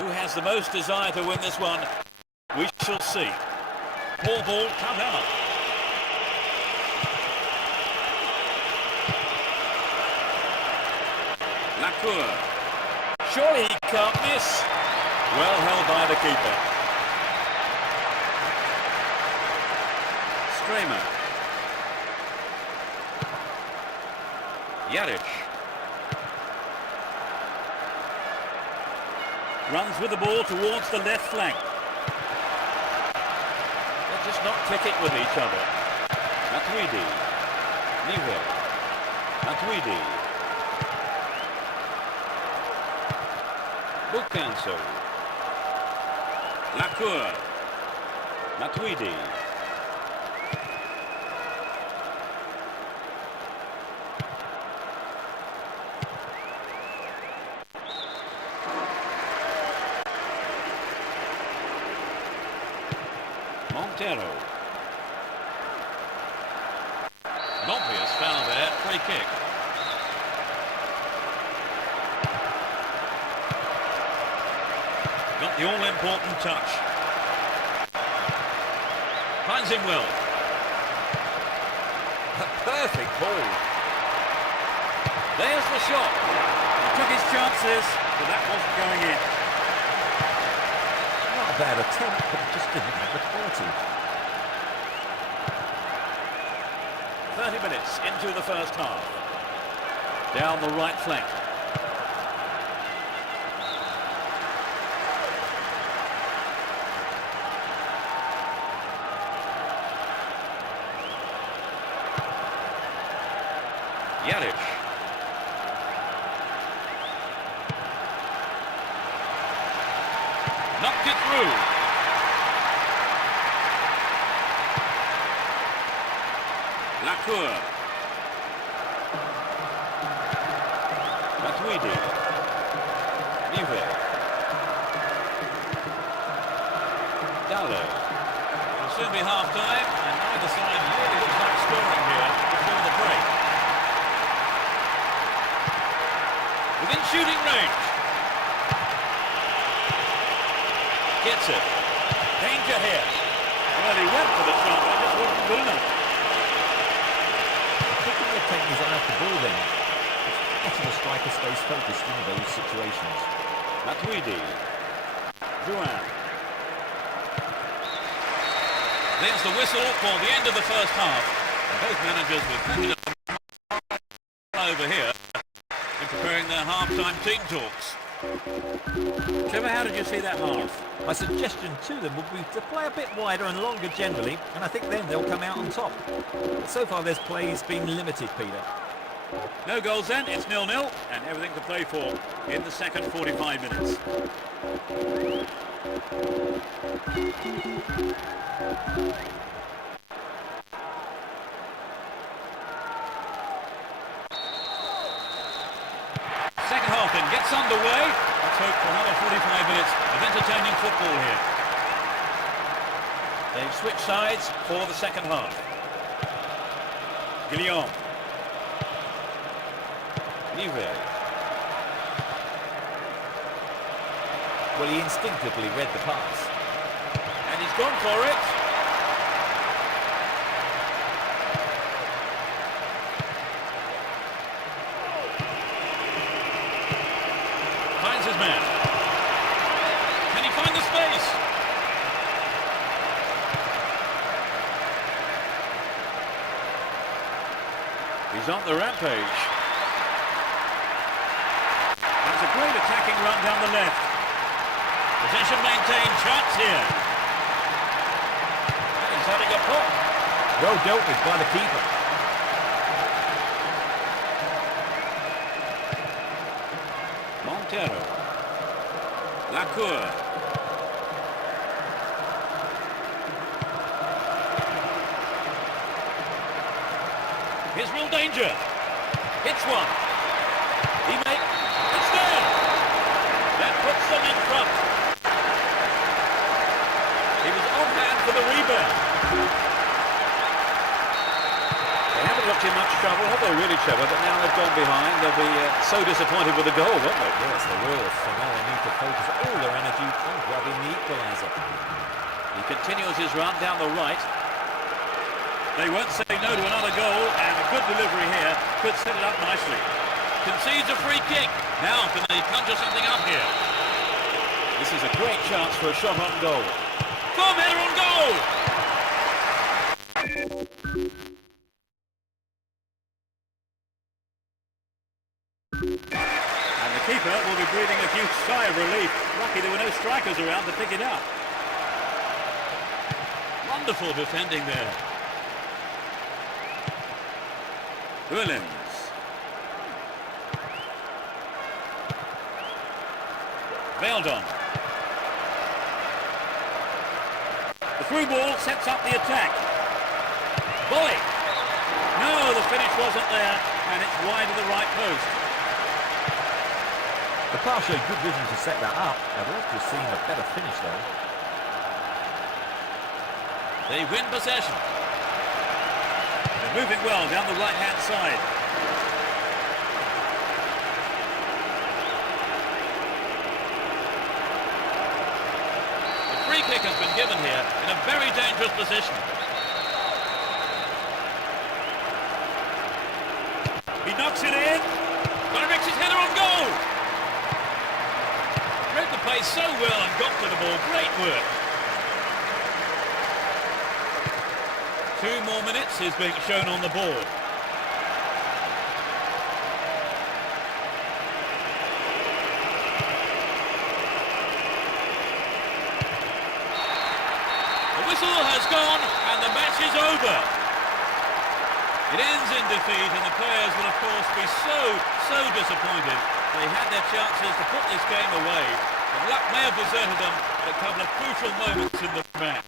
Who has the most desire to win this one? We shall see. Ball come out. Lacour. Surely he can't miss. Well held by the keeper. Kramer. Yaric. Runs with the ball towards the left flank. They're just not click it with each other. Matuidi. Nivel. Matuidi. Bucanso. Lacour. Matuidi. Montero. An obvious foul there, free kick. Got the all-important touch. Finds him well. A perfect ball. There's the shot. He took his chances, but that wasn't going in. Not a bad attempt, but just didn't have the quality. 30 minutes into the first half. Down the right flank. Yaric. Knocked it through. Lacour. Matuidi. Nivel. Dallo. It'll soon be half-time, and neither side really looks like scoring here before the break. Within shooting range. Gets it. Danger here. Well, he went for the shot, but it just wasn't good enough. Taking his eye off the ball then. It's the striker stays focused in those situations. Matuidi. Juan. There's the whistle for the end of the first half. And both managers with plenty of over here in preparing their half-time team talks. Trevor, how did you see that half? My suggestion to them would be to play a bit wider and longer generally, and I think then they'll come out on top. But so far this play's been limited, Peter. No goals then, it's 0-0, and everything to play for in the second 45 minutes. Second half then gets underway. Let's hope for another 45 minutes of entertaining football here. They've switched sides for the second half. Guillaume. Nivel. Well, he instinctively read the pass. And he's gone for it. Finds his man. Can he find the space? He's on the rampage. There's a great attacking run down the left. Possession maintained, chance here. And he's having a pop. Well dealt with by the keeper. Montero. Lacour. Here's real danger. Hits one. He makes... It's there! That puts them in front. He was on hand for the rebound. They haven't looked in much trouble, have they really, Trevor? But now they've gone behind. They'll be so disappointed with the goal, won't they? Yes, they will. So now they need to focus all their energy on grabbing the equaliser. He continues his run down the right. They won't say no to another goal, and a good delivery here could set it up nicely. Concedes a free kick. Now can they conjure something up here? This is a great chance for a shot on goal. Boom, header on goal! And the keeper will be breathing a huge sigh of relief. Lucky there were no strikers around to pick it up. Wonderful defending there. Williams. Veldon. The through ball sets up the attack. Volley. No, the finish wasn't there, and it's wide of the right post. The pass showed good vision to set that up. I'd like to have seen a better finish though. They win possession. They're moving well down the right-hand side. The free kick has been given here in a very dangerous position. He knocks it in. Directs his header on goal. Read the play so well and got to the ball. Great work. 2 more minutes is being shown on the board. The whistle has gone and the match is over. It ends in defeat and the players will of course be so disappointed. They had their chances to put this game away, but luck may have deserted them at a couple of crucial moments in the match.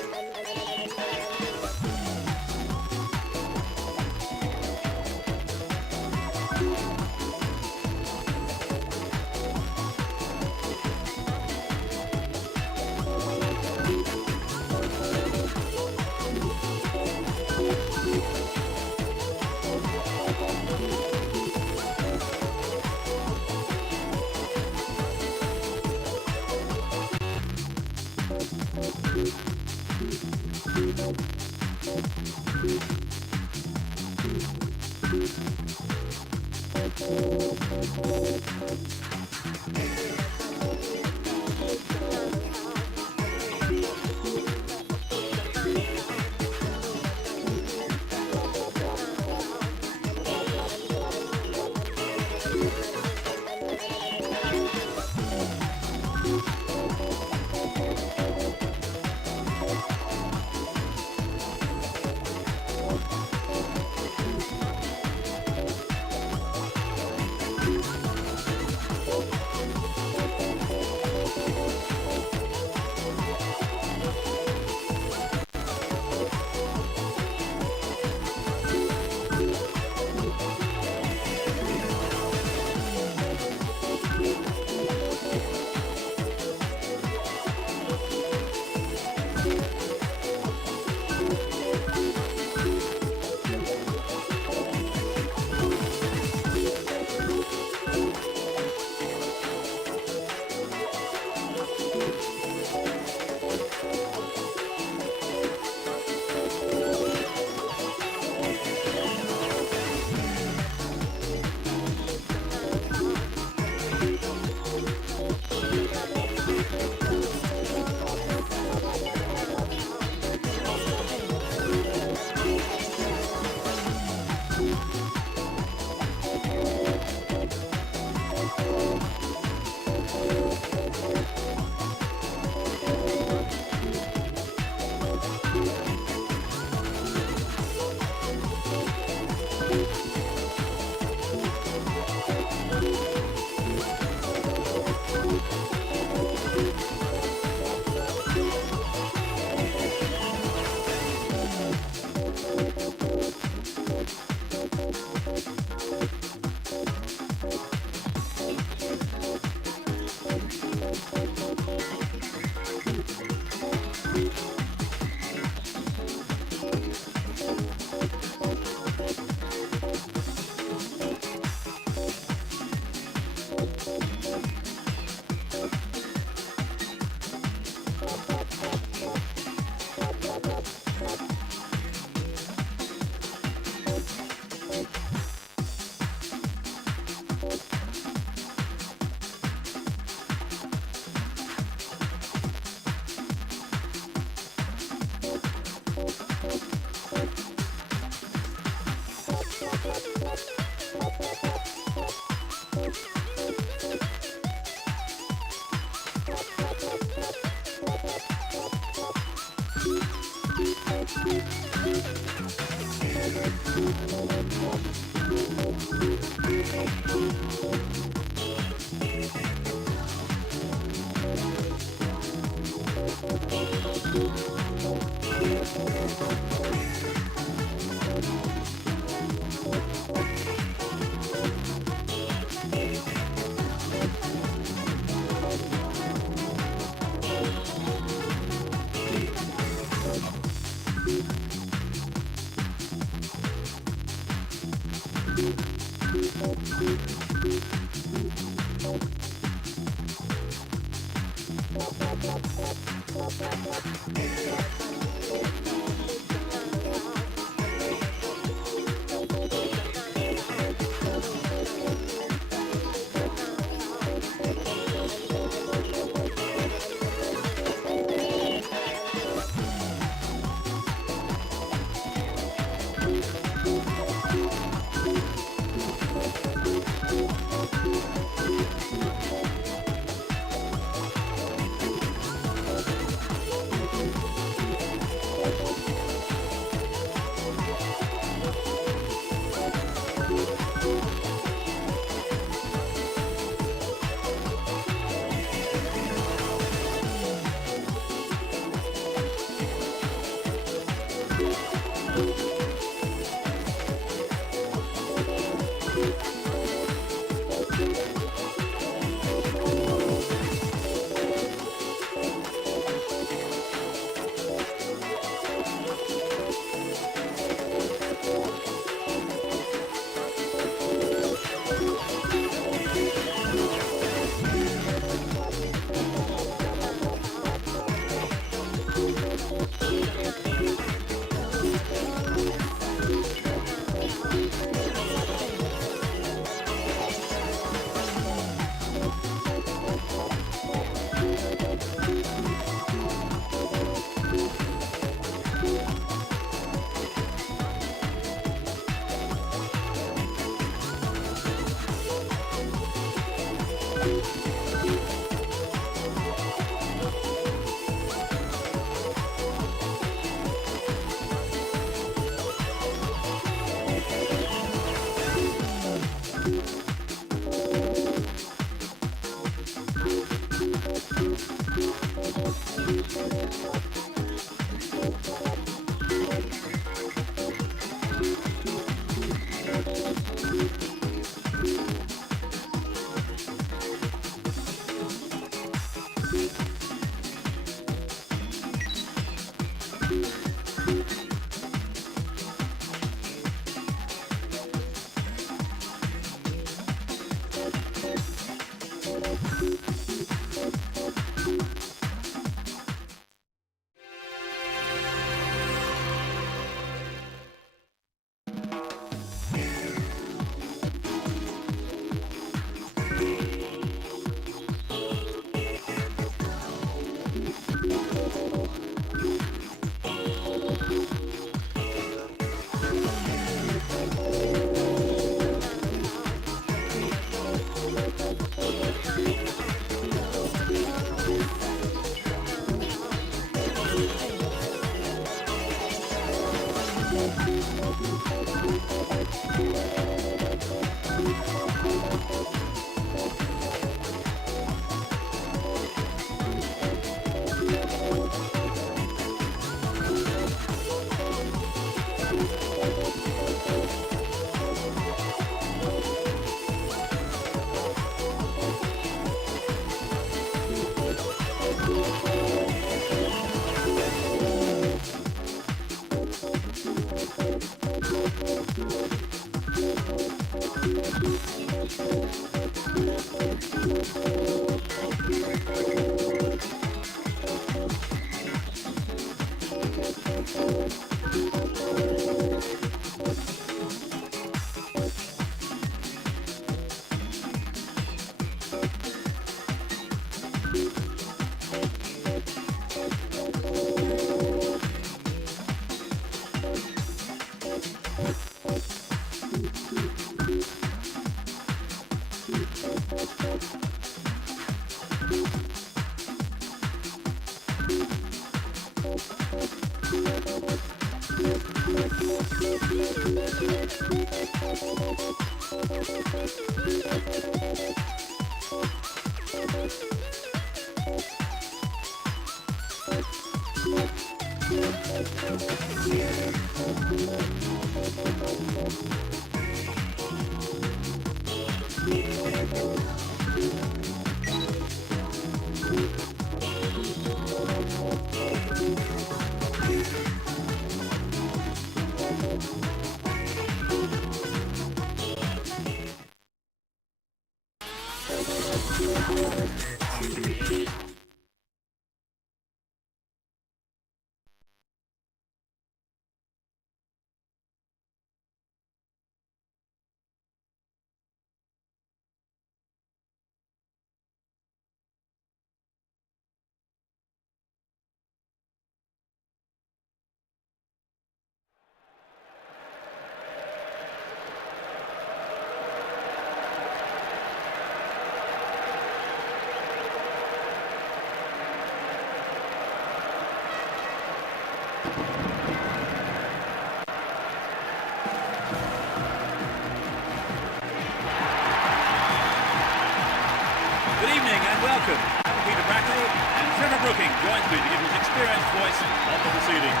Joins me to give his experienced voice on the proceedings.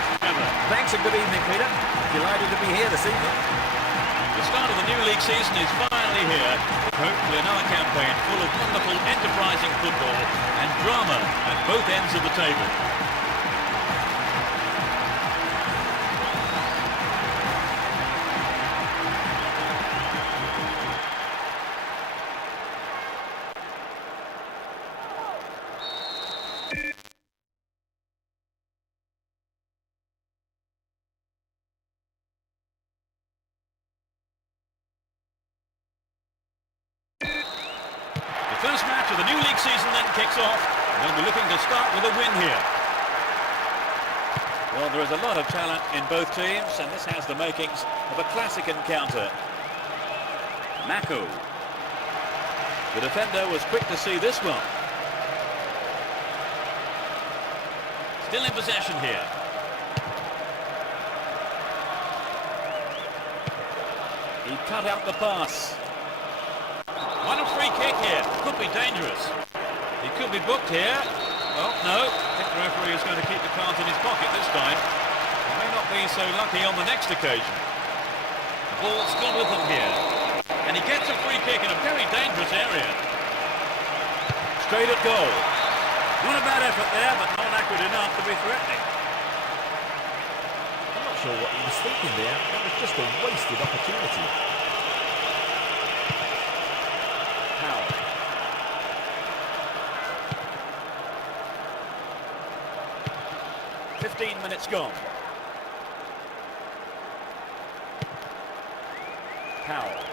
Thanks and good evening, Peter. Delighted to be here this evening. The start of the new league season is finally here. Hopefully another campaign full of wonderful, enterprising football and drama at both ends of the table. First match of the new league season then kicks off. They'll be looking to start with a win here. Well, there is a lot of talent in both teams, and this has the makings of a classic encounter. Mako. The defender was quick to see this one. Still in possession here. He cut out the pass. What a free kick here. Could be dangerous. He could be booked here. Oh, no. I think the referee is going to keep the cards in his pocket this time. He may not be so lucky on the next occasion. The ball's still with them here. And he gets a free kick in a very dangerous area. Straight at goal. Not a bad effort there, but not accurate enough to be threatening. I'm not sure what he was thinking there. That was just a wasted opportunity. How? 15 minutes gone. Powell.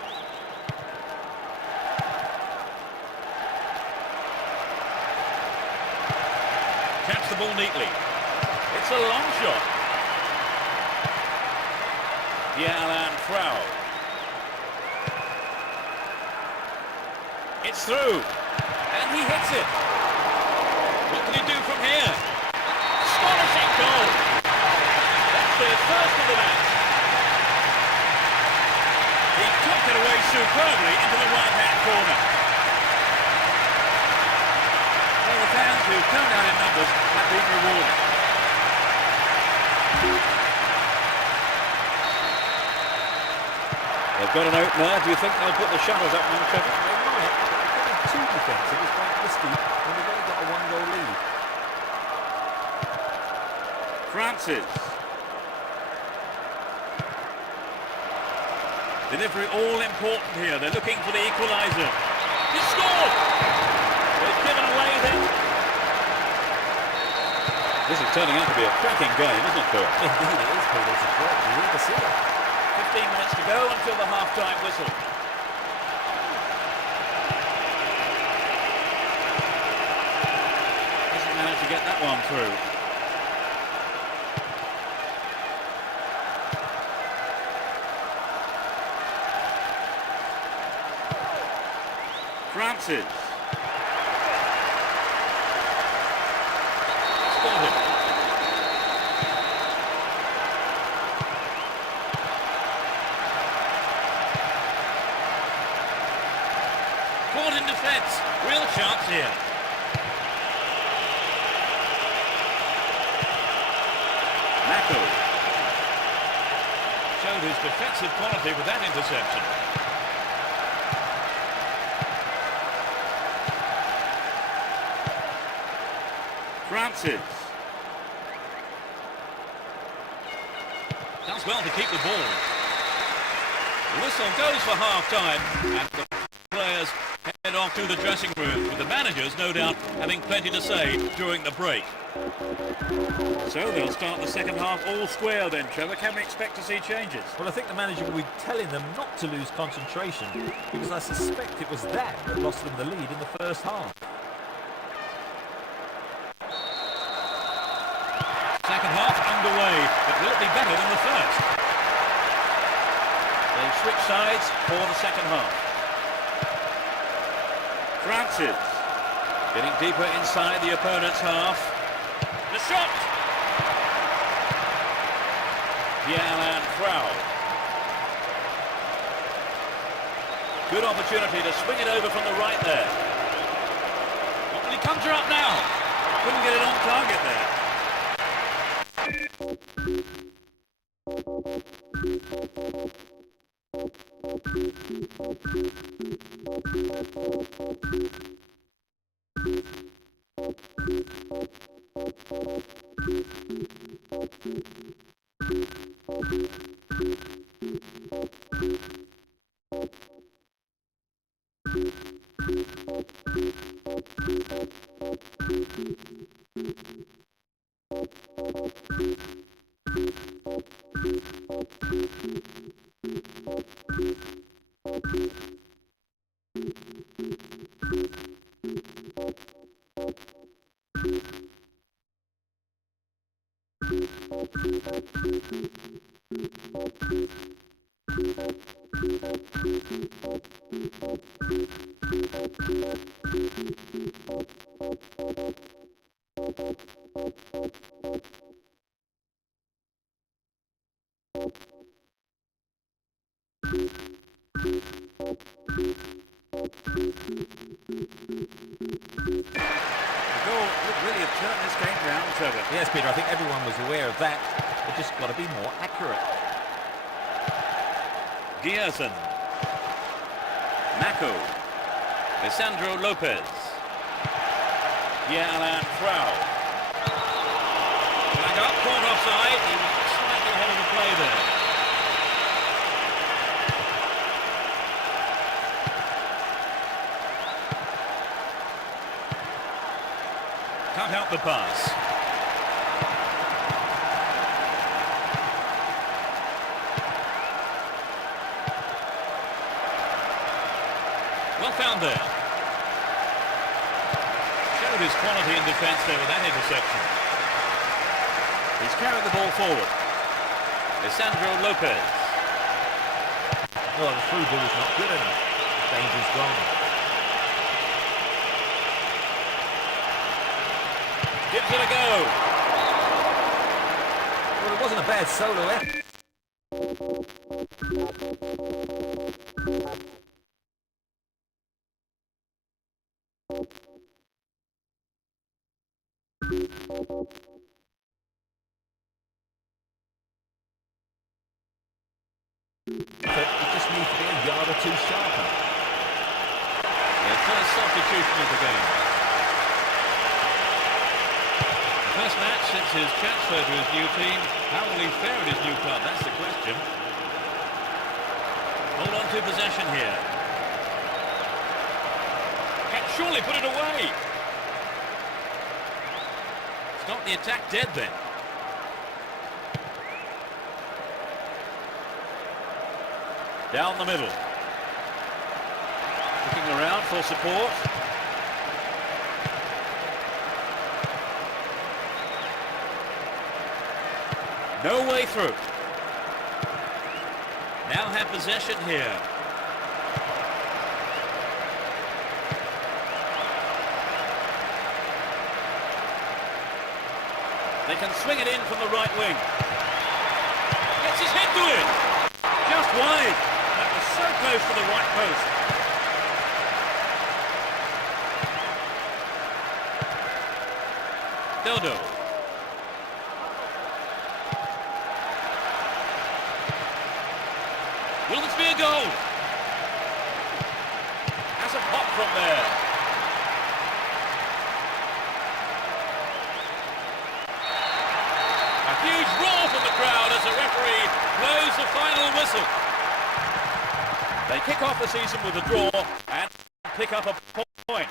Catch the ball neatly. It's a long shot. Alan Frau. It's through. And he hits it. What can he do from here? Astonishing goal. That's their first of the match. He took it away superbly into the right-hand corner. Well, the fans who turned out in numbers have been rewarded. They've got an opener. Do you think they'll put the shutters up on the traffic? They might, but becoming too defensive is quite risky when they've only got a one-goal lead. Francis. Delivery all important here. They're looking for the equaliser. He scored! They've given away then. This is turning out to be a cracking game, isn't it, Phil? Indeed it is, Paul. It's a great lead to see it. 15 minutes to go until the half-time whistle. Doesn't manage to get that one through. Francis. Spotted. Caught in defence. Real chance here. Mako. Showed his defensive quality with that interception. Francis. Does well to keep the ball. The whistle goes for half-time and the players head off to the dressing room with the managers no doubt having plenty to say during the break. So they'll start the second half all square then, Trevor. Can we expect to see changes? Well, I think the manager will be telling them not to lose concentration because I suspect it was that lost them the lead in the first half. Second half underway, but will it be better than the first? They switch sides for the second half. Francis getting deeper inside the opponent's half. The shot! Alan Frau. Good opportunity to swing it over from the right there. What will he conjure up now? Couldn't get it on target there. chance of it. Yes, Peter, I think everyone was aware of that. They've just got to be more accurate. Gierson. Mako. Lisandro Lopez. Alain Frau. Back up, caught offside. He was slightly ahead of the play there. Cut out the pass. Well found there. Showed his quality in defence there with that interception. He's carried the ball forward. Lisandro Lopez. Well, the through ball was not good enough. The danger's gone. Gives it a go. Well, it wasn't a bad solo effort. But it just needs to be a yard or two sharper. The first substitution of the game. The first match since his transfer to his new team. How will he fare at his new club? That's the question. Hold on to possession here. Can surely put it away. Stop the attack dead then. Down the middle. Looking around for support. No way through. Now have possession here. They can swing it in from the right wing. Gets his head to it. Just wide. That was so close to the right post. Dodo. Will this be a goal? Has a pop from there. A huge roar from the crowd as the referee blows the final whistle. They kick off the season with a draw and pick up a point.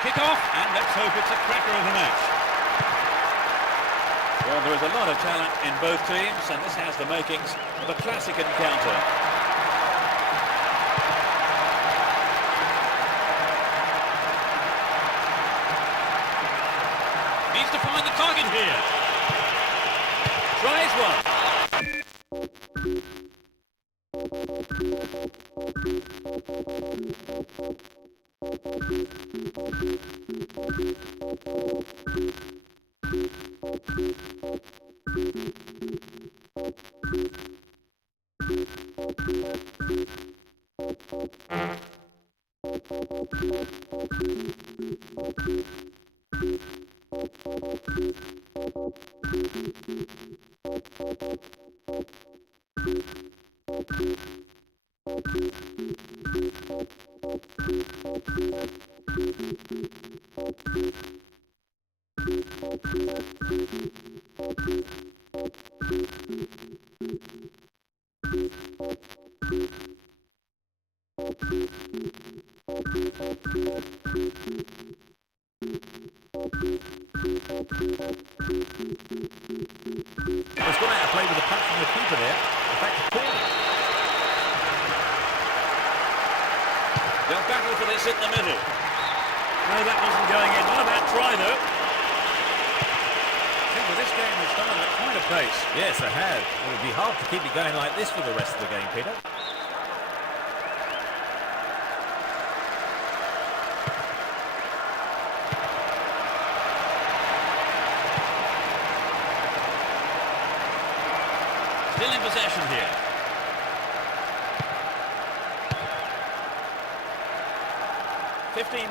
Kick off, and let's hope it's a cracker of a match. Well, there is a lot of talent in both teams, and this has the makings of a classic encounter. Needs to find the target here. Tries one. He's gone out to play with a punch from the keeper there. In fact, a corner. They'll battle for this in the middle. No, that wasn't going in. Not a bad try, though. I think this game has started at quite a pace. Yes, they have. It would be hard to keep it going like this for the rest of the game, Peter. Still in possession here.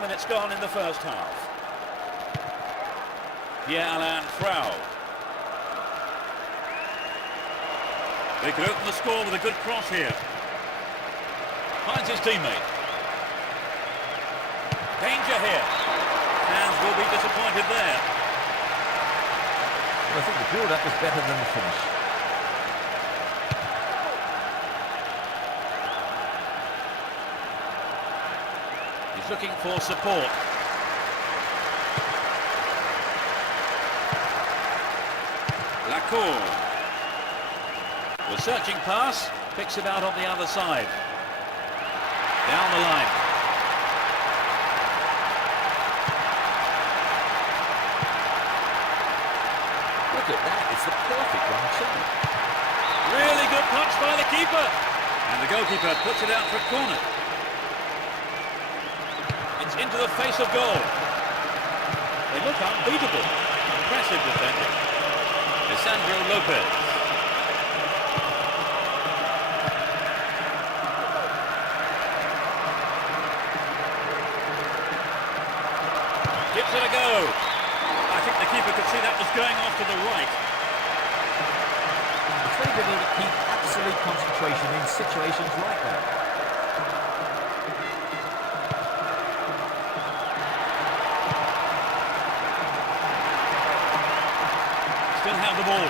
Minutes gone in the first half. Pierre-Alain Frau. They could open the score with a good cross here. Finds his teammate. Danger here. Fans will be disappointed there. Well, I think the build-up was better than the finish. Looking for support. Lacour. The searching pass, picks it out on the other side. Down the line. Look at that, it's the perfect one-two. Really good punch by the keeper. And the goalkeeper puts it out for a corner. Into the face of goal. They look unbeatable. Impressive defending. Lisandro Lopez. Gives it a go. I think the keeper could see that was going off to the right. It's very difficult to keep absolute concentration in situations like that. Have the ball.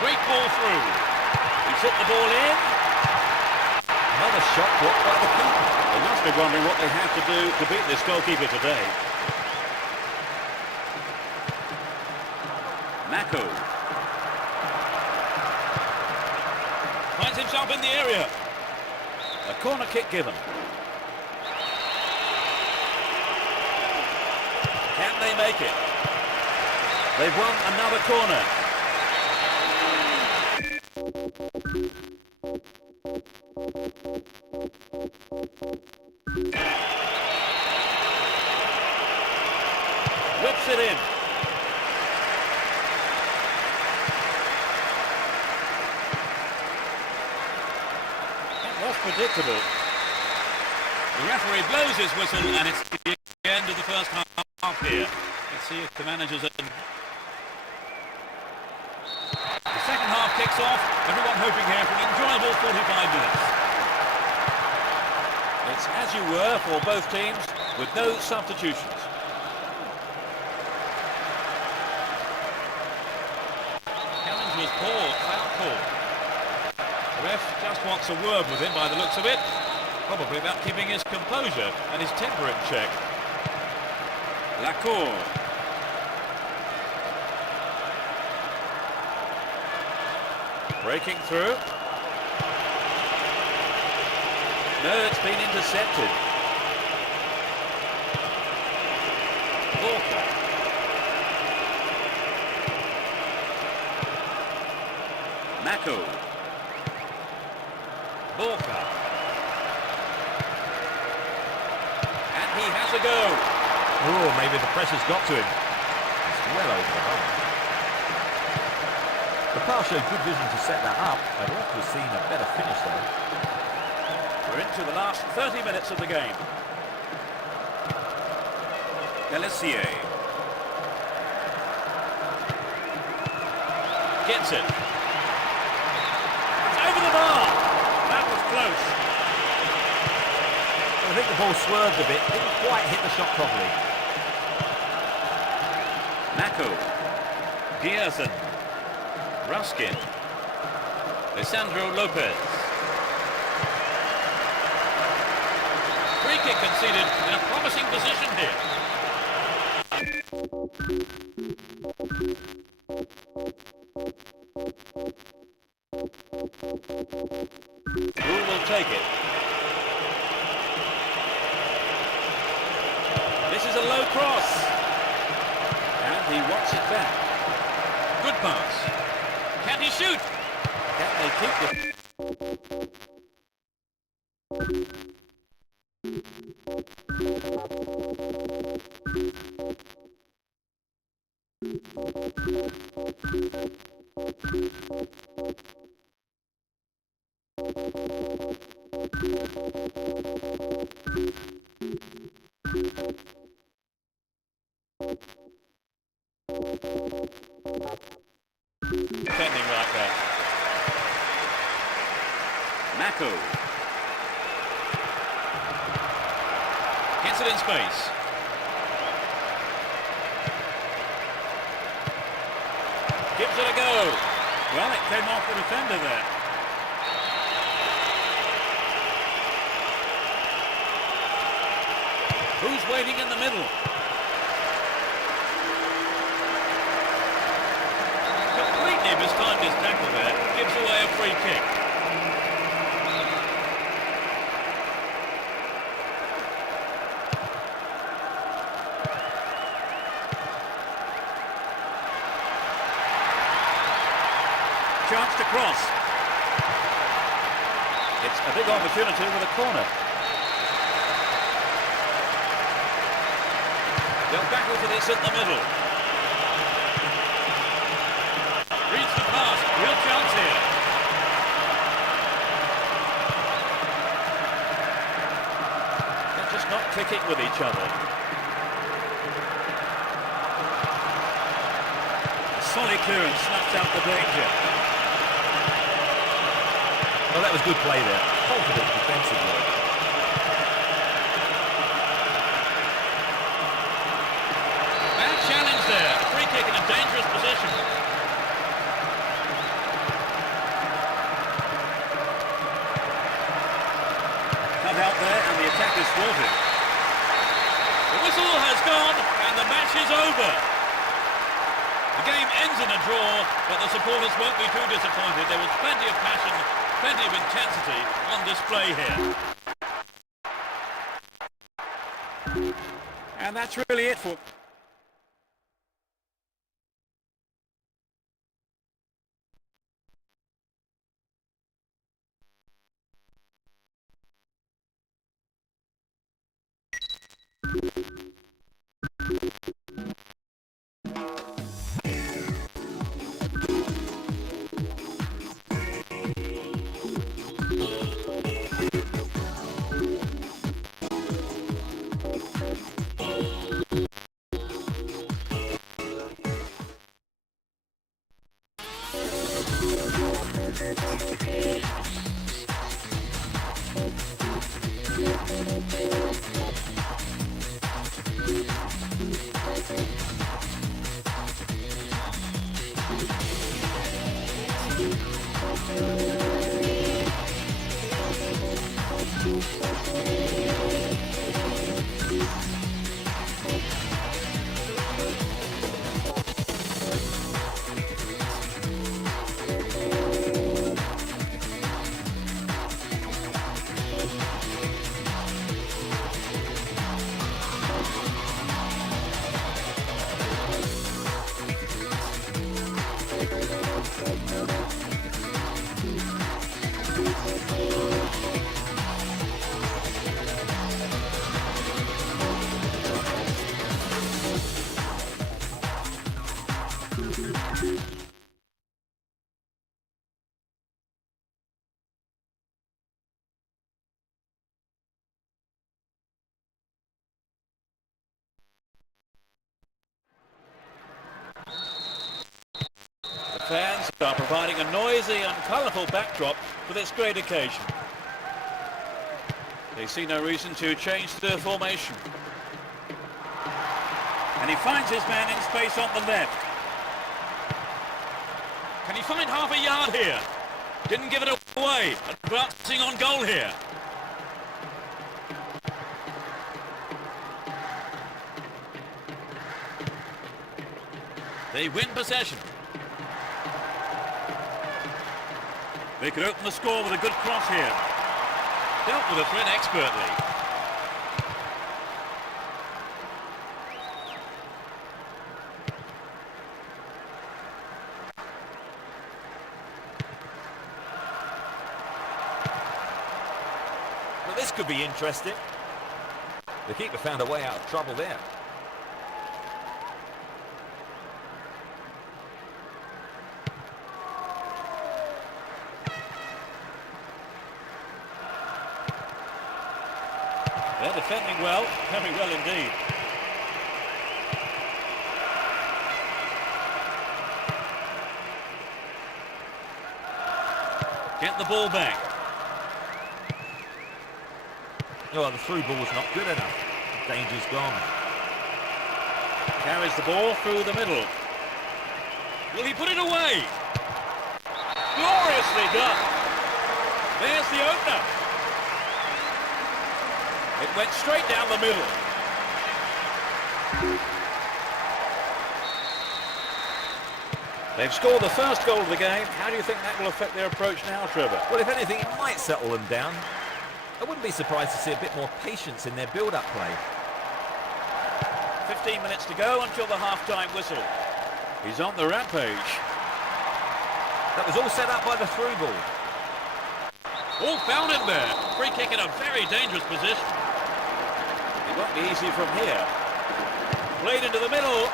Great ball through. He's hit the ball in. Another shot blocked by the keeper. They must be wondering what they have to do to beat this goalkeeper today. Mako. Finds himself in the area. A corner kick given. Can they make it? They've won another corner. Whips it in. That was predictable. The referee blows his whistle and it's the end of the first half here. Let's see if the managers are... Second half kicks off, everyone hoping here for an enjoyable 45 minutes. It's as you were for both teams, with no substitutions. Challenge was poor, foul call. The ref just wants a word with him by the looks of it. Probably about keeping his composure and his temper in check. Lacour. Breaking through. No, it's been intercepted. Walker. Mako. Walker. And he has a go. Oh, maybe the pressure's got to him. It's well over the line. The pass showed good vision to set that up. I'd like to have seen a better finish though. We're into the last 30 minutes of the game. Deixe. Gets it. It's over the bar. That was close. I think the ball swerved a bit, didn't quite hit the shot properly. Mako. Pearson. Ruskin. Lisandro Lopez. Free kick conceded in a promising position here. Who will take it? This is a low cross. And he wants it back. Good pass. Can he shoot? Can they keep it? Defending like that. Mako. Gets it in space. Gives it a go. Well, it came off the defender there. Who's waiting in the middle? Completely mistimed his tackle there. Gives away a free kick. Chance to cross. It's a big opportunity with a corner. They'll battle for this in the middle. Reads the pass. Real chance here. They're just not clicking with each other. A solid clearance snaps out the danger. Well, that was good play there. Confident defensively. Bad challenge there. Free kick in a dangerous position. Cut out there and the attack is thwarted. The whistle has gone and the match is over. The game ends in a draw, but the supporters won't be too disappointed. There was plenty of passion, plenty of intensity on display here. And that's really it for... Fans are providing a noisy and colourful backdrop for this great occasion. They see no reason to change the formation. And he finds his man in space on the left. Can he find half a yard here? Didn't give it away. Advancing on goal here. They win possession. They could open the score with a good cross here. Dealt with the threat expertly. Well, this could be interesting. The keeper found a way out of trouble there. They're defending well, very well indeed. Get the ball back. Oh, the through ball was not good enough. Danger's gone. Carries the ball through the middle. Will he put it away? Gloriously done. There's the opener. It went straight down the middle. They've scored the first goal of the game. How do you think that will affect their approach now, Trevor? Well, if anything, it might settle them down. I wouldn't be surprised to see a bit more patience in their build-up play. 15 minutes to go until the half-time whistle. He's on the rampage. That was all set up by the through ball. Oh, found him there. Free kick in a very dangerous position. It won't be easy from here. Played into the middle.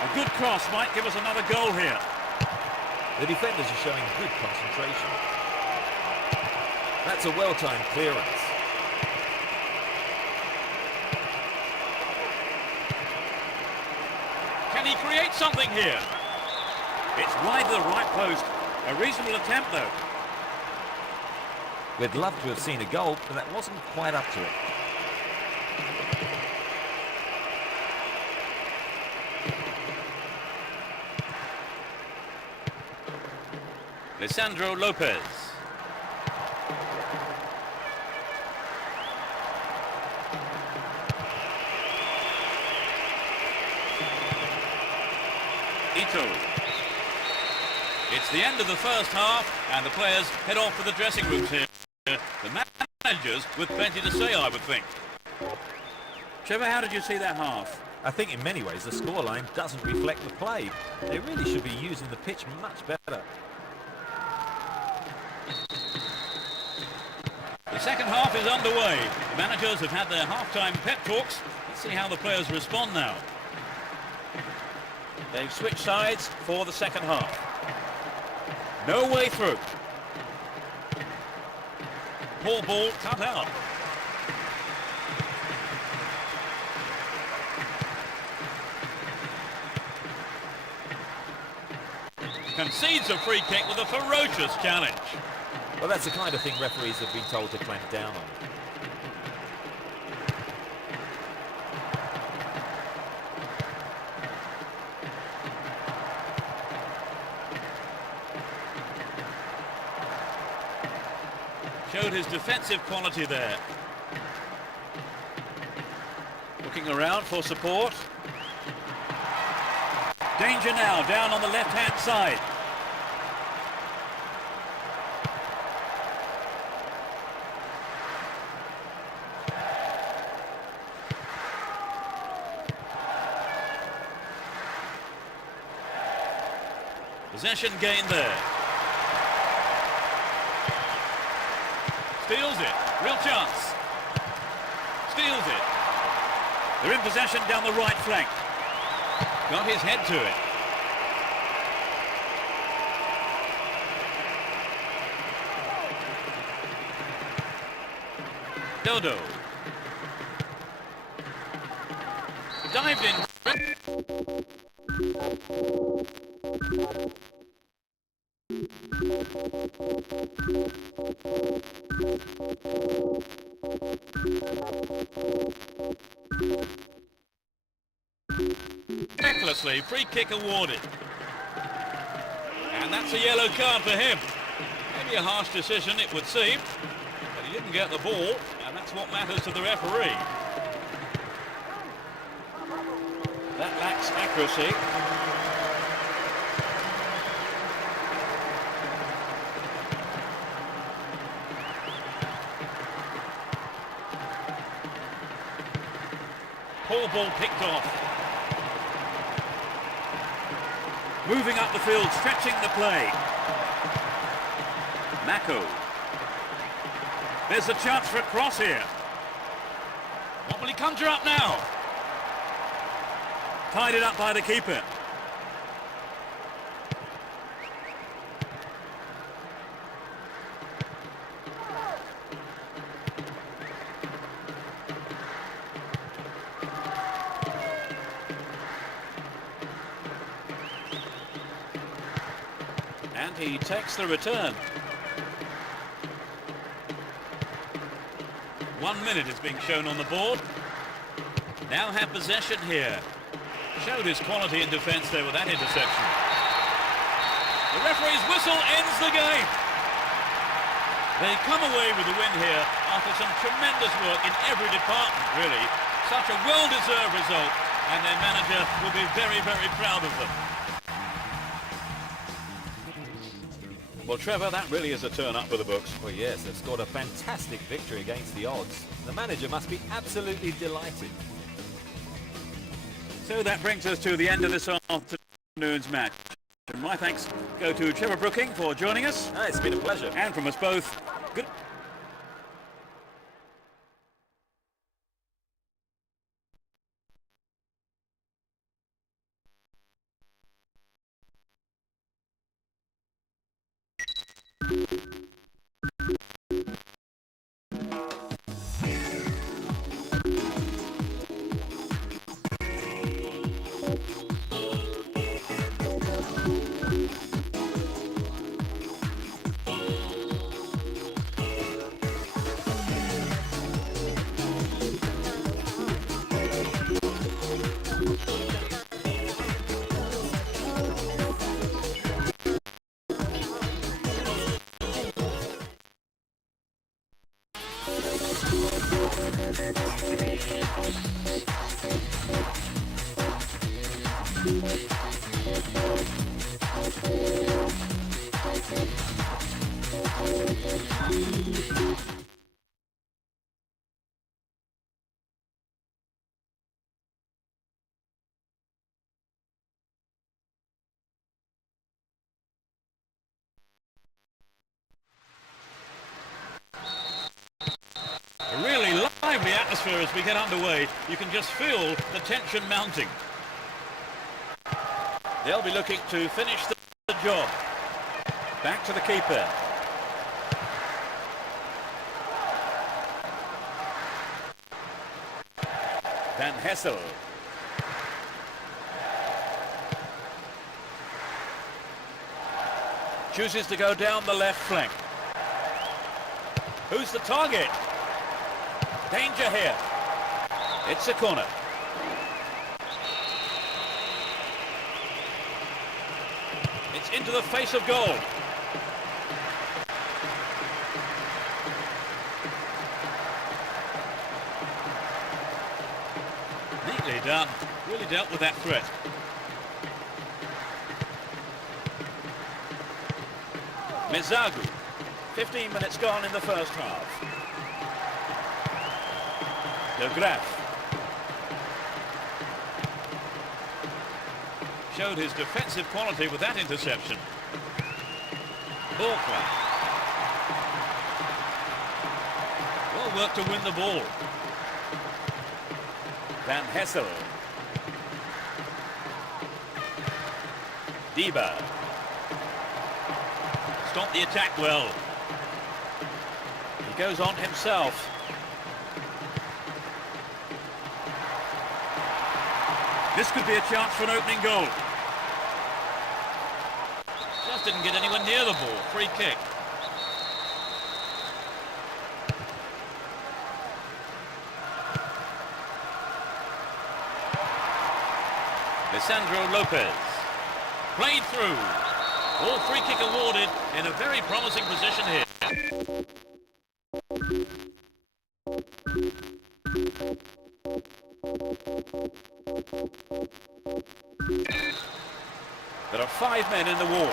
A good cross might give us another goal here. The defenders are showing good concentration. That's a well-timed clearance. Can he create something here? It's wide to the right post. A reasonable attempt, though. We'd love to have seen a goal, but that wasn't quite up to it. Lisandro Lopez. Ito. It's the end of the first half, and the players head off to the dressing rooms here. The managers with plenty to say, I would think. Trevor, how did you see that half? I think in many ways the scoreline doesn't reflect the play. They really should be using the pitch much better. The second half is underway. The managers have had their half-time pep talks. Let's see how the players respond now. They've switched sides for the second half. No way through. Poor ball cut out. Concedes a free kick with a ferocious challenge. Well, that's the kind of thing referees have been told to clamp down on. Showed his defensive quality there. Looking around for support. Danger now, down on the left-hand side. Possession gained there. Steals it. Real chance. Steals it. They're in possession down the right flank. Got his head to it. Dodo. dived in. Recklessly, free kick awarded. And that's a yellow card for him. Maybe a harsh decision, it would seem. But he didn't get the ball, and that's what matters to the referee. That lacks accuracy. Poor ball picked off. Moving up the field, stretching the play. Mako. There's a chance for a cross here. What will he conjure up now? Tied it up by the keeper. And he takes the return. 1 minute is being shown on the board. Now have possession here. Showed his quality in defence there with that interception. The referee's whistle ends the game. They come away with the win here after some tremendous work in every department, really. Such a well-deserved result, and their manager will be very, very proud of them. Well, Trevor, that really is a turn up for the books. Well, yes, they've scored a fantastic victory against the odds. The manager must be absolutely delighted. So that brings us to the end of this afternoon's match. And my thanks go to Trevor Brooking for joining us. It's been a pleasure. And from us both, good... A really lively atmosphere as we get underway. You can just feel the tension mounting. They'll be looking to finish the job. Back to the keeper. Van Hessel. Chooses to go down the left flank. Who's the target? Danger here. It's a corner. It's into the face of goal. Neatly done. Really dealt with that threat. Mizagu. 15 minutes gone in the first half. De Graaf. Showed his defensive quality with that interception. Ball play. Well worked to win the ball. Van Hessel. Diba. Stopped the attack well. He goes on himself. This could be a chance for an opening goal. Just didn't get anywhere near the ball. Free kick. Lisandro Lopez. Played through. All free kick awarded in a very promising position here. There are 5 men in the wall.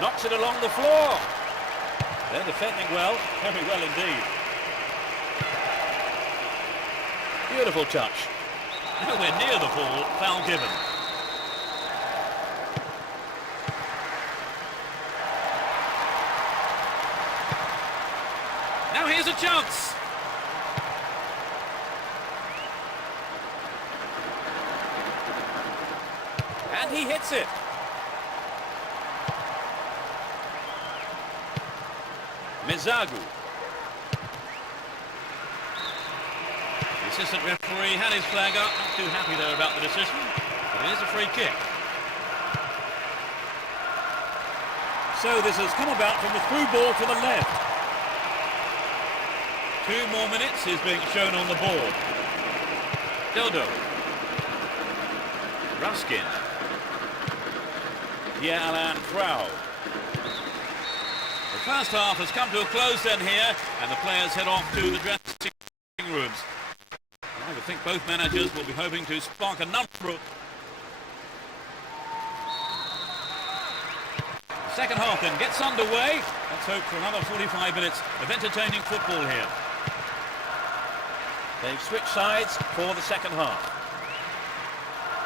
Knocks it along the floor. They're defending well, very well indeed. Beautiful touch. Nowhere near the ball, foul given. Now here's a chance. And he hits it. Mizagu. The assistant referee had his flag up, not too happy there about the decision, but it is a free kick. So this has come about from the through ball to the left. 2 more minutes is being shown on the board. Dodo. Ruskin. Alan Frau. The first half has come to a close then here, and the players head off to the dressing rooms. I would think both managers will be hoping to spark a number of... The second half then gets underway. Let's hope for another 45 minutes of entertaining football here. They've switched sides for the second half.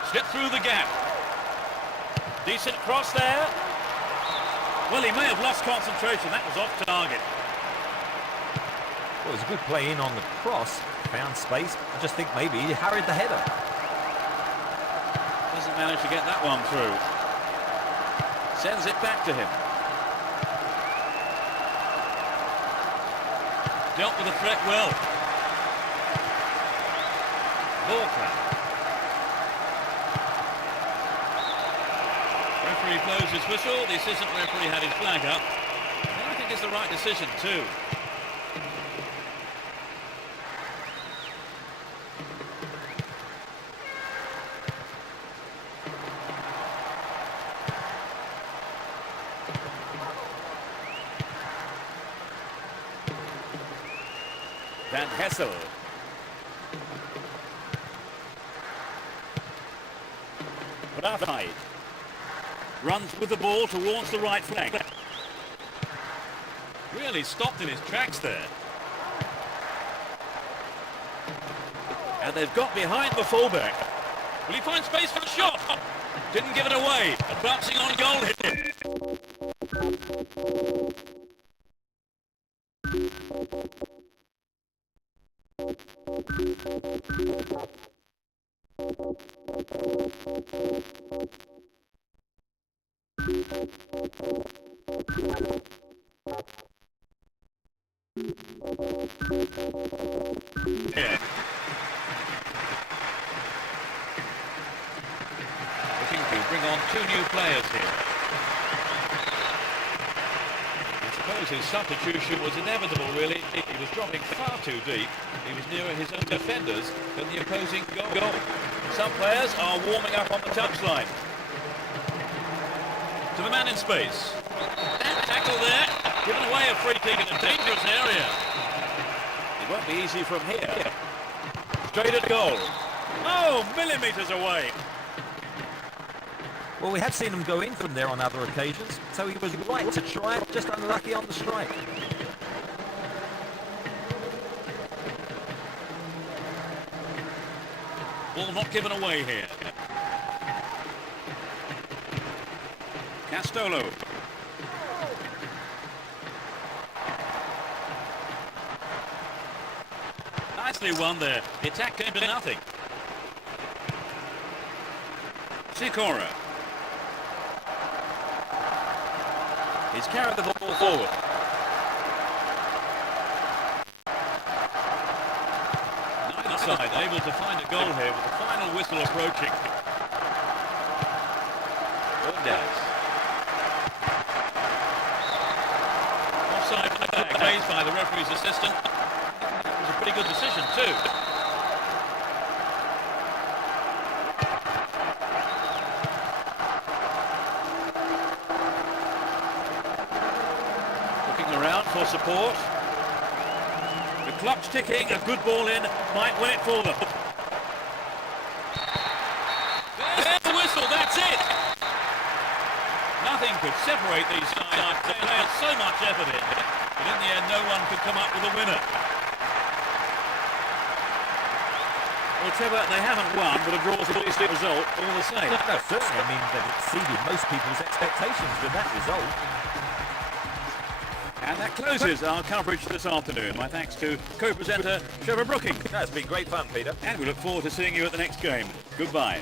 Slip through the gap. Decent cross there. Well, he may have lost concentration. That was off target. Well, it was a good play in on the cross. Found space. I just think maybe he harried the header. Doesn't manage to get that one through. Sends it back to him. Dealt with the threat well. Walker. Referee blows his whistle. The assistant referee had his flag up. And I think it's the right decision too. Van Hessel. Brafheid runs with the ball towards the right flank. Really stopped in his tracks there. And they've got behind the fullback. Will he find space for the shot? Didn't give it away. Advancing on goal here. Yeah. Looking to bring on 2 new players here. I suppose his substitution was inevitable, really. He was dropping far too deep. He was nearer his own defenders than the opposing goal. Some players are warming up on the touchline. To the man in space. And tackle there. Given away a free kick in a dangerous area. It won't be easy from here. Straight at goal. Oh, millimetres away. Well, we have seen him go in from there on other occasions, so he was right to try, just unlucky on the strike. Ball not given away here. Castolo. Nicely won there. The attack came to nothing. Sikora. He's carried the ball forward. Nice side, able to find a goal here with the final whistle approaching. Offside raised by the referee's assistant. It was a pretty good decision too. Looking around for support. The clock's ticking, a good ball in, might win it for them. There's the whistle, that's it! Nothing could separate these sides. They had so much effort in, but in the end no one could come up with a winner. Well, Trevor, they haven't won, but a draw's at least a result all the same. No, certainly. I mean, they've exceeded most people's expectations with that result. And that closes our coverage this afternoon. My thanks to co-presenter Trevor Brooking. That's been great fun, Peter. And we look forward to seeing you at the next game. Goodbye.